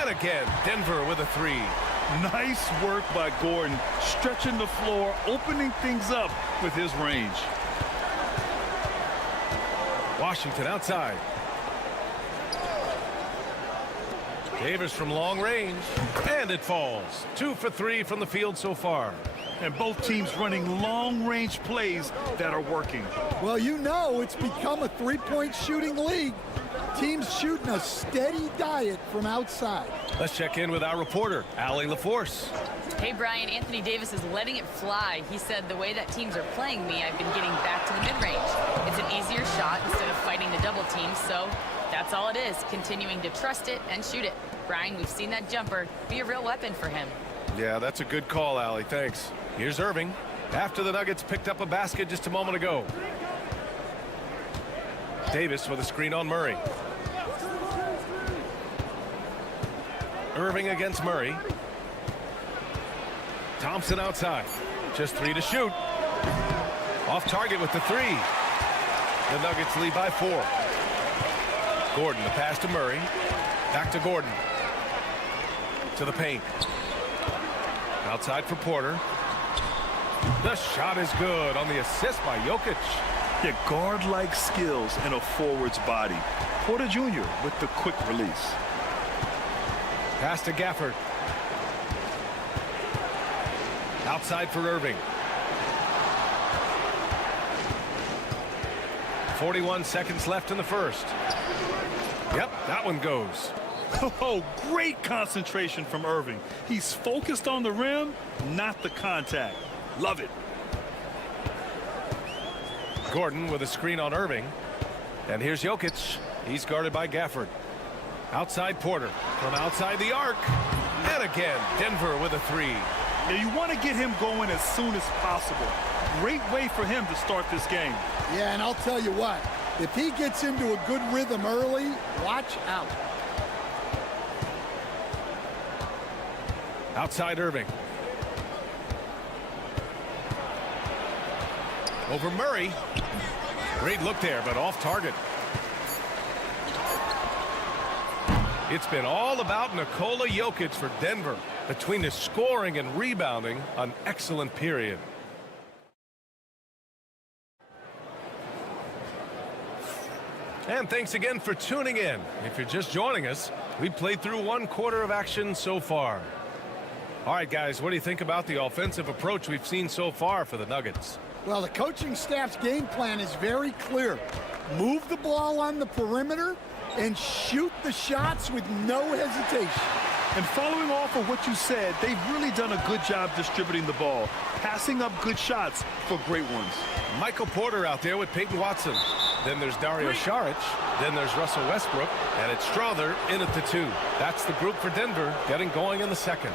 And again, Denver with a 3. Nice work by Gordon, stretching the floor, opening things up with his range. Washington outside. Davis from long range, and it falls. 2 for 3 from the field so far. And both teams running long-range plays that are working. Well, you know, it's become a three-point shooting league. Teams shooting a steady diet from outside. Let's check in with our reporter, Allie LaForce. Hey, Brian, Anthony Davis is letting it fly. He said, the way that teams are playing me, I've been getting back to the mid-range. It's an easier shot instead of fighting the double team, so that's all it is, continuing to trust it and shoot it. Brian, we've seen that jumper be a real weapon for him. Yeah, that's a good call, Allie. Thanks. Here's Irving after the Nuggets picked up a basket just a moment ago. Davis with a screen on Murray. Irving against Murray. Thompson outside. Just 3 to shoot. Off target with the 3. The Nuggets lead by 4. Gordon, the pass to Murray. Back to Gordon. To the paint. Outside for Porter. The shot is good on the assist by Jokic. Yeah, guard-like skills in a forward's body. Porter Jr. with the quick release. Pass to Gafford. Outside for Irving. 41 seconds left in the first. Yep, that one goes. Oh, great concentration from Irving. He's focused on the rim, not the contact. Love it. Gordon with a screen on Irving. And here's Jokic. He's guarded by Gafford. Outside Porter from outside the arc. And again, Denver with a 3. Yeah, you want to get him going as soon as possible. Great way for him to start this game. Yeah, and I'll tell you what, If he gets into a good rhythm early, watch out. Outside Irving. Over Murray. Great look there, but off target. It's been all about Nikola Jokic for Denver. Between his scoring and rebounding, an excellent period. And thanks again for tuning in. If you're just joining us, we played through 1 quarter of action so far. All right, guys, what do you think about the offensive approach we've seen so far for the Nuggets? Well, the coaching staff's game plan is very clear. Move the ball on the perimeter and shoot the shots with no hesitation. And following off of what you said, they've really done a good job distributing the ball, passing up good shots for great ones. Michael Porter out there with Peyton Watson. Then there's Dario Saric. Then there's Russell Westbrook. And it's Strother in at the 2. That's the group for Denver getting going in the second.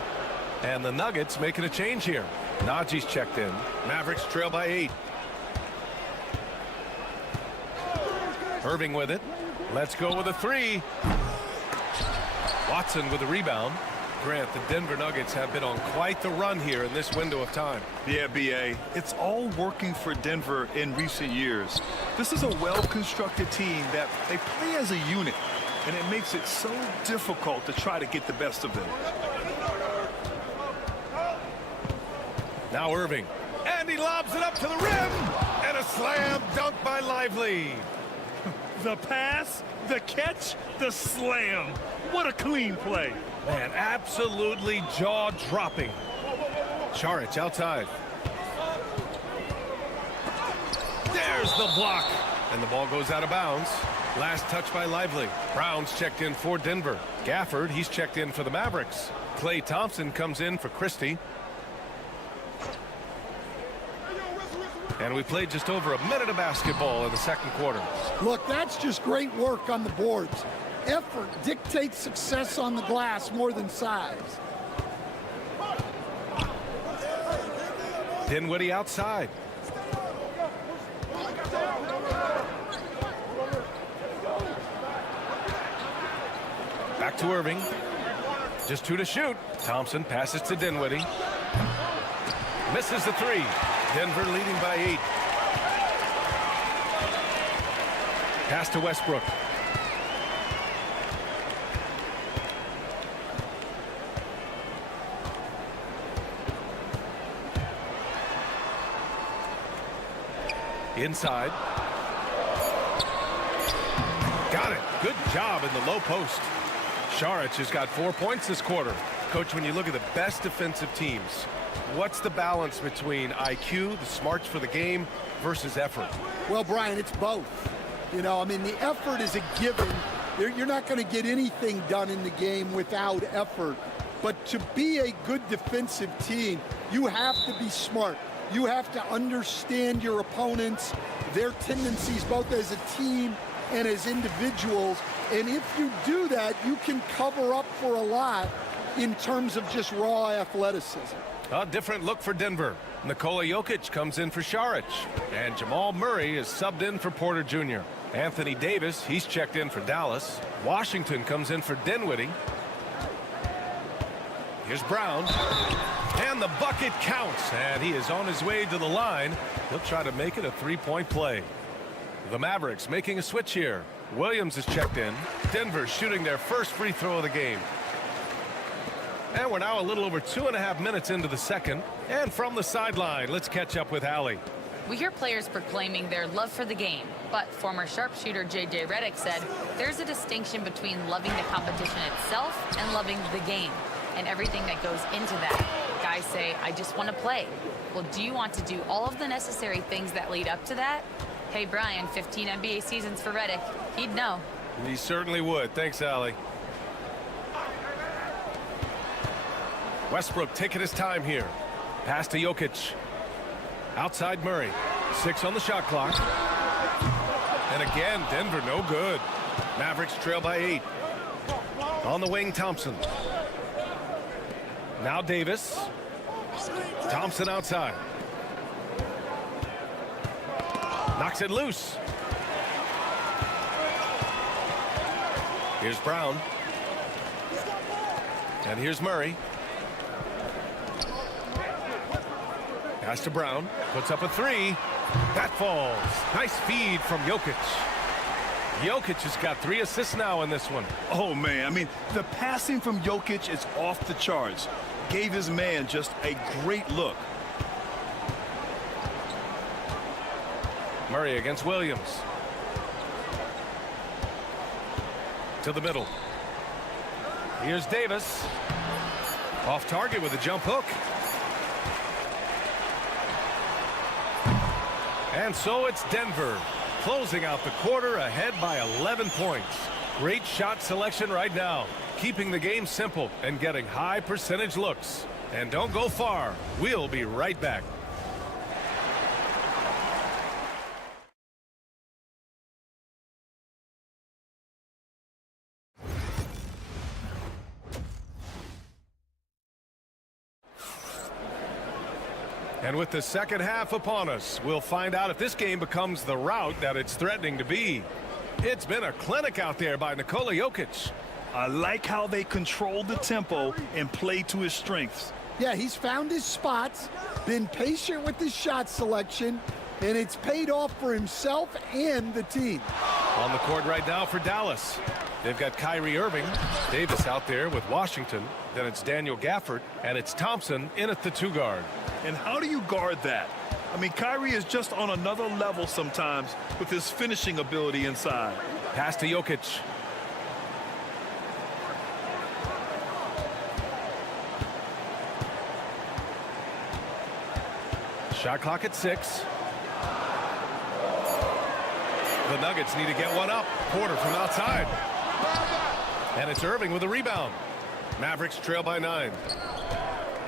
And the Nuggets making a change here. Najee's checked in. Mavericks trail by 8. Irving with it. Let's go with a 3. Watson with a rebound. Grant, the Denver Nuggets have been on quite the run here in this window of time. Yeah, B.A., it's all working for Denver in recent years. This is a well-constructed team that they play as a unit, and it makes it so difficult to try to get the best of them. Now Irving. And he lobs it up to the rim. And a slam dunk by Lively. The pass, the catch, the slam. What a clean play. Man, absolutely jaw-dropping. Saric outside. There's the block. And the ball goes out of bounds. Last touch by Lively. Brown's checked in for Denver. Gafford, he's checked in for the Mavericks. Klay Thompson comes in for Christie. And we played just over a minute of basketball in the second quarter. Look, that's just great work on the boards. Effort dictates success on the glass more than size. Dinwiddie outside. Back to Irving. Just 2 to shoot. Thompson passes to Dinwiddie. Misses the 3. Denver leading by 8. Pass to Westbrook. Inside. Got it. Good job in the low post. Saric has got 4 points this quarter. Coach, when you look at the best defensive teams, what's the balance between IQ, the smarts for the game, versus effort? Well, Brian, it's both. You know, I mean, the effort is a given. You're not going to get anything done in the game without effort. But to be a good defensive team, you have to be smart. You have to understand your opponents, their tendencies, both as a team and as individuals. And if you do that, you can cover up for a lot in terms of just raw athleticism. A different look for Denver. Nikola Jokic comes in for Saric. And Jamal Murray is subbed in for Porter Jr. Anthony Davis, he's checked in for Dallas. Washington comes in for Dinwiddie. Here's Brown. And the bucket counts. And he is on his way to the line. He'll try to make it a 3-point play. The Mavericks making a switch here. Williams is checked in. Denver shooting their first free throw of the game. And we're now a little over 2.5 minutes into the second. And from the sideline, let's catch up with Allie. We hear players proclaiming their love for the game, but former sharpshooter J.J. Redick said there's a distinction between loving the competition itself and loving the game and everything that goes into that. Guys say, I just want to play. Well, do you want to do all of the necessary things that lead up to that? Hey, Brian, 15 NBA seasons for Redick. He'd know. He certainly would. Thanks, Allie. Westbrook taking his time here. Pass to Jokic. Outside Murray. 6 on the shot clock. And again, Denver no good. Mavericks trail by 8. On the wing, Thompson. Now Davis. Thompson outside. Knocks it loose. Here's Brown. And here's Murray. Pass to Brown. Puts up a three. That falls. Nice feed from Jokic. Jokic has got 3 assists now in this one. Oh, man. I mean, the passing from Jokic is off the charts. Gave his man just a great look. Murray against Williams. To the middle. Here's Davis. Off target with a jump hook. And so it's Denver closing out the quarter ahead by 11 points. Great shot selection right now, keeping the game simple and getting high percentage looks. And don't go far. We'll be right back. And with the second half upon us, we'll find out if this game becomes the rout that it's threatening to be. It's been a clinic out there by Nikola Jokic. I like how they control the tempo and play to his strengths. Yeah, he's found his spots, been patient with his shot selection, and it's paid off for himself and the team. On the court right now for Dallas. They've got Kyrie Irving, Davis out there with Washington. Then it's Daniel Gafford, and it's Thompson in at the 2 guard. And how do you guard that? I mean, Kyrie is just on another level sometimes with his finishing ability inside. Pass to Jokic. Shot clock at 6. The Nuggets need to get one up. Porter from outside. And it's Irving with a rebound. Mavericks trail by 9.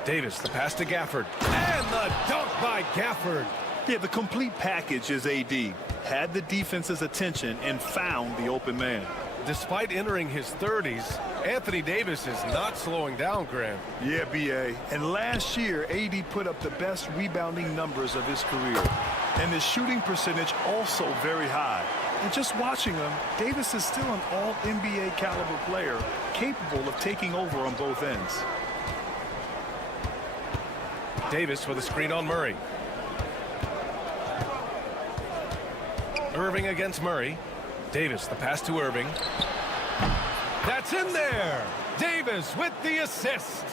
Davis, the pass to Gafford. And the dunk by Gafford. Yeah, the complete package is AD. Had the defense's attention and found the open man. Despite entering his 30s, Anthony Davis is not slowing down, Graham. Yeah, B.A. And last year, AD put up the best rebounding numbers of his career. And his shooting percentage also very high. And just watching him, Davis is still an all-NBA caliber player, capable of taking over on both ends. Davis with a screen on Murray. Irving against Murray. Davis, the pass to Irving. That's in there. Davis with the assist.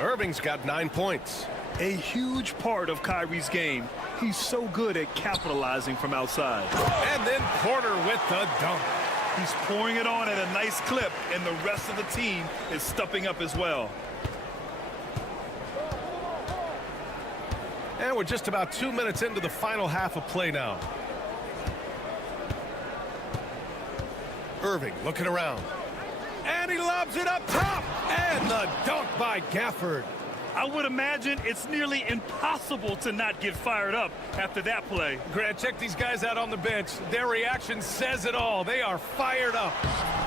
Irving's got 9 points. A huge part of Kyrie's game. He's so good at capitalizing from outside. And then Porter with the dunk. He's pouring it on at a nice clip, and the rest of the team is stepping up as well. And we're just about 2 minutes into the final half of play now. Irving looking around. And he lobs it up top. And the dunk by Gafford. I would imagine it's nearly impossible to not get fired up after that play. Grant, check these guys out on the bench. Their reaction says it all. They are fired up.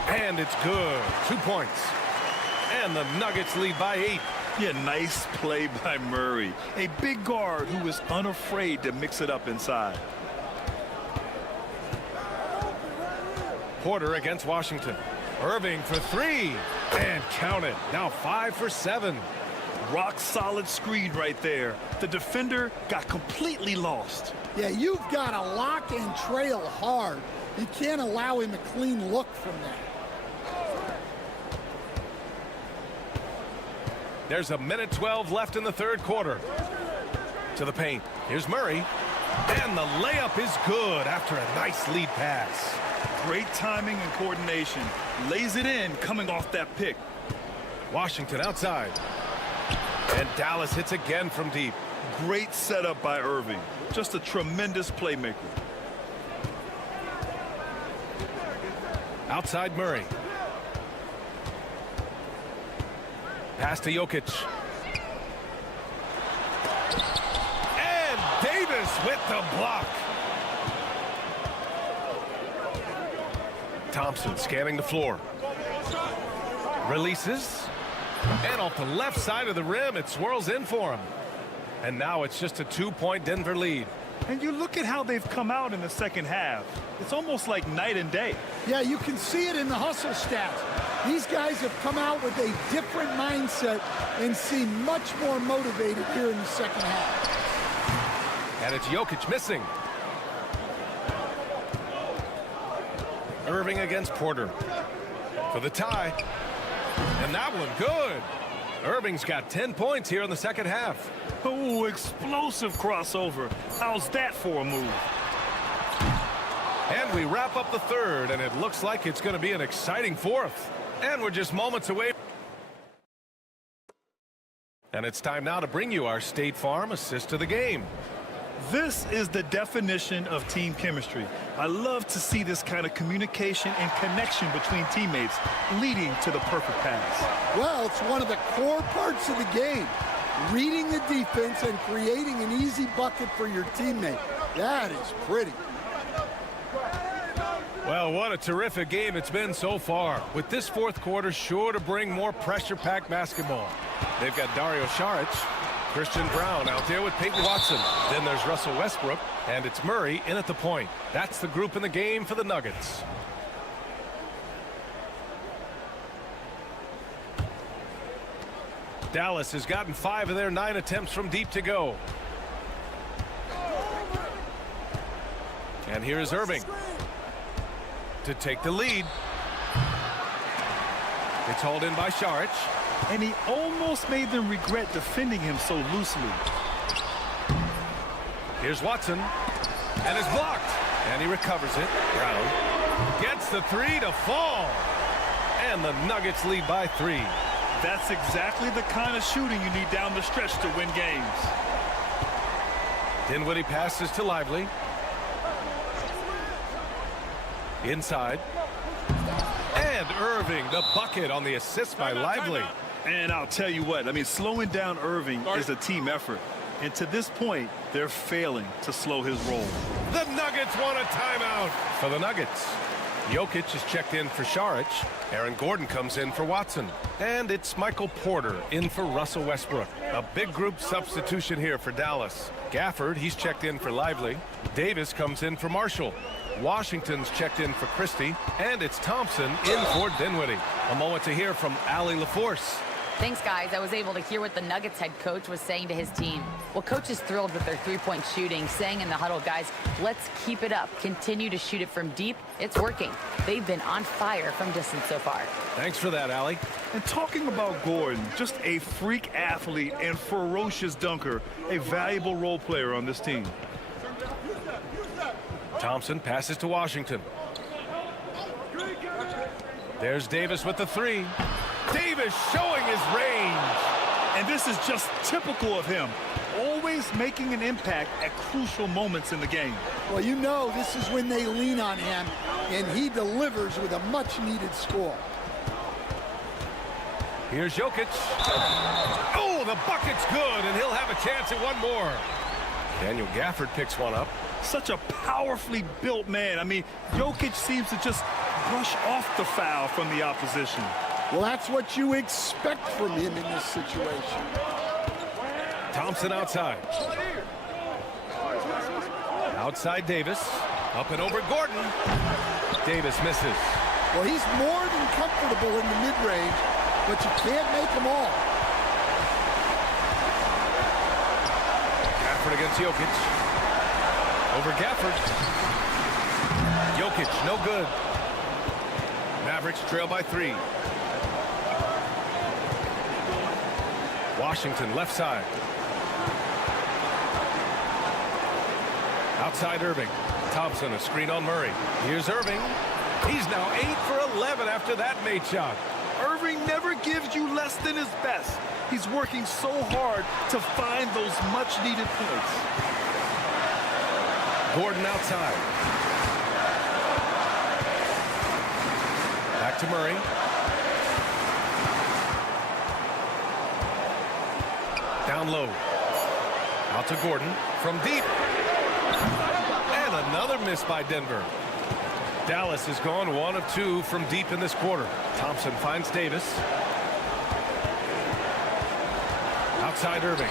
And it's good. 2 points. And the Nuggets lead by 8. Yeah, nice play by Murray. A big guard who is unafraid to mix it up inside. Porter against Washington. Irving for 3. And count it. Now 5 for 7. Rock solid screen right there. The defender got completely lost. Yeah, you've got to lock and trail hard. You can't allow him a clean look from that. There's a minute 12 left in the third quarter. To the paint. Here's Murray. And the layup is good after a nice lead pass. Great timing and coordination. Lays it in coming off that pick. Washington outside. And Dallas hits again from deep. Great setup by Irving. Just a tremendous playmaker. Outside Murray. Pass to Jokic. And Davis with the block. Thompson scanning the floor. Releases. And off the left side of the rim, it swirls in for him. And now it's just a 2-point Denver lead. And you look at how they've come out in the second half. It's almost like night and day. Yeah, you can see it in the hustle stats. These guys have come out with a different mindset and seem much more motivated here in the second half. And it's Jokic missing. Irving against Porter for the tie. And that one good. Irving's got 10 points here in the second half. Oh, explosive crossover. How's that for a move? And we wrap up the third, and it looks like it's going to be an exciting fourth. And we're just moments away. And it's time now to bring you our State Farm assist of the game. This is the definition of team chemistry. I love to see this kind of communication and connection between teammates leading to the perfect pass. Well, it's one of the core parts of the game. Reading the defense and creating an easy bucket for your teammate. That is pretty. Well, what a terrific game it's been so far, with this fourth quarter sure to bring more pressure-packed basketball. They've got Dario Saric, Christian Brown out there with Peyton Watson. Then there's Russell Westbrook, and it's Murray in at the point. That's the group in the game for the Nuggets. Dallas has gotten 5 of their 9 attempts from deep to go. And here's Irving to take the lead. It's hauled in by Saric. And he almost made them regret defending him so loosely. Here's Watson. And it's blocked. And he recovers it. Brown gets the three to fall. And the Nuggets lead by 3. That's exactly the kind of shooting you need down the stretch to win games. Dinwiddie passes to Lively. Inside. And Irving, the bucket on the assist by Lively. And I'll tell you what, I mean, slowing down Irving is a team effort. And to this point, they're failing to slow his roll. The Nuggets want a timeout for the Nuggets. Jokic is checked in for Saric. Aaron Gordon comes in for Watson. And it's Michael Porter in for Russell Westbrook. A big group substitution here for Dallas. Gafford, he's checked in for Lively. Davis comes in for Marshall. Washington's checked in for Christie. And it's Thompson in for Dinwiddie. A moment to hear from Allie LaForce. Thanks, guys. I was able to hear what the Nuggets head coach was saying to his team. Well, coach is thrilled with their three-point shooting, saying in the huddle, guys, let's keep it up. Continue to shoot it from deep. It's working. They've been on fire from distance so far. Thanks for that, Allie. And talking about Gordon, just a freak athlete and ferocious dunker, a valuable role player on this team. Thompson passes to Washington. There's Davis with the three. Davis showing his range. And this is just typical of him. Always making an impact at crucial moments in the game. Well, you know this is when they lean on him, and he delivers with a much-needed score. Here's Jokic. Oh, the bucket's good, and he'll have a chance at one more. Daniel Gafford picks one up. Such a powerfully built man. I mean, Jokic seems to just brush off the foul from the opposition. Well, that's what you expect from him in this situation. Thompson outside. Outside Davis. Up and over Gordon. Davis misses. Well, he's more than comfortable in the mid-range, but you can't make them all. Gafford against Jokic. Over Gafford. Jokic, no good. Mavericks trail by 3. Washington left side. Outside Irving. Thompson a screen on Murray. Here's Irving. He's now 8 for 11 after that made shot. Irving never gives you less than his best. He's working so hard to find those much-needed points. Gordon outside. Back to Murray. Down low. Out to Gordon from deep. And another miss by Denver. Dallas has gone 1 of 2 from deep in this quarter. Thompson finds Davis. Outside Irving.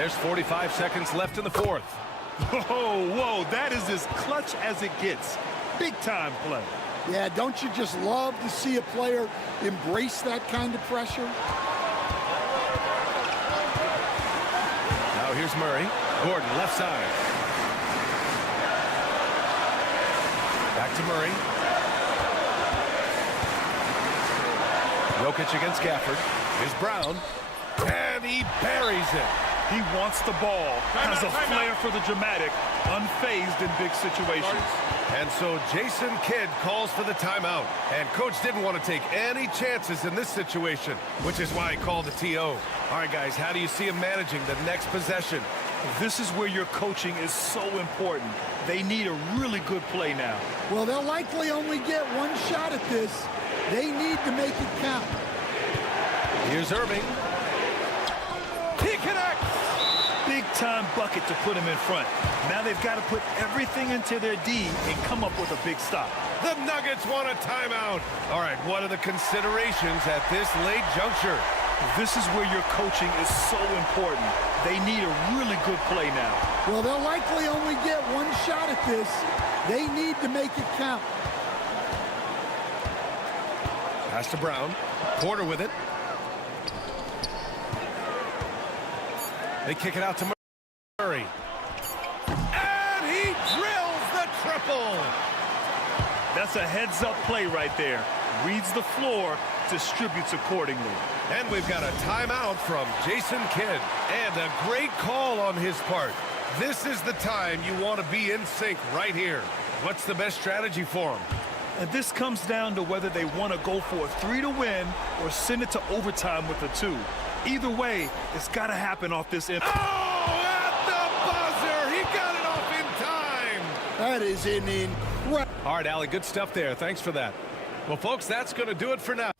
There's 45 seconds left in the fourth. Whoa, that is as clutch as it gets. Big time play. Yeah, don't you just love to see a player embrace that kind of pressure? Now here's Murray. Gordon, left side. Back to Murray. Jokic against Gafford. Here's Brown. And he buries it. He wants the ball, has a flair for the dramatic, unfazed in big situations. And so Jason Kidd calls for the timeout. And coach didn't want to take any chances in this situation, which is why he called the TO. All right, guys, how do you see him managing the next possession? This is where your coaching is so important. They need a really good play now. Well, they'll likely only get one shot at this. They need to make it count. Here's Irving. He connects. Big-time bucket to put him in front. Now they've got to put everything into their D and come up with a big stop. The Nuggets want a timeout. All right, what are the considerations at this late juncture? This is where your coaching is so important. They need a really good play now. Well, they'll likely only get one shot at this. They need to make it count. Pass to Brown. Porter with it. They kick it out to Murray. And he drills the triple. That's a heads-up play right there. Reads the floor, distributes accordingly. And we've got a timeout from Jason Kidd. And a great call on his part. This is the time you want to be in sync right here. What's the best strategy for him? And this comes down to whether they want to go for a 3 to win or send it to overtime with a 2. Either way, it's got to happen off this end. Oh, at the buzzer! He got it off in time! That is an incredible. All right, Allie, good stuff there. Thanks for that. Well, folks, that's going to do it for now.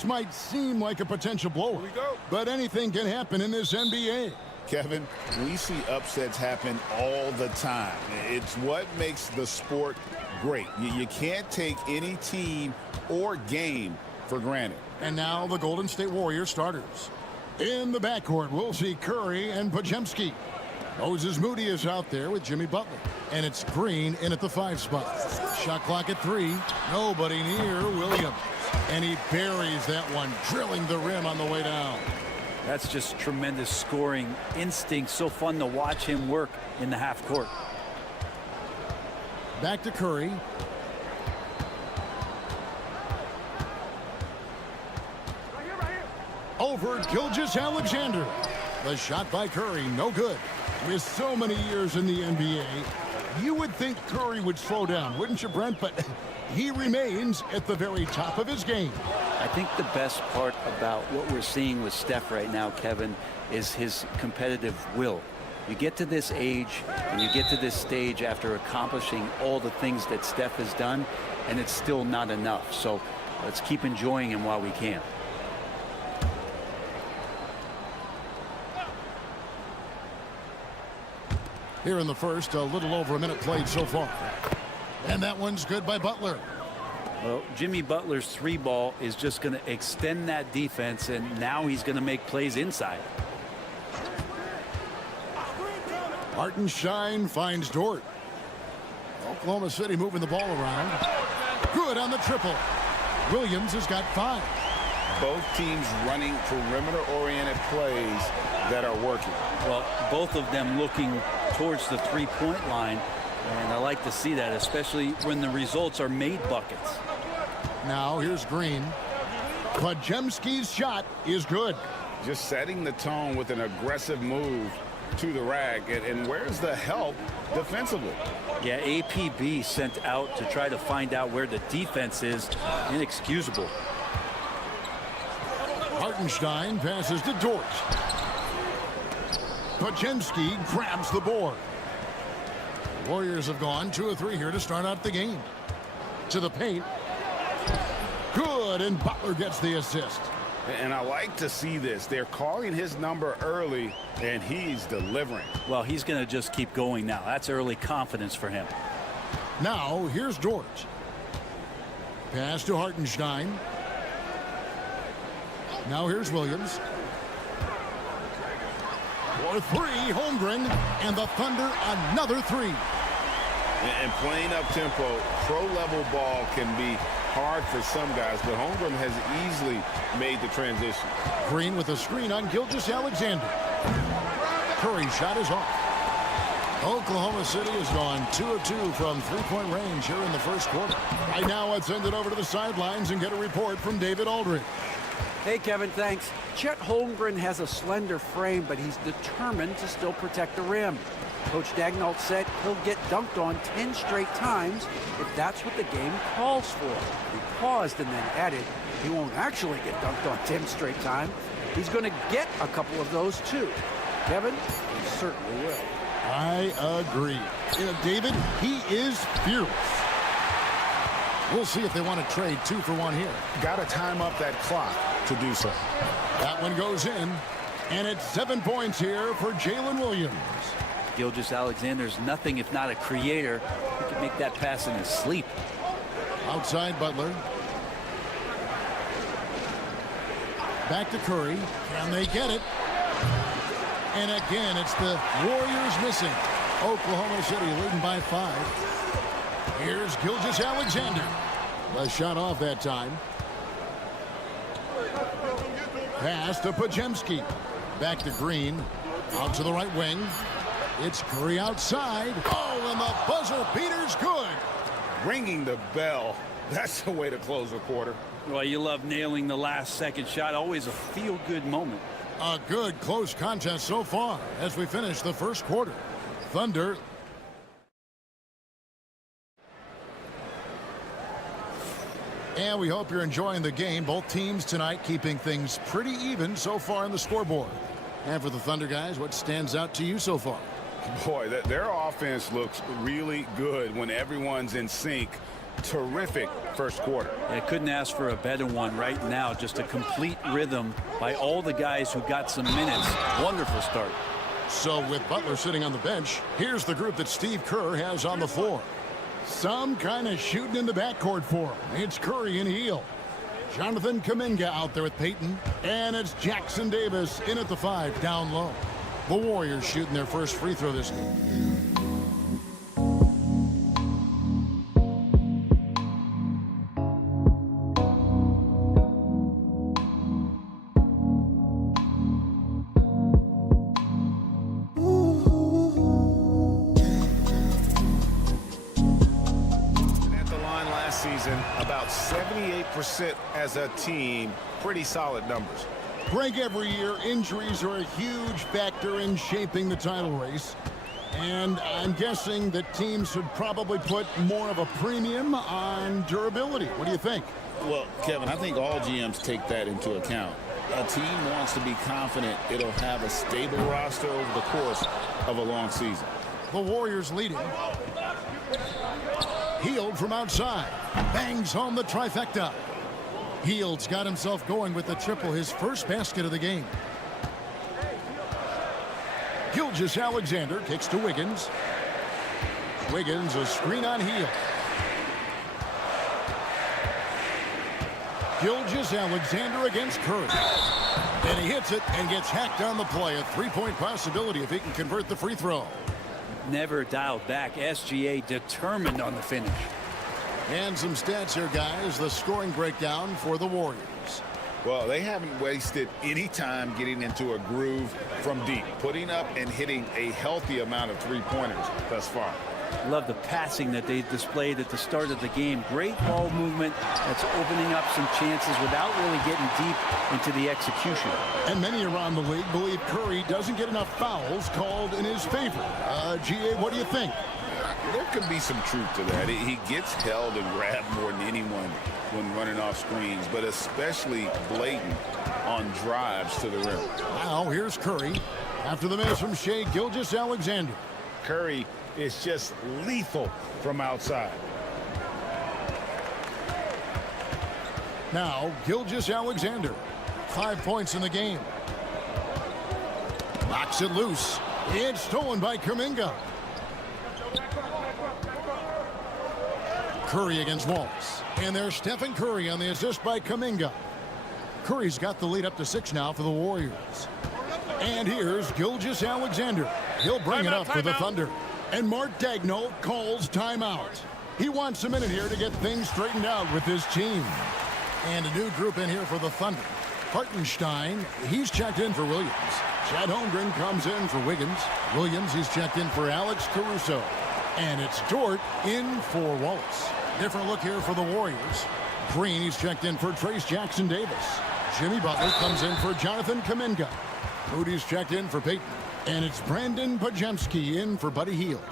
This might seem like a potential blowout, but anything can happen in this NBA. Kevin, we see upsets happen all the time. It's what makes the sport great. You can't take any team or game for granted. And now the Golden State Warriors starters. In the backcourt, we'll see Curry and Podziemski. Moses Moody is out there with Jimmy Butler. And it's Green in at the 5 spot. Shot clock at 3. Nobody near Williams. And he buries that one, drilling the rim on the way down. That's just tremendous scoring instinct. So fun to watch him work in the half court. Back to Curry. Over Gilgeous-Alexander. The shot by Curry, no good. With so many years in the NBA, you would think Curry would slow down, wouldn't you, Brent? But he remains at the very top of his game. I think the best part about what we're seeing with Steph right now, Kevin, is his competitive will. You get to this age and you get to this stage after accomplishing all the things that Steph has done, and it's still not enough. So let's keep enjoying him while we can. Here in the first, a little over a minute played so far. And that one's good by Butler. Well, Jimmy Butler's 3-ball is just going to extend that defense, and now he's going to make plays inside. Hartenstein finds Dort. Oklahoma City moving the ball around. Good on the triple. Williams has got 5. Both teams running perimeter-oriented plays that are working. Well, both of them looking towards the 3-point line, and I like to see that, especially when the results are made buckets. Now here's Green. Podziemski's shot is good. Just setting the tone with an aggressive move to the rack. And where's the help defensively? Yeah, APB sent out to try to find out where the defense is. Inexcusable. Hartenstein passes to Dort. Podziemski grabs the board. The Warriors have gone 2 of 3 here to start out the game. To the paint. Good, and Butler gets the assist. And I like to see this. They're calling his number early, and he's delivering. Well, he's going to just keep going now. That's early confidence for him. Now, here's Dort. Pass to Hartenstein. Now here's Williams. For 3, Holmgren, and the Thunder another 3. And playing up tempo, pro-level ball can be hard for some guys, but Holmgren has easily made the transition. Green with a screen on Gilgeous-Alexander. Curry's shot is off. Oklahoma City has gone 2 of 2 from 3-point range here in the first quarter. Right now, let's send it over to the sidelines and get a report from David Aldridge. Hey, Kevin, thanks. Chet Holmgren has a slender frame, but he's determined to still protect the rim. Coach Dagnall said he'll get dunked on 10 straight times if that's what the game calls for. He paused and then added he won't actually get dunked on 10 straight times. He's going to get a couple of those, too. Kevin, he certainly will. I agree. David, he is fierce. We'll see if they want to trade 2 for 1 here. Got to time up that clock to do so. That one goes in, and it's 7 points here for Jalen Williams. Gilgeous-Alexander's nothing if not a creator. He can make that pass in his sleep. Outside Butler. Back to Curry. Can they get it? And again, it's the Warriors missing. Oklahoma City leading by 5. Here's Gilgeous-Alexander. The shot off that time. Pass to Podziemski. Back to Green. Out to the right wing. It's Curry outside. Oh, and the buzzer beater's good. Ringing the bell. That's the way to close a quarter. Well, you love nailing the last second shot. Always a feel-good moment. A good close contest so far as we finish the first quarter. Thunder. And we hope you're enjoying the game. Both teams tonight keeping things pretty even so far on the scoreboard. And for the Thunder guys, what stands out to you so far? Boy, their offense looks really good when everyone's in sync. terrific first quarter. I couldn't ask for a better one right now. Just a complete rhythm by all the guys who got some minutes. Wonderful start. So with Butler sitting on the bench, here's the group that Steve Kerr has on the floor. Some kind of shooting in the backcourt for him. It's Curry and Hield. Jonathan Kuminga out there with Payton. And it's Jackson Davis in at the 5 down low. The Warriors shooting their first free throw this game. About 78% as a team. Pretty solid numbers. Greg, every year injuries are a huge factor in shaping the title race, and I'm guessing that teams should probably put more of a premium on durability. What do you think? Well, Kevin, I think all GMs take that into account. A team wants to be confident it'll have a stable roster over the course of a long season. The Warriors leading. Hield from outside. Bangs home the trifecta. Hield's got himself going with the triple, his first basket of the game. Gilgeous-Alexander kicks to Wiggins. Wiggins, a screen on Hield. Gilgeous-Alexander against Curry. And he hits it and gets hacked on the play. A three-point possibility if he can convert the free throw. Never dialed back. SGA determined on the finish. And some stats here, guys. The scoring breakdown for the Warriors. Well, they haven't wasted any time getting into a groove from deep, putting up and hitting a healthy amount of three-pointers thus far. Love the passing that they displayed at the start of the game. Great ball movement that's opening up some chances without really getting deep into the execution. And many around the league believe Curry doesn't get enough fouls called in his favor. GA, what do you think? There could be some truth to that. He gets held and grabbed more than anyone when running off screens, but especially blatant on drives to the rim. Now here's Curry after the miss from Shai Gilgeous-Alexander. Curry is just lethal from outside. Now Gilgeous-Alexander, 5 points in the game. Knocks it loose. It's stolen by Kuminga. Curry against Wallace. And there's Stephen Curry on the assist by Kuminga. Curry's got the lead up to 6 now for the Warriors. And here's Gilgeous-Alexander. He'll bring it up for the Thunder. And Mark Daigneault calls timeout. He wants a minute here to get things straightened out with his team. And a new group in here for the Thunder. Hartenstein, he's checked in for Williams. Chad Holmgren comes in for Wiggins. Williams, he's checked in for Alex Caruso. And it's Dort in for Wallace. Different look here for the Warriors. Green, he's checked in for Trace Jackson Davis. Jimmy Butler comes in for Jonathan Kuminga. Moody's checked in for Payton. And it's Brandon Pajemski in for Buddy Hield.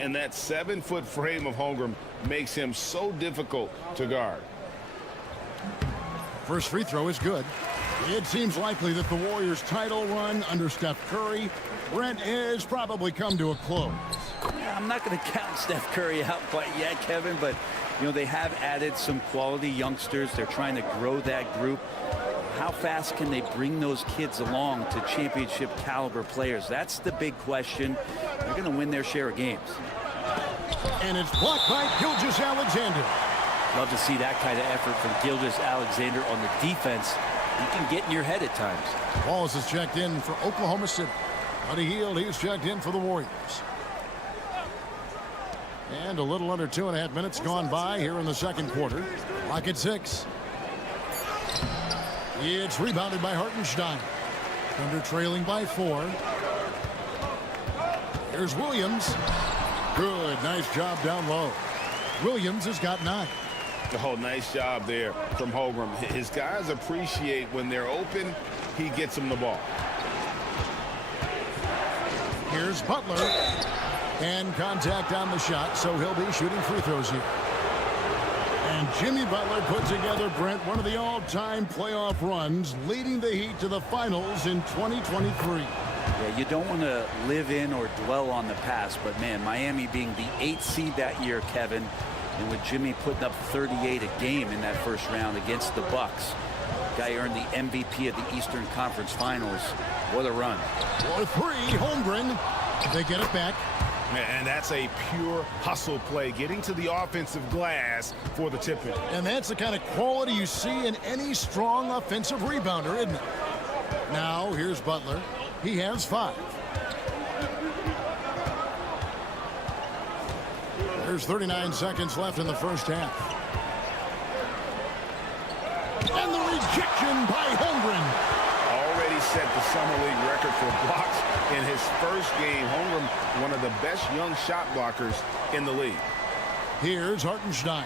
And that 7-foot frame of Holmgren makes him so difficult to guard. First free throw is good. It seems likely that the Warriors' title run under Steph Curry, Brent, has probably come to a close. I'm not going to count Steph Curry out quite yet, Kevin, but you know they have added some quality youngsters. They're trying to grow that group. How fast can they bring those kids along to championship caliber players? That's the big question. They're going to win their share of games. And it's blocked by Gilgeous-Alexander. Love to see that kind of effort from Gilgeous-Alexander on the defense. You can get in your head at times. Wallace is checked in for Oklahoma City. Buddy Hield, he's checked in for the Warriors. And a little under 2.5 minutes gone by here in the second quarter. Clock at 6. It's rebounded by Hartenstein. Thunder trailing by 4. Here's Williams. Good, nice job down low. Williams has got 9. Oh, nice job there from Holmgren. His guys appreciate when they're open, he gets them the ball. Here's Butler. And contact on the shot, so he'll be shooting free throws here. And Jimmy Butler put together, Brent, one of the all-time playoff runs, leading the Heat to the finals in 2023. Yeah, you don't want to live in or dwell on the past, but man, Miami being the 8th seed that year, Kevin, And with Jimmy putting up 38 a game in that first round against the Bucks, guy earned the MVP of the Eastern Conference Finals. What a run. For three, Holmgren. They get it back. And that's a pure hustle play, getting to the offensive glass for the tip-in. And that's the kind of quality you see in any strong offensive rebounder, isn't it? Now, here's Butler. He has 5. There's 39 seconds left in the first half. And the rejection by Holmgren. Already set the Summer League record for blocks in his first game. Holmgren, one of the best young shot blockers in the league. Here's Hartenstein.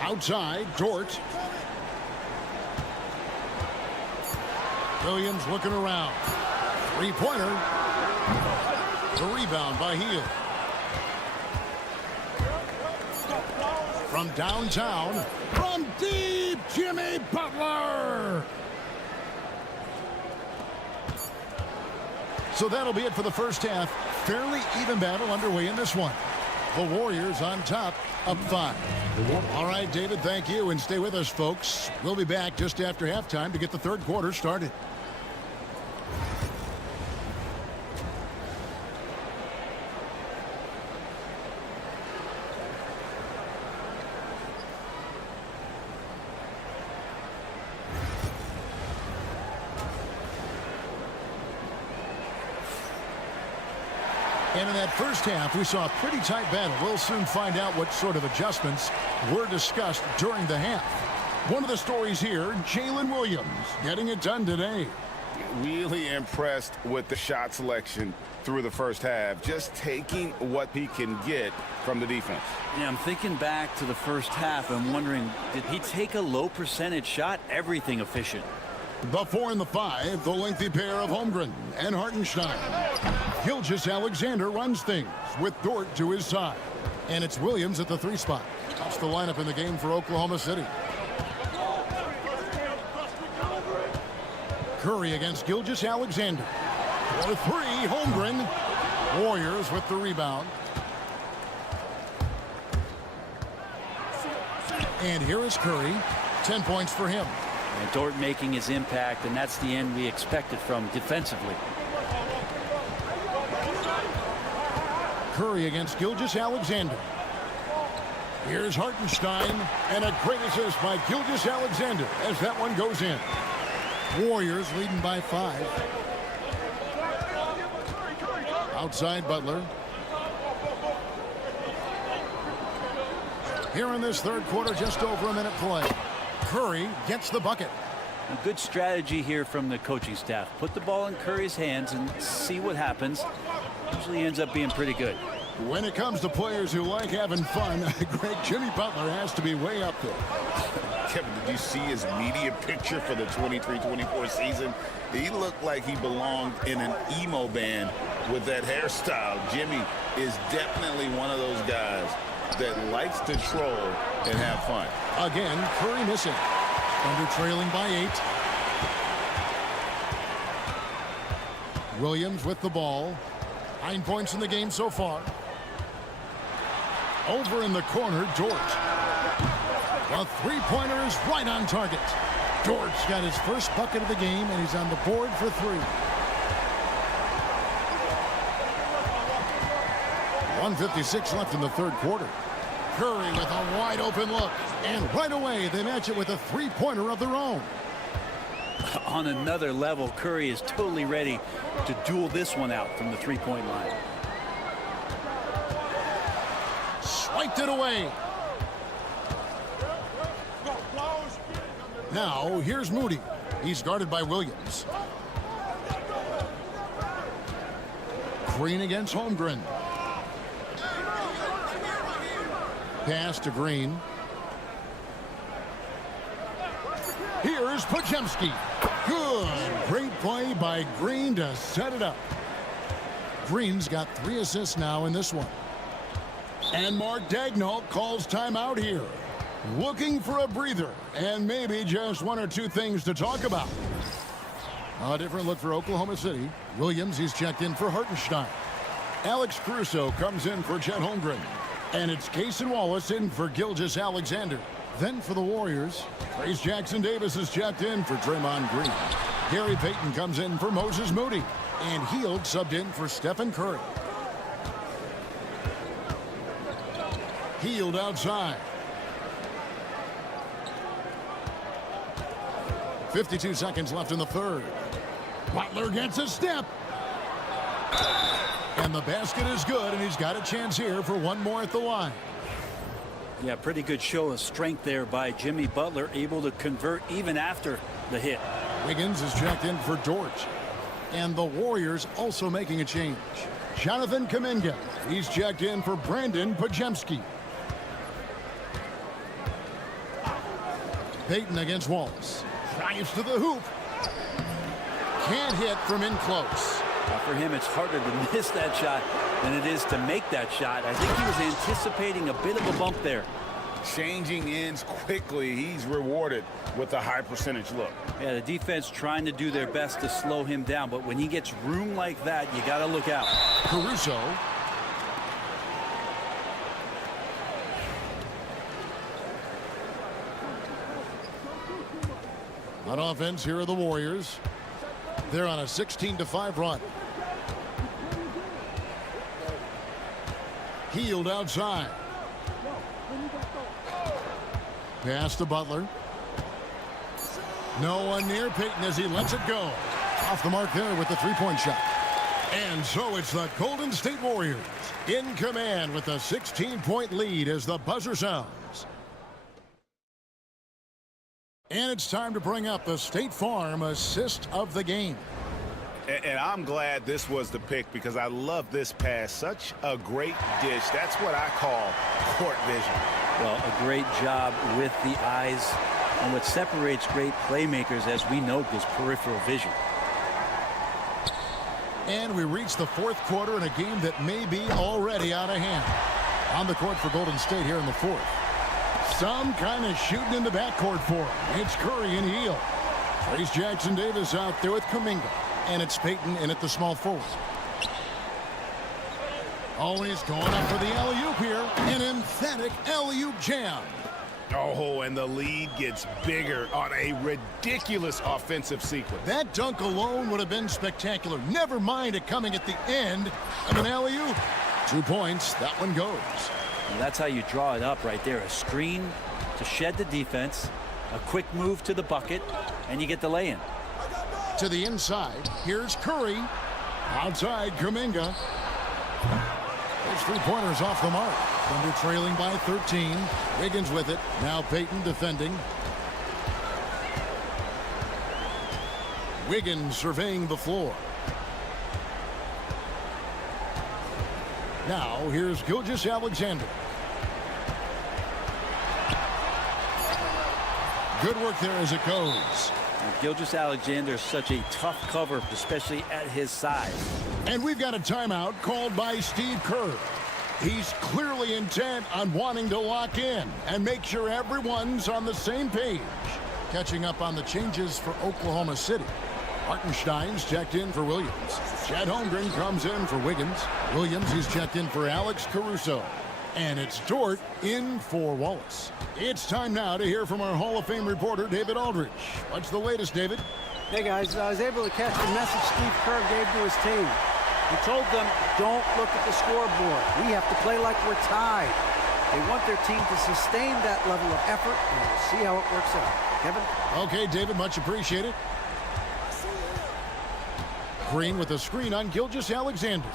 Outside, Dort. Williams looking around. Three-pointer. The rebound by Hield. From downtown, from deep, Jimmy Butler. So that'll be it for the first half. Fairly even battle underway in this one. The Warriors on top, up 5. All right, David, thank you, and stay with us, folks. We'll be back just after halftime to get the third quarter started. And in that first half, we saw a pretty tight battle. We'll soon find out what sort of adjustments were discussed during the half. One of the stories here, Jalen Williams getting it done today. Really impressed with the shot selection through the first half, just taking what he can get from the defense. Yeah, I'm thinking back to the first half. I'm wondering, did he take a low percentage shot? Everything efficient. The 4 and the 5, the lengthy pair of Holmgren and Hartenstein. Gilgeous-Alexander runs things with Dort to his side. And it's Williams at the 3 spot. That's the lineup in the game for Oklahoma City. Curry against Gilgeous-Alexander. For 3, Holmgren. Warriors with the rebound. And here is Curry. 10 points for him. And Dort making his impact, and that's the end we expected from defensively. Curry against Gilgeous-Alexander. Here's Hartenstein, and a great assist by Gilgeous-Alexander as that one goes in. Warriors leading by 5. Outside Butler. Here in this third quarter, just over a minute play. Curry gets the bucket. A good strategy here from the coaching staff. Put the ball in Curry's hands and see what happens. Usually ends up being pretty good. When it comes to players who like having fun, great Jimmy Butler has to be way up there. Kevin, did you see his media picture for the 23-24 season? He looked like he belonged in an emo band with that hairstyle. Jimmy is definitely one of those guys that likes to troll and have fun. Again, Curry missing. Thunder trailing by 8. Williams with the ball. 9 points in the game so far. Over in the corner, Dort. The three-pointer is right on target. Dort's got his first bucket of the game, and he's on the board for 3. 1:56 left in the third quarter. Curry with a wide open look. And right away, they match it with a three-pointer of their own. On another level, Curry is totally ready to duel this one out from the three-point line. Swiped it away. Now, here's Moody. He's guarded by Williams. Green against Holmgren. Pass to Green. Here's Podziemski. Good. Great play by Green to set it up. Green's got 3 assists now in this one. And Mark Daigneault calls timeout here. Looking for a breather and maybe just 1 or 2 things to talk about. A different look for Oklahoma City. Williams, he's checked in for Hartenstein. Alex Caruso comes in for Chet Holmgren. And it's Cason Wallace in for Gilgeous-Alexander. Then for the Warriors, Trace Jackson-Davis is checked in for Draymond Green. Gary Payton comes in for Moses Moody. And Hield subbed in for Stephen Curry. Hield outside. 52 seconds left in the third. Butler gets a step. And the basket is good, and he's got a chance here for one more at the line. Yeah, pretty good show of strength there by Jimmy Butler, able to convert even after the hit. Wiggins is checked in for Dort. And the Warriors also making a change. Jonathan Kuminga, he's checked in for Brandon Podziemski. Payton against Wallace. Drives to the hoop. Can't hit from in close. For him, it's harder to miss that shot than it is to make that shot. I think he was anticipating a bit of a bump there. Changing ends quickly. He's rewarded with a high percentage look. Yeah, the defense trying to do their best to slow him down, but when he gets room like that, you got to look out. Caruso. On offense, here are the Warriors. They're on a 16-5 run. Hield outside. Pass to Butler. No one near Payton as he lets it go. Off the mark there with the three-point shot. And so it's the Golden State Warriors in command with a 16-point lead as the buzzer sounds. And it's time to bring up the State Farm assist of the game. And I'm glad this was the pick because I love this pass. Such a great dish. That's what I call court vision. Well, a great job with the eyes. And what separates great playmakers, as we know, is peripheral vision. And we reach the fourth quarter in a game that may be already out of hand. On the court for Golden State here in the fourth. Some kind of shooting in the backcourt for him. It's Curry and Hield. Trace Jackson-Davis out there with Kuminga. And it's Payton in at the small forward. Always going up for the alley-oop here. An emphatic alley-oop jam. Oh, and the lead gets bigger on a ridiculous offensive sequence. That dunk alone would have been spectacular. Never mind it coming at the end of an alley-oop. 2 points. That one goes. And that's how you draw it up right there. A screen to shed the defense, a quick move to the bucket, and you get the lay-in. To the inside, here's Curry. Outside, Kuminga. Those three-pointers off the mark. Thunder trailing by 13. Wiggins with it. Now Payton defending. Wiggins surveying the floor. Now, here's Gilgeous-Alexander. Good work there as it goes. Gilgeous-Alexander is such a tough cover, especially at his size. And we've got a timeout called by Steve Kerr. He's clearly intent on wanting to lock in and make sure everyone's on the same page. Catching up on the changes for Oklahoma City. Hartenstein's checked in for Williams. Chet Holmgren comes in for Wiggins. Williams, he's checked in for Alex Caruso. And it's Dort in for Wallace. It's time now to hear from our Hall of Fame reporter, David Aldridge. What's the latest, David? Hey, guys, I was able to catch the message Steve Kerr gave to his team. He told them, don't look at the scoreboard. We have to play like we're tied. They want their team to sustain that level of effort, and we'll see how it works out. Kevin? Okay, David, much appreciated. Green with a screen on Gilgeous-Alexander.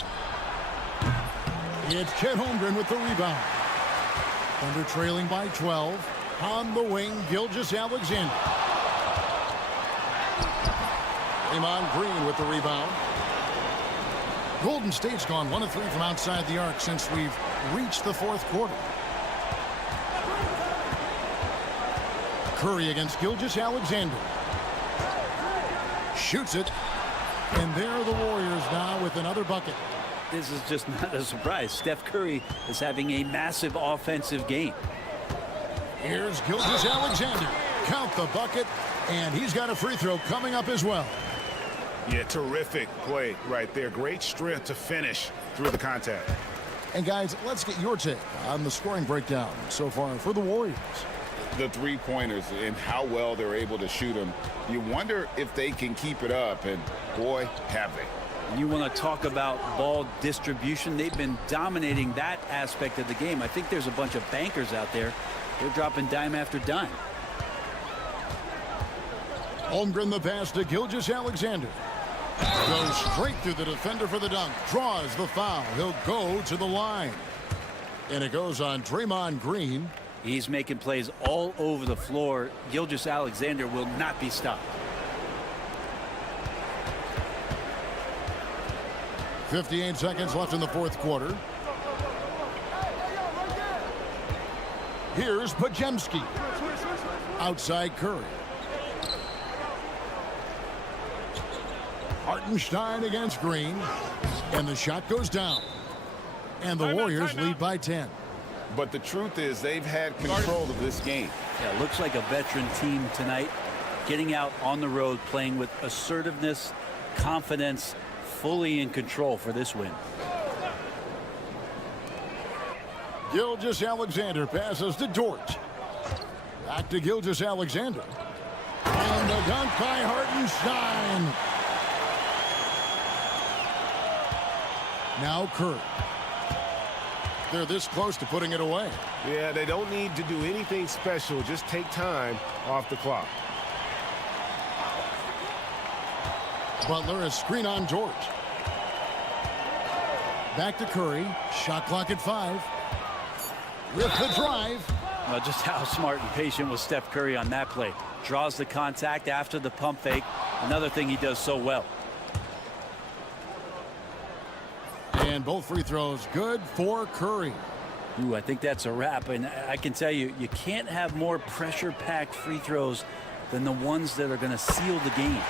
It's Chet Holmgren with the rebound. Thunder trailing by 12. On the wing, Gilgeous-Alexander. Draymond Green with the rebound. Golden State's gone 1 of 3 from outside the arc since we've reached the fourth quarter. Curry against Gilgeous-Alexander. Shoots it. And there are the Warriors now with another bucket. This is just not a surprise. Steph Curry is having a massive offensive game. Here's Gilgeous-Alexander. Count the bucket. And he's got a free throw coming up as well. Yeah, terrific play right there. Great strength to finish through the contact. And guys, let's get your take on the scoring breakdown so far for the Warriors. The three-pointers and how well they're able to shoot them. You wonder if they can keep it up, and boy, have they. And you want to talk about ball distribution. They've been dominating that aspect of the game. I think there's a bunch of bankers out there. They're dropping dime after dime. Holmgren the pass to Gilgeous-Alexander. Goes straight through the defender for the dunk. Draws the foul. He'll go to the line. And it goes on Draymond Green. He's making plays all over the floor. Gilgeous-Alexander will not be stopped. 58 seconds left in the fourth quarter. Here's Pajemski. Outside Curry. Hartenstein against Green. And the shot goes down. And the Warriors lead by 10. But the truth is they've had control of this game. Yeah, looks like a veteran team tonight. Getting out on the road, playing with assertiveness, confidence, fully in control for this win. Gilgeous-Alexander passes to Dort. Back to Gilgeous-Alexander. And the dunk by Hartenstein. Now Curry. They're this close to putting it away. Yeah, they don't need to do anything special. Just take time off the clock. Butler a screen on Dort. Back to Curry. Shot clock at 5. With the drive. Well, just how smart and patient was Steph Curry on that play. Draws the contact after the pump fake. Another thing he does so well. And both free throws good for Curry. Ooh, I think that's a wrap. And I can tell you, you can't have more pressure-packed free throws than the ones that are going to seal the game.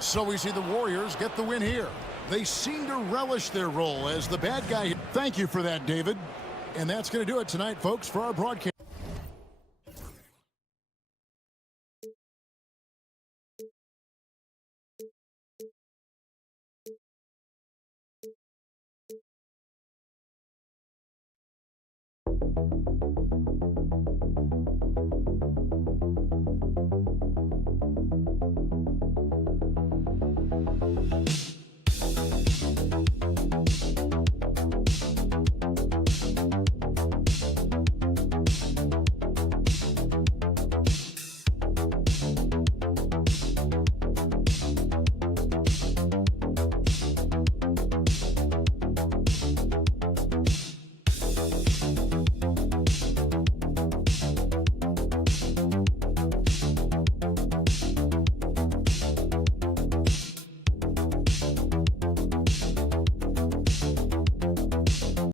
So we see the Warriors get the win here. They seem to relish their role as the bad guy. Thank you for that, David. And that's going to do it tonight, folks, for our broadcast.